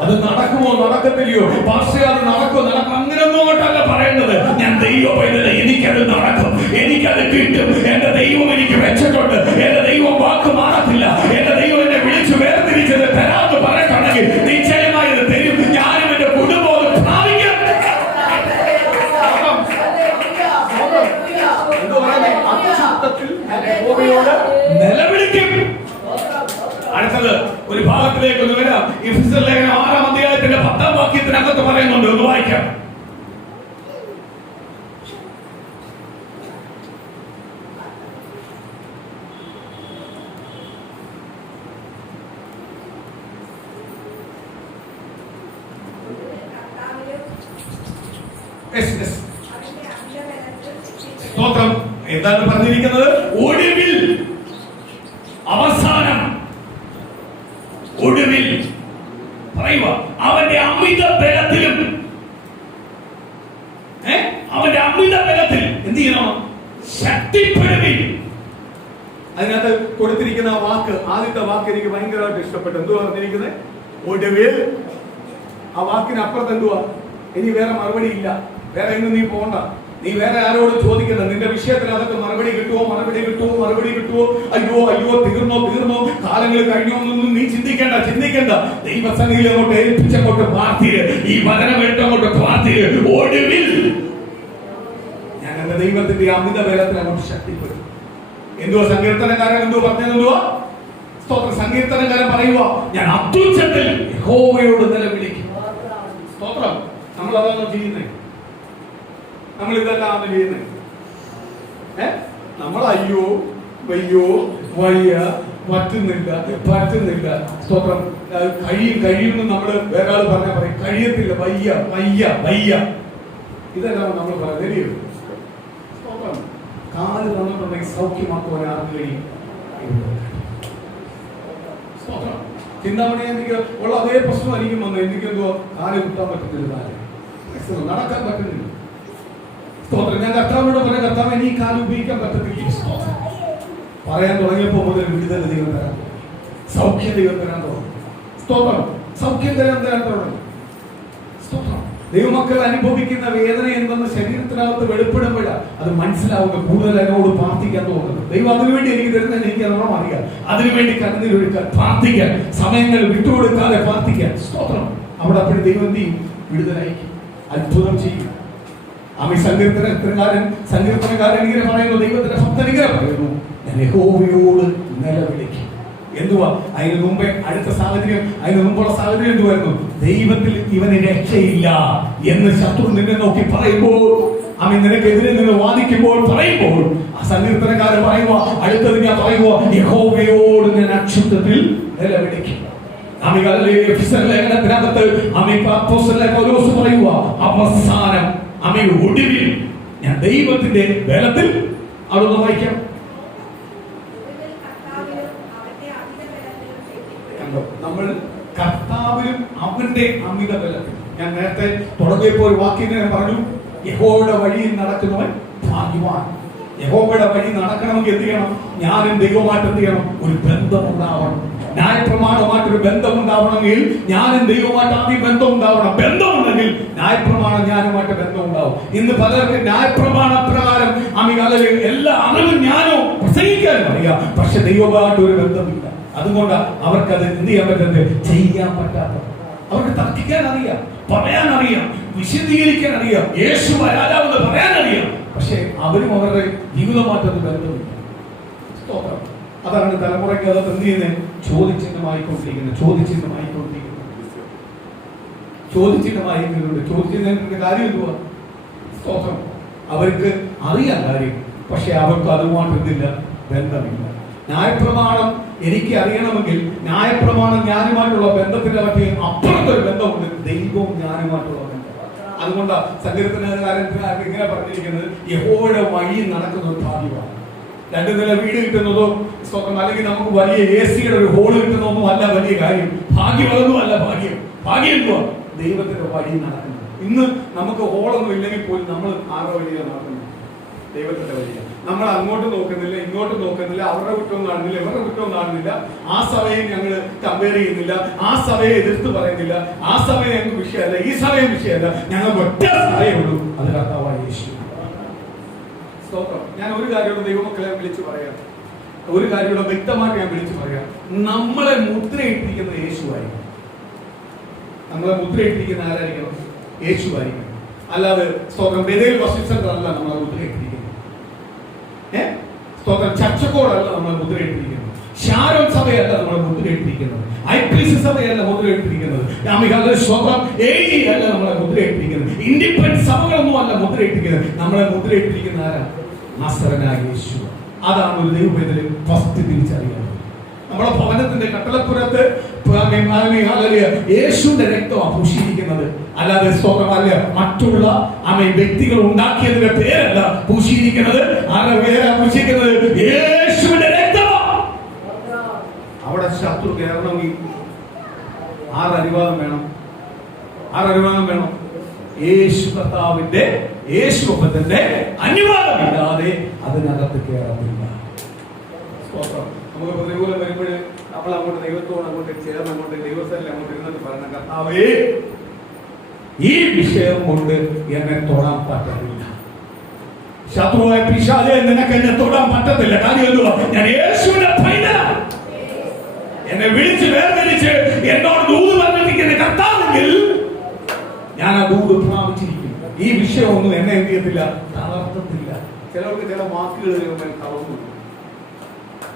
അത് നടക്കുമോ നടക്കത്തില്ലയോ? പക്ഷേ അത് നടക്കും. അങ്ങനെയൊന്നും അങ്ങോട്ടല്ല പറയേണ്ടത്. ഞാൻ ദൈവ പൈതല, എനിക്കത് നടക്കും, എനിക്കത് കിട്ടും. എന്റെ ദൈവം എനിക്ക് വെച്ചിട്ടുണ്ട്. എന്റെ ദൈവം വാക്ക് മാറത്തില്ല. എന്റെ ദൈവം എന്നെ വിളിച്ചു വേർതിരിച്ചത് തരാമെന്ന് പറഞ്ഞിട്ടുണ്ടെങ്കിൽ നിശ്ചയമായി ഇത് തരും. ഞാനും എന്റെ കുടുംബവും സ്തോത്രം. എന്താണ് പറഞ്ഞിരിക്കുന്നത്? ഒടുവിൽ, അവസാനം, ഒടുവിൽ പറയുക അവന്റെ അമിത ബലത്തിലും, അവന്റെ അമിത ബലത്തിൽ എന്ത് ചെയ്യണം? ശക്തിപ്പെടുവിൻ. അതിനകത്ത് കൊടുത്തിരിക്കുന്ന വാക്ക്, ആദ്യത്തെ വാക്ക് എനിക്ക് ഭയങ്കരമായിട്ട് ഇഷ്ടപ്പെട്ടു. എന്തുവാ പറഞ്ഞിരിക്കുന്നത്? ഒടുവിൽ. ആ വാക്കിന് അപ്പുറത്ത് എന്തുവാ? ഇനി വേറെ മറുപടി ഇല്ല. വേറെ എങ്ങും നീ പോകണ്ട. നീ വേറെ ആരോടും ചോദിക്കണ്ട. നിന്റെ വിഷയത്തിൽ അതൊക്കെ മറുപടി കിട്ടുമോ, മറുപടി കിട്ടുമോ, മറുപടി കിട്ടുമോ, അയ്യോ അയ്യോ തീർന്നോ തീർന്നോ, കാലങ്ങൾ കഴിഞ്ഞോ എന്നൊന്നും നീ ചിന്തിക്കണ്ട. ദൈവസന്നിധിയിൽ അങ്ങോട്ട് ഏൽപ്പിച്ചങ്ങോട്ട് പ്രാർത്ഥിര്. ഈ വചനം എടുത്തങ്ങോട്ട് പ്രാർത്ഥിര്. ഒടുവിൽ ഞാൻ എന്റെ ദൈവത്തിന്റെ അമിത ബലത്തിൽ അങ്ങോട്ട് ശക്തിപ്പെടും. എന്തുവാ സങ്കീർത്തനക്കാരൻ എന്തോ പറഞ്ഞെന്തുവാ? സ്തോത്രം. സങ്കീർത്തനക്കാരൻ പറയുക, ഞാൻ അത്യുച്ചത്തിൽ യഹോവയോട് നിലവിളിക്കും. സ്തോത്രം. നമ്മൾ അതാണ് ചെയ്യുന്നത്. നമ്മൾ ഇതെല്ലാം ചെയ്യുന്നത്. നമ്മൾ അയ്യോ വയ്യോ വയ്യ പറ്റുന്നില്ല. സ്തോത്രം. കഴിയുമെന്ന് നമ്മൾ വേറെ ആൾ പറഞ്ഞാൽ പറയും കഴിയത്തില്ല, വയ്യ. ഇതെല്ലാം നമ്മൾ പറയാം. സ്തോത്രം. കാല് തന്നിട്ടുണ്ടെങ്കിൽ സൗഖ്യമാക്കുവാൻ ആർക്കും കഴിയും. സ്തോത്രം. ചിന്താമണി എനിക്ക് ഉള്ള അതേ പ്രശ്നമായിരിക്കും വന്നത്. എനിക്കെന്തോ കാല് കുത്താൻ പറ്റുന്നില്ല, നടക്കാൻ പറ്റുന്നില്ല. സ്തോത്രം. ഞാൻ കർത്താവിനോട് പറയാം, കർത്താവ് എനിക്ക് ഈ കാല് ഉപയോഗിക്കാൻ പറ്റത്തില്ല. സ്തോത്രം. പറയാൻ തുടങ്ങിയപ്പോൾ മുതൽ വിടുതൽ ദൈവം തരാൻ തുടങ്ങി, സൗഖ്യം ദൈവം തരാൻ തുടങ്ങി. സ്തോത്രം. സൗഖ്യം തരാൻ തുടങ്ങി. സ്തോത്രം. ദൈവമക്കൾ അനുഭവിക്കുന്ന വേദന എന്തെന്ന് ശരീരത്തിനകത്ത് വെളിപ്പെടുമ്പോഴാണ് അത് മനസ്സിലാവുക. കൂടുതൽ അതിനോട് പ്രാർത്ഥിക്കാൻ തോന്നുന്നത്. ദൈവം അതിനുവേണ്ടി എനിക്ക് തരുന്നതിന് എനിക്ക് അതോളം അറിയാം. അതിനുവേണ്ടി കണ്ണുനീരൊഴുക്കാൻ, പ്രാർത്ഥിക്കാൻ, സമയങ്ങൾ വിട്ടുകൊടുക്കാതെ പ്രാർത്ഥിക്കാൻ. സ്തോത്രം. അവിടെ അപ്പോഴും ദൈവം എന്ത് ചെയ്യും? വിടുതലയക്കും, അത്ഭുതം ചെയ്യും. സങ്കീർത്തനക്കാരൻ ഇങ്ങനെ പറയുന്നു, ദൈവത്തിന്റെ ഭക്തൻ ഇങ്ങനെ പറയുന്നു, ഞാൻ യഹോവയോട് നിലവിളിക്കും. എന്തുവാ അതിന് മുമ്പേ അടുത്ത സാഹചര്യം, അതിന് മുമ്പുള്ള സാഹചര്യം എന്തുവായിരുന്നു? ദൈവത്തിൽ ഇവന് രക്ഷയില്ല എന്ന് ശത്രു നിന്നെ നോക്കി പറയുമ്പോൾ, അവൻ നിനക്കെതിരെ നിന്ന് വാദിക്കുമ്പോൾ പറയുമ്പോൾ, ആ സങ്കീർത്തനക്കാരൻ പറയുക, അടുത്തത് ഞാൻ പറയുക, യഹോവയോട് ഞാൻ അക്ഷുബ്ധത്തിൽ നിലവിളിക്കും. ലേഖനത്തിനകത്ത് പൗലോസ് പറയുക, അവസാനം ഒടുവിൽ ഞാൻ ദൈവത്തിന്റെ ബലത്തിൽ. അതൊന്ന് വായിക്കാം. നമ്മൾ കർത്താവിലും അവന്റെ അമിത ബലത്തിൽ. ഞാൻ നേരത്തെ തുടങ്ങിയപ്പോൾ ഒരു വാക്യം ഞാൻ പറഞ്ഞു, യഹോവയുടെ വഴിയിൽ നടക്കുന്നവൻ ഭാഗ്യവാൻ. യഹോവയുടെ വഴി നടക്കണമെങ്കിൽ എന്ത് ചെയ്യണം? ഞാനും ദൈവമായിട്ട് എന്ത് ചെയ്യണം? ഒരു ബന്ധമുണ്ടാവണം. ന്യായപ്രമാണമായിട്ടൊരു ബന്ധമുണ്ടാവണമെങ്കിൽ ഞാനും ദൈവമായിട്ട് ആദ്യം ബന്ധം ഉണ്ടാവണം. ബന്ധമുണ്ടെങ്കിൽ ന്യായപ്രമാണം ഞാനുമായിട്ട് ബന്ധം ഉണ്ടാവും. ഇന്ന് പലർക്കും ന്യായപ്രമാണ പ്രകാരം എല്ലാ അറിവും ഞാനോ പ്രസംഗിക്കാനും അറിയാം, പക്ഷെ ദൈവമായിട്ട് ഒരു ബന്ധമില്ല. അതുകൊണ്ട് അവർക്കത് എന്ത് ചെയ്യാൻ പറ്റുന്നത്? ചെയ്യാൻ പറ്റാത്ത. അവർക്ക് തർക്കിക്കാൻ അറിയാം, പറയാൻ അറിയാം, വിശദീകരിക്കാൻ അറിയാം, യേശു വരാനാവുന്നത് പറയാൻ അറിയാം, പക്ഷെ അവരും അവരുടെ ജീവിതമാറ്റത് ബന്ധമില്ല. സ്തോത്രം. അതാണ് തലമുറയ്ക്ക് അത് എന്ത് ചെയ്യുന്നത്? ചോദിച്ചിഹ്നമായിക്കൊണ്ടിരിക്കുന്നത്. ചോദിച്ചിഹ്നത്തിന്റെ കാര്യം എന്തുവാ? സ്തോത്രം. അവർക്ക് അറിയാൻ കാര്യം, പക്ഷെ അവർക്ക് അതുമായിട്ട് എന്തില്ല? ബന്ധമില്ല. ന്യായപ്രമാണം എനിക്ക് അറിയണമെങ്കിൽ ന്യായപ്രമാണം ഞാനുമായിട്ടുള്ള ബന്ധത്തിന്റെ പറ്റി അപ്പുറത്തൊരു ബന്ധമുണ്ട്, ദൈവവും ഞാനുമായിട്ടുള്ള ബന്ധം. അതുകൊണ്ടാണ് സങ്കീർത്തനക്കാരൻ ഇങ്ങനെ പറഞ്ഞിരിക്കുന്നത്, യഹോവയുടെ വഴി നടക്കുന്ന ഒരു ഭാഗ്യമാണ്. 2 നില വീട് കിട്ടുന്നതോ സ്തോത്രം, അല്ലെങ്കിൽ നമുക്ക് വലിയ AC-യുടെ ഒരു ഹോള് കിട്ടുന്നതൊന്നും അല്ല വലിയ കാര്യം. ഭാഗ്യമൊന്നും അല്ല ഭാഗ്യം. ഭാഗ്യം എന്തുവാ? ദൈവത്തിന്റെ വഴി നടക്കുന്നത്. ഇന്ന് നമുക്ക് ഹോളൊന്നും ഇല്ലെങ്കിൽ പോലും നമ്മൾ ആരുടെ വഴിയാണ് നടക്കുന്നത്? ദൈവത്തിന്റെ വഴിയാണ്. നമ്മൾ അങ്ങോട്ട് നോക്കുന്നില്ല, ഇങ്ങോട്ട് നോക്കുന്നില്ല, അവരുടെ കുറ്റവും കാണുന്നില്ല, ഇവരുടെ കുറ്റവും കാണുന്നില്ല. ആ സഭയെ ഞങ്ങൾ കമ്പയർ ചെയ്യുന്നില്ല, ആ സഭയെ എതിർത്ത് പറയുന്നില്ല, ആ സഭയെ ഞങ്ങൾക്ക് വിഷയമല്ല, ഈ സഭയും വിഷയമല്ല. ഞങ്ങൾക്ക് ഒറ്റ സഭയേ ഉള്ളൂ, അത് കർത്താവായ യേശു. സ്തോത്രം. ഞാൻ ഒരു കാര്യത്തോടെ ദൈവമക്കളെ വിളിച്ചു പറയാം, ഒരു കാര്യത്തോടെ വ്യക്തമായിട്ട് ഞാൻ വിളിച്ചു പറയാം. നമ്മളെ മുദ്രയിട്ടിരിക്കുന്ന യേശുവായിരിക്കും. നമ്മളെ മുദ്രയിട്ടിരിക്കുന്ന ആരായിരിക്കണം? യേശുവായിരിക്കണം. അല്ലാതെ സ്തോത്രം ബെഥേൽ വർഷിപ്പ് സെന്റർ അല്ല നമ്മളെ മുദ്രയിട്ടിരിക്കുന്നത്. സ്തോത്രം ചർച്ചക്കോടല്ല നമ്മളെ മുദ്രയിട്ടിരിക്കുന്നത്. ഷാരോൺ സഭയല്ല നമ്മളെ മുദ്രയിട്ടിരിക്കുന്നത്. IPC സഭയല്ല മുദ്രയിട്ടിരിക്കുന്നത്. സ്തോത്രം AG അല്ല നമ്മളെ മുദ്രയിട്ടിരിക്കുന്നത്. ഇൻഡിപെൻഡന്റ് സഭകളൊന്നും അല്ല മുദ്രയിട്ടിരിക്കുന്നത്. നമ്മളെ മുദ്രയിട്ടിരിക്കുന്ന ആരാ? നസറേനായ യേശു. അതാണ് ഒരു ദൈവവേദന ഫസ്റ്റ് തിരിച്ചറിയുന്നത്. നമ്മുടെ ഭവനത്തിന്റെ കട്ടളപ്പുറത്ത് യേശുവിന്റെ രക്തമാണ് പൂശിയിരിക്കുന്നത്. അല്ലാതെ സ്തോത്രമല്ല മറ്റുള്ള വ്യക്തികൾ ഉണ്ടാക്കിയതിന്റെ പേരല്ല പൂശിയിരിക്കുന്നത്. ആരുടെ പേരാ പൂശിയിരിക്കുന്നത്? യേശുവിന്റെ രക്തമാണ്. അവിടെ ശത്രു കയറണമെങ്കിൽ ആരനുവാദം വേണം? ആരനുവാദം വേണം? യേശു കർത്താവിന്റെ, യേശുവിന്റെ അനുവാദമില്ലാതെ അതിനകത്ത് കയറത്തില്ല. നമുക്ക് പ്രതികൂലം വരുമ്പോൾ നമ്മൾ അങ്ങോട്ട് ദൈവത്തോട് അങ്ങോട്ട് ചേർന്ന് അങ്ങോട്ട് ദൈവസ്ഥലിൽ അങ്ങോട്ട് ഇരുന്നിട്ട് പറയണം, കർത്താവേ ഈ വിഷയം കൊണ്ട് എന്നെ തൊടാൻ പറ്റത്തില്ല. ശത്രുവായ പിശാചേ നിനക്ക് എന്നെ തൊടാൻ പറ്റത്തില്ല. കാര്യം എന്തുവാ? ഞാൻ യേശുവിന്റെ പൈതലാണ്. എന്നെ വിളിച്ച് വേർതിരിച്ച് എന്നോട് ദൂത് പറഞ്ഞിരിക്കുന്ന കർത്താവെങ്കിൽ ഞാൻ ആ ദൂത് പ്രാപിച്ചിരിക്കും. ഈ വിഷയമൊന്നും എന്നെ എന്ത് ചെയ്യത്തില്ല, തളർത്തത്തില്ല. ചിലർക്ക് ചില വാക്കുകൾ കേൾക്കുമ്പോൾ തളർന്നു,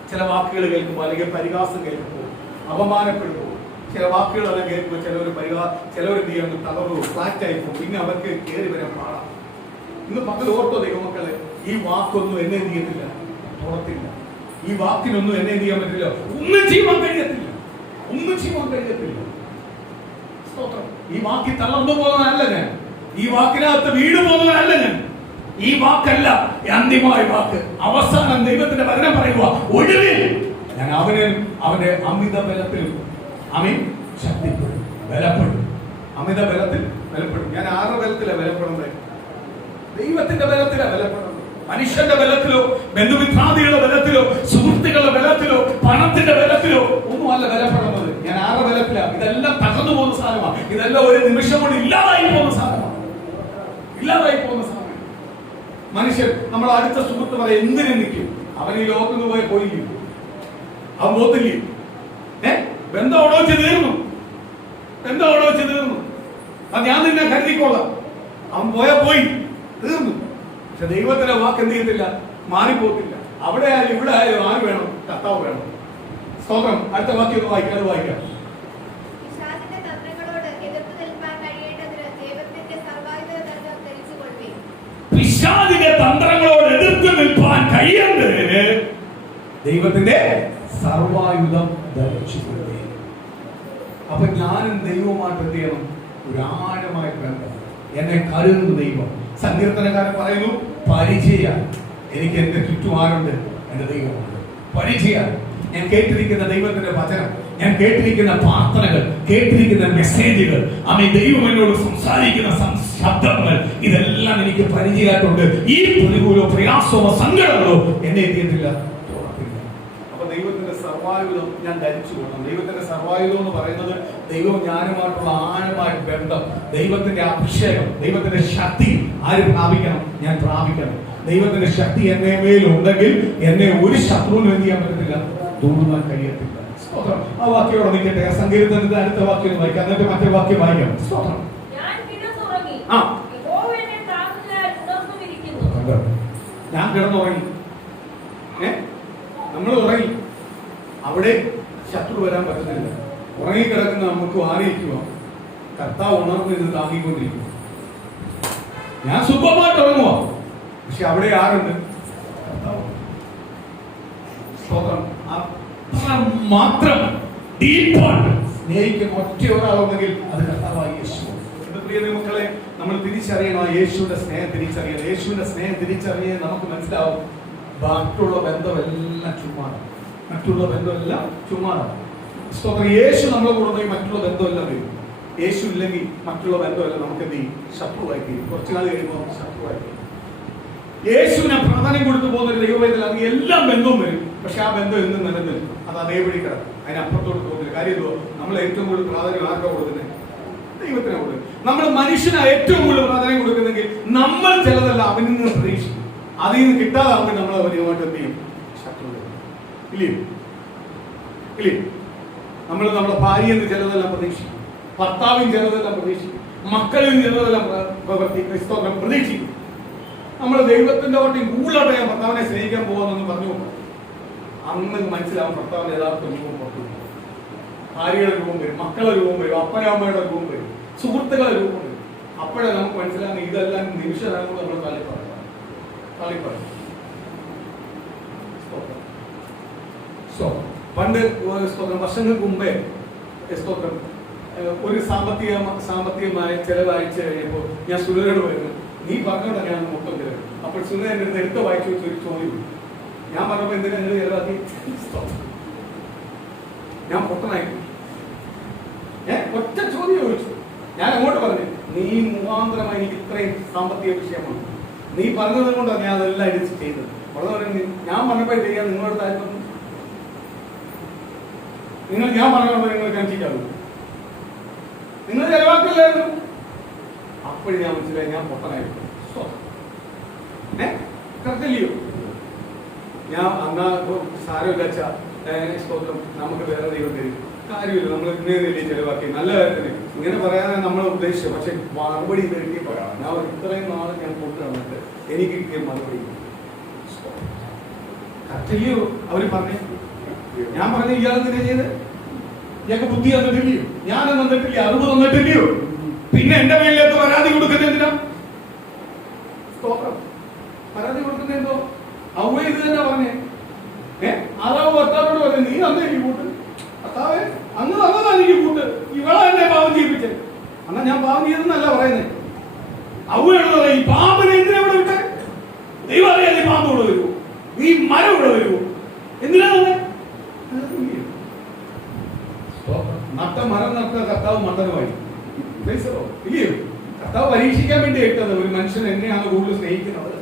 ചില വാക്കുകൾ കേൾക്കുമ്പോൾ അല്ലെങ്കിൽ പരിഹാസം കേൾക്കുമ്പോൾ അപമാനപ്പെടുമ്പോൾ, ചില വാക്കുകളെല്ലാം കേൾക്കുമ്പോൾ ചിലവർ എന്ത് ചെയ്യുന്നു, തളർന്നു, ഫ്ലാറ്റ് ആയിപ്പോ. പിന്നെ അവർക്ക് കയറി വരാൻ പാടാം. ഇന്ന് പകൽ ഓർത്തോ ദൈവമക്കളെ, ഈ വാക്കൊന്നും എന്നെ എന്ത് ചെയ്യത്തില്ല, തുറത്തില്ല. ഈ വാക്കിനൊന്നും എന്നെ എന്ത് ചെയ്യാൻ പറ്റില്ല, ഒന്നും ചെയ്യാൻ കഴിയത്തില്ല, ഒന്നും ചെയ്യാൻ കഴിയത്തില്ല. ഈ വാക്കി തളർന്നു പോകുന്നതല്ല ഞാൻ, ഈ വാക്കിനകത്ത് വീട് പോകുന്നതല്ല ഞാൻ. ഈ വാക്കല്ല അന്തിമമായ വാക്ക്. അവസാനം ദൈവത്തിന്റെ വചനം പറയുക, ഒടുവിൽ ഞാൻ അവന്റെ അമിത ബലത്തിലും ശക്തിപ്പെടും, ബലപ്പെടും. അമിത ബലത്തിൽ ബലപ്പെടും. ഞാൻ ആരുടെ ബലത്തിലാണ് ബലപ്പെടുന്നത്? ദൈവത്തിന്റെ ബലത്തിലാണ് ബലപ്പെടുന്നത്. മനുഷ്യന്റെ ബലത്തിലോ ബന്ധുമിത്രാദികളുടെ ബലത്തിലോ സുഹൃത്തുക്കളുടെ ബലത്തിലോ പണത്തിന്റെ ബലത്തിലോ ഒന്നും അല്ല ബലപ്പെടുന്നത്. ഞാൻ ആരുടെ ബലത്തിലാണ്? ഇതെല്ലാം തകർന്നു പോകുന്ന സാധനമാണ്. ഇതെല്ലാം ഒരു നിമിഷം കൊണ്ട് ഇല്ലാതായി പോകുന്ന സാധനമാണ്. ഇല്ലാതായി പോകുന്ന സാധനം. മനുഷ്യൻ, നമ്മൾ അടുത്ത സുഹൃത്ത് പറയാം, എന്തിനു നിൽക്കും? അവൻ ഈ ലോകത്ത് പോയില്ലേ? അവൻ പോത്തില്ലേ? ബന്ധം അവിടെ വെച്ച് തീർന്നു, ബന്ധം അവിടെ വെച്ച് തീർന്നു. അത് ഞാൻ നിന്നെ കരുതിക്കോളാം. അവൻ പോയി തീർന്നു. പക്ഷെ ദൈവത്തിന്റെ വാക്ക് എന്ത് ചെയ്യത്തില്ല, മാറിപ്പോത്തില്ല. അവിടെ ആയാലും ഇവിടെ ആയാലും ആര് വേണം? കർത്താവ് വേണം. സ്തോത്രം. അടുത്ത വാക്യം ഒന്ന് വായിക്കാം, അത് വായിക്കാം. പിശാചിന്റെ തന്ത്രങ്ങളോട് എതിർത്ത് നിൽപ്പാൻ കഴിയേണ്ടതിന് ദൈവത്തിന്റെ സർവായുധം ധരിച്ചുകൊള്ളേ. അപ്പൊ ഞാനും ദൈവവുമായിട്ട് എന്ത് ചെയ്യണം? ഒരു ആഴമായ ബന്ധം. എന്നെ കരുതുന്ന ദൈവം. സങ്കീർത്തനക്കാരൻ പറയുന്നു, പരിചയം. എനിക്ക് എന്റെ ചുറ്റുമാരുണ്ട്, എന്റെ ദൈവമുണ്ട്. പരിചയം. ഞാൻ കേട്ടിരിക്കുന്ന ദൈവത്തിന്റെ വചനം, ഞാൻ കേട്ടിരിക്കുന്ന പ്രാർത്ഥനകൾ, കേട്ടിരിക്കുന്ന മെസ്സേജുകൾ, ദൈവം എന്നോട് സംസാരിക്കുന്ന ശബ്ദങ്ങൾ, ഇതെല്ലാം എനിക്ക് പരിചയമായിട്ടുണ്ട്. ഈ പ്രതികൂലോ പ്രയാസമോ സങ്കടങ്ങളോ എന്നെ എത്തിയിട്ടില്ല, തോന്നത്തില്ല. അപ്പൊ ദൈവത്തിന്റെ സർവായുധം ഞാൻ ധരിച്ചു കൊള്ളണം. ദൈവത്തിന്റെ സർവായുധം എന്ന് പറയുന്നത് ദൈവം ഞാനുമായിട്ടുള്ള ആഴമായ ബന്ധം, ദൈവത്തിന്റെ അഭിഷേകം, ദൈവത്തിന്റെ ശക്തി ആര് പ്രാപിക്കണം? ഞാൻ പ്രാപിക്കണം. ദൈവത്തിന്റെ ശക്തി എന്നെ മേലുണ്ടെങ്കിൽ എന്നെ ഒരു ശത്രുവിനും എന്ത് ചെയ്യാൻ പറ്റത്തില്ല, ദൂരാൻ കഴിയത്തില്ല. സ്തോത്രം. ആ വാക്യോടെ നിൽക്കട്ടെ. ആ സങ്കീർത്തനത്തിന്റെ അടുത്ത വാക്യം വായിക്കാം, എന്നിട്ട് മറ്റേ വാക്യം വായിക്കാം. സ്തോത്രം. ഞാൻ കിടന്നുറങ്ങി, നമ്മൾ ഉറങ്ങി. അവിടെ ശത്രു വരാൻ പറ്റുന്നില്ല. ഉറങ്ങിക്കിടക്കുന്ന നമുക്ക് ആനയിക്കുക, കർത്താവ് ഉണർന്ന് ഇത് താങ്ങിക്കൊണ്ടിരിക്കും. ഞാൻ സുഖമായിട്ട് ഉറങ്ങുക, പക്ഷെ അവിടെ ആരുണ്ട്? കർത്താവ്. സ്തോത്രം. മാത്രം ഡീപ്പാണ് സ്നേഹിക്കുന്ന ഒറ്റ ഒരാളുണ്ടെങ്കിൽ അത് കർത്താവായ യേശു. എന്റെ പ്രിയ മക്കളെ, നമ്മൾ തിരിച്ചറിയണം, യേശുവിന്റെ സ്നേഹം തിരിച്ചറിയണം. യേശുവിന്റെ സ്നേഹം തിരിച്ചറിയാൻ നമുക്ക് മനസ്സിലാവും, മറ്റുള്ള ബന്ധമെല്ലാം ചുമ്മാണ്. മറ്റുള്ള ബന്ധമെല്ലാം ചുമ്മാണ്. സ്തോത്രം. യേശു നമ്മളെ കൂടെ മറ്റുള്ള ബന്ധമെല്ലാം വരും. യേശു ഇല്ലെങ്കിൽ മറ്റുള്ള ബന്ധമെല്ലാം നമുക്ക് എന്ത് ചെയ്യും? ശത്രുവായി തീരും. കുറച്ചു നാൾ കഴിയുമ്പോൾ ശത്രുവായി തീരും. യേശുവിനെ പ്രാധാന്യം കൊടുത്തു പോകുന്ന ഒരു ദൈവവേദന എല്ലാ ബന്ധവും വരും, പക്ഷെ ആ ബന്ധം എന്നും നിലനിൽക്കും. അത് അതേപടി കിടക്കും. അതിനപ്പുറത്തോട്ട് പോകുന്നില്ല. കാര്യം എന്തോ? നമ്മൾ ഏറ്റവും കൂടുതൽ പ്രാധാന്യം ആർക്കാ കൊടുക്കുന്നത്? ദൈവത്തിനെ കൊടുക്കും. നമ്മൾ മനുഷ്യനാ ഏറ്റവും കൂടുതൽ പ്രാധാന്യം കൊടുക്കുന്നെങ്കിൽ നമ്മൾ ചിലതല്ല അവനിൽ നിന്ന് പ്രതീക്ഷിക്കും. അതിൽ നിന്ന് കിട്ടാതാവുമ്പോൾ നമ്മൾ അവനുമായിട്ട് എന്ത് ചെയ്യും? ശത്രു. ഇല്ലേ? ഇല്ലേ? നമ്മൾ നമ്മുടെ ഭാര്യയിൽ നിന്ന് ചിലതെല്ലാം പ്രതീക്ഷിക്കും, ഭർത്താവിൽ ചിലതെല്ലാം പ്രതീക്ഷിക്കും, മക്കളിൽ ചിലതെല്ലാം പ്രതീക്ഷിക്കും. നമ്മൾ ദൈവത്തിന്റെ വട്ടി കൂടുതലായിട്ട് ഞാൻ ഭർത്താവിനെ സ്നേഹിക്കാൻ പോകാമെന്ന് പറഞ്ഞു അന്ന് മനസ്സിലാവും ഭർത്താവിന്റെ യഥാർത്ഥ രൂപം പുറത്തു. ഭാര്യയുടെ രൂപം വരും, മക്കളുടെ രൂപം വരും, അപ്പനമ്മയുടെ രൂപം വരും, സുഹൃത്തുക്കളുടെ രൂപം വരും. അപ്പോഴേ നമുക്ക് മനസ്സിലാകുന്ന ഇതെല്ലാം നിമിഷം കൊണ്ട് നമ്മൾ തള്ളിപ്പറയും. പണ്ട് വർഷങ്ങൾക്ക് മുമ്പേ സ്തോത്രം ഒരു സാമ്പത്തികമായ ചെലവഴിച്ച് കഴിഞ്ഞപ്പോൾ ഞാൻ സുനിലോട് വരുന്നു, നീ പറഞ്ഞോണ്ടാ ഞാൻ മൊത്തം തരും. അപ്പോൾ സുനിൽ എൻ്റെ അടുത്ത് എടുത്ത് വായിച്ചു വെച്ച് ഒരു ചോദ്യം. ഞാൻ പറഞ്ഞപ്പോൾ എന്തിനാ നിങ്ങൾ ചെലവാക്കി? ഞാൻ പൊട്ടനായിരുന്നു. ഒറ്റ ചോദ്യം ചോദിച്ചു. ഞാൻ അങ്ങോട്ട് പറഞ്ഞു, നീ മുഖാന്തരമായി എനിക്ക് ഇത്രയും സാമ്പത്തിക വിഷയമാണ്, നീ പറഞ്ഞത് കൊണ്ടാണ് ഞാൻ അതെല്ലാം എടുത്ത് ചെയ്തത്. വളരെ പറഞ്ഞു, ഞാൻ പറഞ്ഞപ്പോൾ ചെയ്യാൻ നിങ്ങളോട് താല്പര്യം, ഞാൻ പറഞ്ഞപ്പോൾ നിങ്ങൾ കണിച്ചിട്ടാകും, നിങ്ങൾ ചെലവാക്കില്ലായിരുന്നു. അപ്പോഴും ഞാൻ മനസ്സിലായി ഞാൻ പൊട്ടനായിരുന്നു. കറക്റ്റല്ലയോ? ഞാൻ എന്നാ സാരമില്ല അച്ഛാ, സ്തോത്രം, നമുക്ക് വേറെ ദൈവം തരും, കാര്യമില്ല, നമ്മൾ ഇന്നേ ചെലവാക്കി, നല്ല കാര്യത്തിന് ഇങ്ങനെ പറയാനാണ് നമ്മൾ ഉദ്ദേശിച്ചത്. പക്ഷെ മറുപടി കിട്ടിയ പറയാം. ഞാൻ ഇത്രയും നാളെ ഞാൻ കൊണ്ടു തന്നിട്ട് എനിക്ക് കിട്ടിയ മറുപടി കറക്റ്റല്ലയോ? അവര് പറഞ്ഞേ, ഞാൻ പറഞ്ഞ ഇയാളെന്തിനാ ചെയ്ത്? ഇയാൾക്ക് ബുദ്ധി തന്നിട്ടില്ലയോ? ഞാൻ തന്നിട്ടില്ല, അറിവ് തന്നിട്ടില്ലയോ? പിന്നെ എന്റെ മേലിലേക്ക് പരാതി കൊടുക്കുന്നത് എന്തിനാ? സ്തോത്രം, പരാതി കൊടുക്കുന്നത് എന്തോ? അവ ഇത് തന്നെ പറഞ്ഞേ. അതാവ് ഭർത്താവിനോട് പറഞ്ഞു, നീ തന്നേ എനിക്ക് കൂട്ട്, ഭർത്താവേ അങ്ങ് തന്നതാ എനിക്ക് കൂട്ട്, ഇവളെ എന്നെ പാവം ചെയ്യിപ്പിച്ചേ. എന്നാ ഞാൻ പാവം ചെയ്തെന്നല്ല പറയുന്നേ. അവളുള്ളത് ഈ പാമ്പിനെ എന്തിനാ ഇവിടെ വിട്ടെ? ദൈവം അറിയാതെ പാമ്പ് ഇവിടെ വരുമോ? ഈ മരം ഇവിടെ വരുമോ? എന്തിനാ തന്നെ നട്ട മരം നട്ട കർത്താവ് മണ്ടനുമായി ഇല്ലയോ? കർത്താവ് പരീക്ഷിക്കാൻ വേണ്ടി ഇട്ടത് ഒരു മനുഷ്യൻ എന്നെയാണ് കൂടുതൽ സ്നേഹിക്കുന്നത്,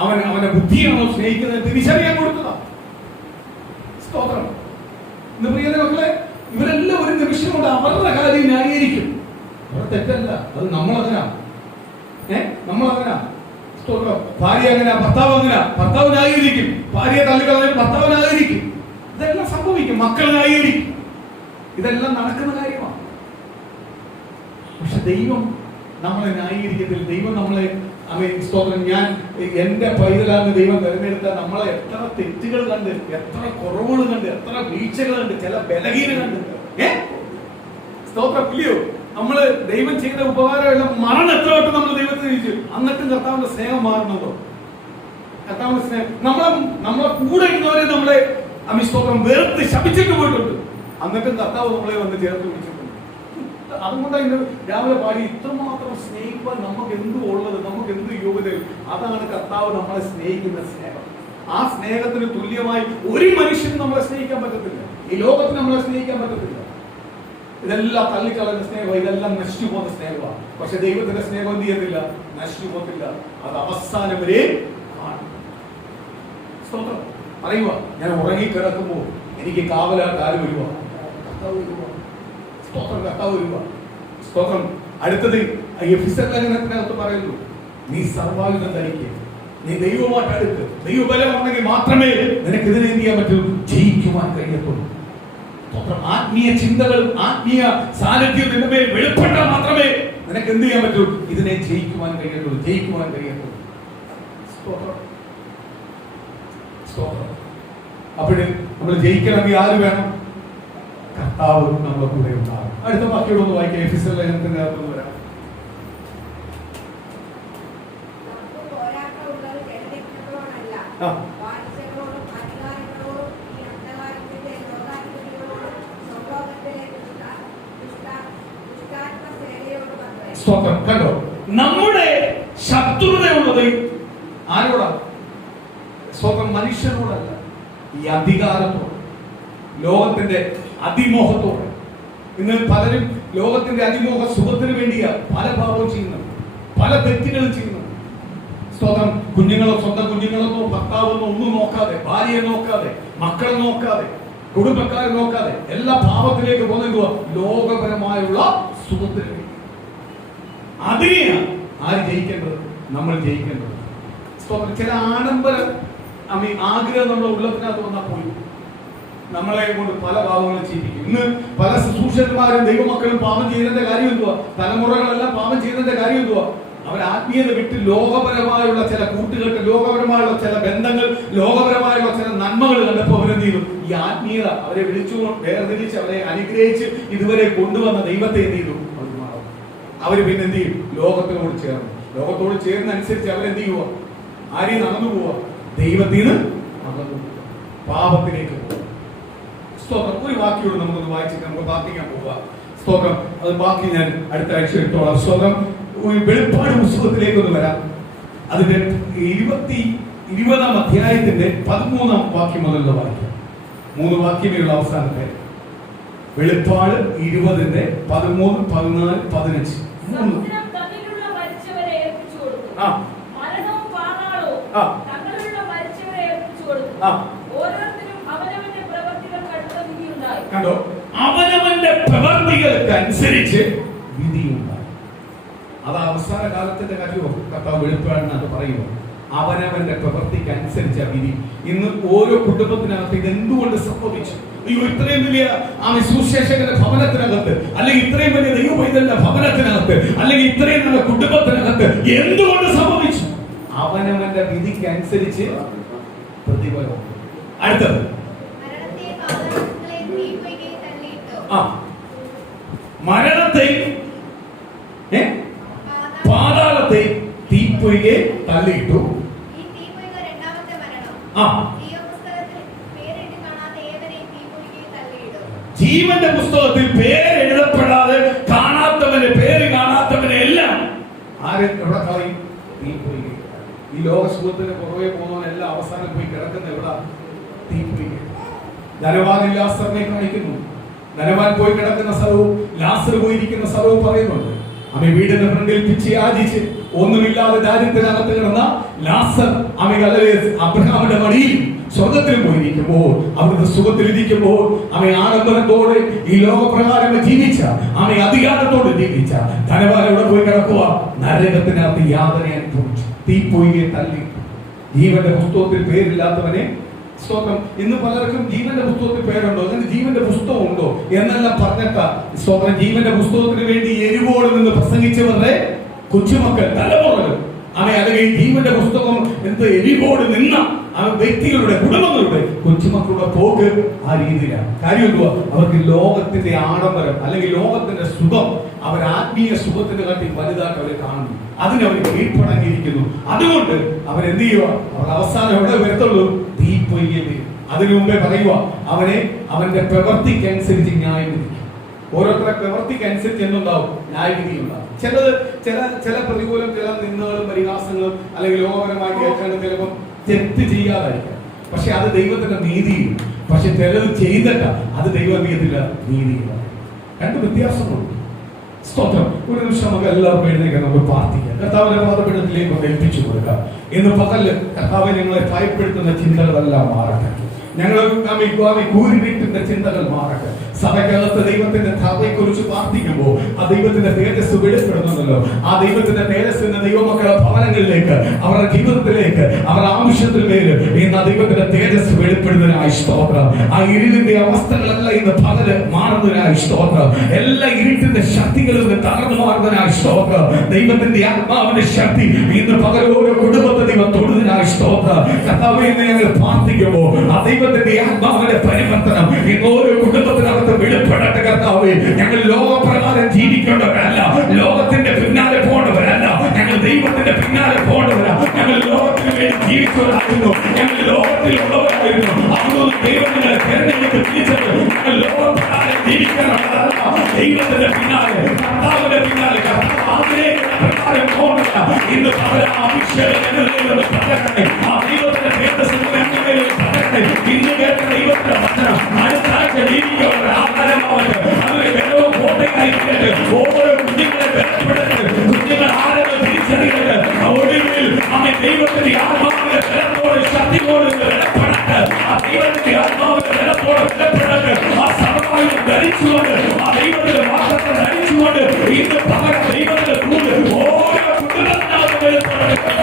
അവന്റെ ബുദ്ധിയാണോ സ്നേഹിക്കുന്നത് തിരിച്ചറിയാൻ കൊടുത്തതാ. സ്തോത്രം. ഇന്ന് പ്രിയതേ മക്കളെ, ഇവരെല്ലാം ഒരു നിമിഷം കൊണ്ട് അവരുടെ കാര്യം ന്യായീകരിക്കും. അവർ തെറ്റല്ല, അത് നമ്മളങ്ങനാ. നമ്മളങ്ങനാ. സ്തോത്രം. ഭാര്യ അങ്ങനെ, ഭർത്താവ് അങ്ങനെ, ഭർത്താവ് ന്യായീകരിക്കും. ഭാര്യയെ തള്ളിക്കളഞ്ഞ ഭർത്താവ് ന്യായീകരിക്കും. ഇതെല്ലാം സംഭവിക്കും. മക്കൾ ന്യായീകരിക്കും. ഇതെല്ലാം നടക്കുന്ന കാര്യമാണ്. പക്ഷെ ദൈവം നമ്മളെ ന്യായീകരിക്കത്തില്ല. ദൈവം നമ്മളെ സ്തോത്രം, ഞാൻ എന്റെ പൈതലാന്ന് ദൈവം തിരഞ്ഞെടുത്താൽ നമ്മളെ എത്ര തെറ്റുകൾ കണ്ട്, എത്ര കുറവുകൾ കണ്ട്, എത്ര വീഴ്ചകൾ കണ്ട്, ചില ബലഹീന കണ്ട്, സ്തോത്രം ഇല്ലയോ? നമ്മള് ദൈവം ചെയ്ത ഉപകാരമെല്ലാം മരണം എത്ര വട്ടം നമ്മൾ ദൈവത്തിന് തിരിച്ചു. എന്നിട്ടും കർത്താവിന്റെ സ്നേഹം മാറുന്നുണ്ടോ? കർത്താവിന്റെ സ്നേഹം നമ്മളെ കൂടെ ഇരുന്നവരെ നമ്മളെ സ്തോത്രം വെറുത്ത് ശപിച്ചിട്ട് പോയിട്ടുണ്ട്. എന്നിട്ടും കർത്താവ് നമ്മളെ വന്ന് ചേർത്ത് പിടിച്ചിട്ടുണ്ട്. അതുകൊണ്ടാണ് ഇന്ന് രാവിലെ പാടി, ഇത്രമാത്രം സ്നേഹിക്കാൻ നമുക്ക് എന്തു ഉള്ളത്, നമുക്ക് എന്ത് യോഗ്യതയും. അതാണ് കർത്താവ് നമ്മളെ സ്നേഹിക്കുന്ന സ്നേഹം. ആ സ്നേഹത്തിന് തുല്യമായി ഒരു മനുഷ്യനും നമ്മളെ സ്നേഹിക്കാൻ പറ്റത്തില്ല. ഈ ലോകത്തിന് നമ്മളെ സ്നേഹിക്കാൻ പറ്റത്തില്ല. ഇതെല്ലാം തള്ളിക്കളയുന്ന സ്നേഹം, ഇതെല്ലാം നശിച്ചു പോകുന്ന സ്നേഹമാണ്. പക്ഷെ ദൈവത്തിന്റെ സ്നേഹം എന്ത് ചെയ്യത്തില്ല? നശിച്ചു പോകത്തില്ല. അത് അവസാനം വരെ കാണും. സ്തോത്രം. പറയുക, ഞാൻ ഉറങ്ങിക്കിടക്കുമ്പോൾ എനിക്ക് കാവലായിട്ട് ആര് വരുക? കർത്താവ് വരുക. സ്തോത്രം, കർത്താവ് വരുക. സ്തോത്രം. അടുത്തത് എഫെസ്യർ ലേഖനത്തിനകത്ത് പറയുന്നു, നീ സർവ്വായുധം ധരിക്കുക, നീ ദൈവമായിട്ട് അടുത്ത്. ദൈവബലം ഉണ്ടെങ്കിൽ മാത്രമേ നിനക്ക് ഇതിനെ എന്ത് ചെയ്യാൻ പറ്റൂ? ജയിക്കുവാൻ കഴിയത്തുള്ളൂ. ആത്മീയ ചിന്തകളും ആത്മീയ സാന്നിധ്യവും നിന്റെ മേൽ വെളിപ്പെട്ടാൽ മാത്രമേ നിനക്ക് എന്ത് ചെയ്യാൻ പറ്റൂ? ഇതിനെ ജയിക്കുവാൻ കഴിയത്തുള്ളൂ, ജയിക്കുവാൻ കഴിയത്തുള്ളൂ. അപ്പോഴ് നമ്മൾ ജയിക്കണമെങ്കിൽ ആര് വേണം? കർത്താവ് നമ്മളെ കൂടെ ഉണ്ടാകും. അടുത്ത വാക്യോട് ഒന്ന് വായിക്കാം. എഫെസ്യർ ലേഖനത്തിന്റെ അകത്ത് വരാം. കണ്ടോ, നമ്മുടെ ശത്രുതയുള്ളത് ആരോടാണ്? സ്വന്തം മനുഷ്യനോടല്ല, ഈ അധികാരത്തോട്, ലോകത്തിന്റെ അതിമോഹത്തോട്. ഇന്ന് പലരും ലോകത്തിന്റെ അതിമോഹ സുഖത്തിന് വേണ്ടിയാ പല പാപവും ചെയ്യുന്നത്, പല തെറ്റുകളും ചെയ്യുന്നത്. സ്വന്തം കുഞ്ഞുങ്ങളോ, സ്വന്തം കുഞ്ഞുങ്ങളെന്നോ, ഭർത്താവെന്നോ ഒന്നും നോക്കാതെ, ഭാര്യയെ നോക്കാതെ, മക്കളെ നോക്കാതെ, കുടുംബക്കാരെ നോക്കാതെ എല്ലാ പാപത്തിലേക്ക് പോകുന്ന ലോകപരമായുള്ള സുഖത്തിന് വേണ്ടി. അതിനെയാണ് ആര് ജയിക്കേണ്ടത്? നമ്മൾ ജയിക്കേണ്ടത്. ചില ആഡംബര ആഗ്രഹം നമ്മുടെ ഉള്ളത്തിനകത്ത് വന്നാൽ പോയി നമ്മളെ കൊണ്ട് പല പാപങ്ങളും ചെയ്യിപ്പിക്കും. ഇന്ന് പല ശുശ്രൂഷന്മാരും ദൈവമക്കളും പാപം ചെയ്യുന്നതിന്റെ കാര്യം എന്തുവാ? തലമുറകളെല്ലാം പാപം ചെയ്യുന്നതിന്റെ കാര്യം എന്തുവാ? അവർ ആത്മീയത വിട്ട് ലോകപരമായുള്ള ചില കൂട്ടുകെട്ട്, ലോകപരമായുള്ള ചില ബന്ധങ്ങൾ, ലോകപരമായുള്ള ചില നന്മകൾ കണ്ടപ്പോൾ അവരെന്ത് ചെയ്തു? ഈ ആത്മീയത അവരെ വിളിച്ചു വേർതിരിച്ച് അവരെ അനുഗ്രഹിച്ച് ഇതുവരെ കൊണ്ടുവന്ന ദൈവത്തെ എന്ത് ചെയ്തു? അവര് പിന്നെ എന്ത് ചെയ്യും? ലോകത്തിനോട് ചേർന്നു. ലോകത്തോട് ചേർന്നനുസരിച്ച് അവരെന്ത് ചെയ്യുക? ആരെയും നടന്നു പോവുക? ദൈവത്തിന് നടന്നു പോവുക, പാപത്തിലേക്ക് പോവുക. സ്തോത്രം. ഒരു വാക്യോട് നമുക്കൊന്ന് വായിച്ചിട്ട് നമുക്ക് പ്രാർത്ഥിക്കാൻ പോവുക. സ്തോത്രം. അത് ബാക്കി ഞാൻ അടുത്ത ആഴ്ച എടുത്തോളാം. സ്തോത്രം. വെളിപ്പാട് പുസ്തകത്തിലേക്ക് ഒന്ന് വരാം. അതിന്റെ 20-ാം അധ്യായത്തിന്റെ 13-ാം വാക്യം മുതലുള്ള വാക്യം. 3 വാക്യമേയുള്ള അവസാനത്തെ വെളിപ്പാട് 20-ന്റെ 13, 14, 15. കണ്ടോ, അവനവന്റെ പ്രവർത്തികൾക്ക് അനുസരിച്ച് വിധിയുണ്ടായി. അത് അവസാന കാലത്തിന്റെ കാര്യമോ കർത്താവ് വെളിപ്പാടിനകത്ത് പറയുമോ? അവനവന്റെ പ്രവർത്തിക്ക് അനുസരിച്ച വിധി. ഇന്ന് ഓരോ കുടുംബത്തിനകത്ത് ഇത് എന്തുകൊണ്ട് സംഭവിച്ചു? അയ്യോ, ഇത്രയും വലിയ സുശേഷകന്റെ ഭവനത്തിനകത്ത്, അല്ലെങ്കിൽ ഇത്രയും വലിയ ദൈവപൈതലിന്റെ ഭവനത്തിനകത്ത്, അല്ലെങ്കിൽ ഇത്രയും നല്ല കുടുംബത്തിനകത്ത് എന്തുകൊണ്ട് സംഭവിച്ചു? അവനവന്റെ വിധിക്ക് അനുസരിച്ച് പ്രതിഫലം. അടുത്തത് മരണത്തെ പാതാളത്തെ തീപ്പൊയ്കെ തള്ളിയിട്ടു. ജീവന്റെ പുസ്തകത്തിൽ പേരെഴുതപ്പെടാതെ കാണാത്തവന്റെ പേര് കാണാത്തവനെ എല്ലാം ആരും എവിടെ കളയും? തീപ്പൊയ്കെ. ഈ ലോകസുഖത്തിന് പുറകെ പോകുന്നവനെല്ലാം അവസാനം പോയി കിടക്കുന്ന എവിടെ? തീപ്പൊയ്കെ. ധനവാൻ ലാസറിനെ കാണിക്കുന്നു. ധനവാൻ പോയി കിടക്കുന്ന സ്ഥലവും ലാസർ പോയിരിക്കുന്ന സ്ഥലവും പറയുന്നുണ്ട്. അമ്മ വീടിന്റെ ഫ്രണ്ടിൽ പിച്ച് യാചിച്ച് ഒന്നുമില്ലാതെ ദാരിദ്ര്യത്തിനകത്ത് കിടന്ന ലാസർ അബ്രഹാമിന്റെ മടിയിൽ സ്വർഗത്തിൽ പോയിരിക്കുമ്പോൾ, അവിടുത്തെ സുഖത്തിലിരിക്കുമ്പോൾ അമ്മ ആഡംബരത്തോടെ ഈ ലോകപ്രകാരം ജീവിച്ച, അമ്മ അധികാരത്തോടെ ജീവിച്ച ധനവാൻ എവിടെ പോയി കിടക്കുക? നരകത്തിനകത്ത് യാതന അനുഭവിച്ചു. തീപ്പൊയ്കെ തള്ളി. ജീവന്റെ പുസ്തകത്തിൽ പേരില്ലാത്തവനെ സ്തോത്രം. ഇന്ന് പലർക്കും ജീവന്റെ പുസ്തകത്തിൽ പേരുണ്ടോ, അങ്ങനെ ജീവന്റെ പുസ്തകം ഉണ്ടോ എന്നെല്ലാം പറഞ്ഞിട്ട് സ്തോത്രം ജീവന്റെ പുസ്തകത്തിന് വേണ്ടി എരിവോട് നിന്ന് പ്രസംഗിച്ചവരുടെ കൊച്ചുമക്കൾ തലമുറകൾ അല്ലെങ്കിൽ ജീവന്റെ പുസ്തകം എന്ത് എരിവോട് നിന്ന വ്യക്തികളുടെ കുടുംബങ്ങളുടെ കൊച്ചുമക്കളുടെ പോക്ക് ആ രീതിയിലാണ്. കാര്യം എന്തുവാ? അവർക്ക് ലോകത്തിന്റെ ആഡംബരം അല്ലെങ്കിൽ ലോകത്തിന്റെ സുഖം അവർ ആത്മീയ സുഖത്തിന്റെ കാട്ടി വലുതായിട്ട് അവരെ കാണുന്നു. അതിനവർ കീഴ്പ്പടങ്ങിയിരിക്കുന്നു. അതുകൊണ്ട് അവരെന്ത് ചെയ്യുക? അവർ അവസാനം എവിടെ വരത്തുള്ളൂ? തീപ്പൊയ്കെ. അതിനു മുമ്പേ പറയുക, അവന്റെ പ്രവൃത്തിക്കനുസരിച്ച് ന്യായം വിധിക്കും. ഓരോരുത്തരുടെ പ്രവൃത്തിക്ക് അനുസരിച്ച് എന്തുണ്ടാവും? ന്യായവിധി ഉണ്ടാവും. ചില പ്രതികൂലം, ചില നിന്ദകളും പരിഹാസങ്ങളും അല്ലെങ്കിൽ ലോകപരമായി കേൾക്കേണ്ട ചിലപ്പോൾ തെറ്റ് ചെയ്യാതായിരിക്കാം. പക്ഷെ അത് ദൈവത്തിന്റെ നീതിയും. പക്ഷെ ചിലത് ചെയ്തിട്ട അത് ദൈവം ചെയ്തില്ല, നീതിയില്ല. രണ്ട് വ്യത്യാസങ്ങളുണ്ട്. സ്തോത്രം. ഒരു നിമിഷം നമുക്ക് എല്ലാവർക്കും എഴുന്നേക്കാൻ നമുക്ക് പ്രാർത്ഥിക്കാം. കർത്താവിന്റെ പാദപീഠത്തിലേക്ക് ഒന്ന് ഏൽപ്പിച്ചു കൊടുക്കാം. ഇന്ന് പകല് കർത്താവ് ഞങ്ങളെ ഭയപ്പെടുത്തുന്ന ചിന്തകളെല്ലാം മാറട്ടെ. ഞങ്ങൾ കൂരിവീട്ടിന്റെ ചിന്തകൾ മാറട്ടെ. സഭയ്ക്കകത്ത് ദൈവത്തിന്റെ ധാതയെക്കുറിച്ച് പ്രാർത്ഥിക്കുമ്പോൾ ആ ദൈവത്തിന്റെ തേജസ് വെളിപ്പെടുന്നുണ്ടല്ലോ. ആ ദൈവത്തിന്റെ തേജസ്സിന്റെ ദൈവമക്കളുടെ ഭവനങ്ങളിലേക്ക്, അവരുടെ ജീവിതത്തിലേക്ക്, അവരുടെ ആവശ്യത്തിലേക്ക് ഇന്ന് ദൈവത്തിന്റെ തേജസ് വെളിപ്പെടുന്നതിനായി സ്തോത്രം. ആ ഇരുളിന്റെ അവസ്ഥകളെല്ലാം ഇന്ന് പകല് മാറുന്നതിനായി സ്തോത്രം. എല്ലാ ഇരുട്ടിന്റെ ശക്തികളിൽ നിന്ന് തകർന്നു മാറുന്നതിനായി സ്തോത്രം. ദൈവത്തിന്റെ ആത്മാവിന്റെ ശക്തി ഇന്ന് പകൽ ഓരോ കുടുംബത്തെ ദൈവം തൊടുന്നതിനായി സ്തോത്രം. കർത്താവേ, ഇന്ന് ഞങ്ങൾ പ്രാർത്ഥിക്കുമ്പോൾ ആ ദൈവത്തിന്റെ ആത്മാവിന്റെ പരിവർത്തനം ഇന്ന് ഓരോ കുടുംബത്തിനകത്ത് വെളിപ്പെടട്ടെ. കർത്താവേ, ഞങ്ങൾ ലോകപ്രകാരം ജീവിക്കേണ്ടവരല്ല, ലോകത്തിന്റെ പിന്നാലെ പോകേണ്ടവരല്ല, ഞങ്ങൾ ദൈവത്തിന്റെ പിന്നാലെ പോകേണ്ടവരാണ്. ഞങ്ങൾ ലോകത്തിന് വേണ്ടി ജീവിച്ചവരായിരുന്നു, ഞങ്ങൾ ലോകത്തിലുള്ളവരായിരുന്നു. അതുകൊണ്ട് ദൈവം ഞങ്ങളെ തിരഞ്ഞെടുത്ത് തിരിച്ചത് ഞങ്ങൾ ലോകപ്രകാരം ജീവിക്കാനുള്ളതല്ല, ദൈവത്തിന്റെ പിന്നാലെ, കർത്താവിന്റെ പിന്നാലെ, കർത്താവിനെ പ്രകാരം പോകേണ്ടവരാ. ഇന്ന് പല ആവശ്യങ്ങളും പകരണേ. ആ ദൈവത്തിന്റെ തേജസ്സിനെ പകരണേ. ഇന്ന് കേട്ട ദൈവത്തിന്റെ വചനം അടുത്ത ആഴ്ച ജീവിക്കുന്നവർ അവരെ വെള്ളോ കോട്ടയായിട്ട് ഓരോ കുഞ്ഞുങ്ങളെ ബലപ്പെടുന്നത്, കുഞ്ഞുങ്ങൾ ആരെങ്കിലും തിരിച്ചറിയുന്നത് ഒടുവിൽ അമ്മ ദൈവത്തിന്റെ ആത്മാവിന്റെ ബലത്തോട് ശക്തിയോട് ബലപ്പെടട്ടെ. ആ ദൈവത്തിന്റെ ആത്മാവിന്റെ ബലത്തോട് ബലപ്പെടട്ടെ. ആ സർവ്വമായും ധരിച്ചുകൊണ്ട്, ആ ദൈവത്തിന്റെ വാസത്തെ ധരിച്ചുകൊണ്ട് ഇന്ന് പകരം ദൈവത്തിന്റെ കൂടുതൽ ഓരോ കുടുംബത്തിനകത്ത് ബലപ്പെടട്ടെ.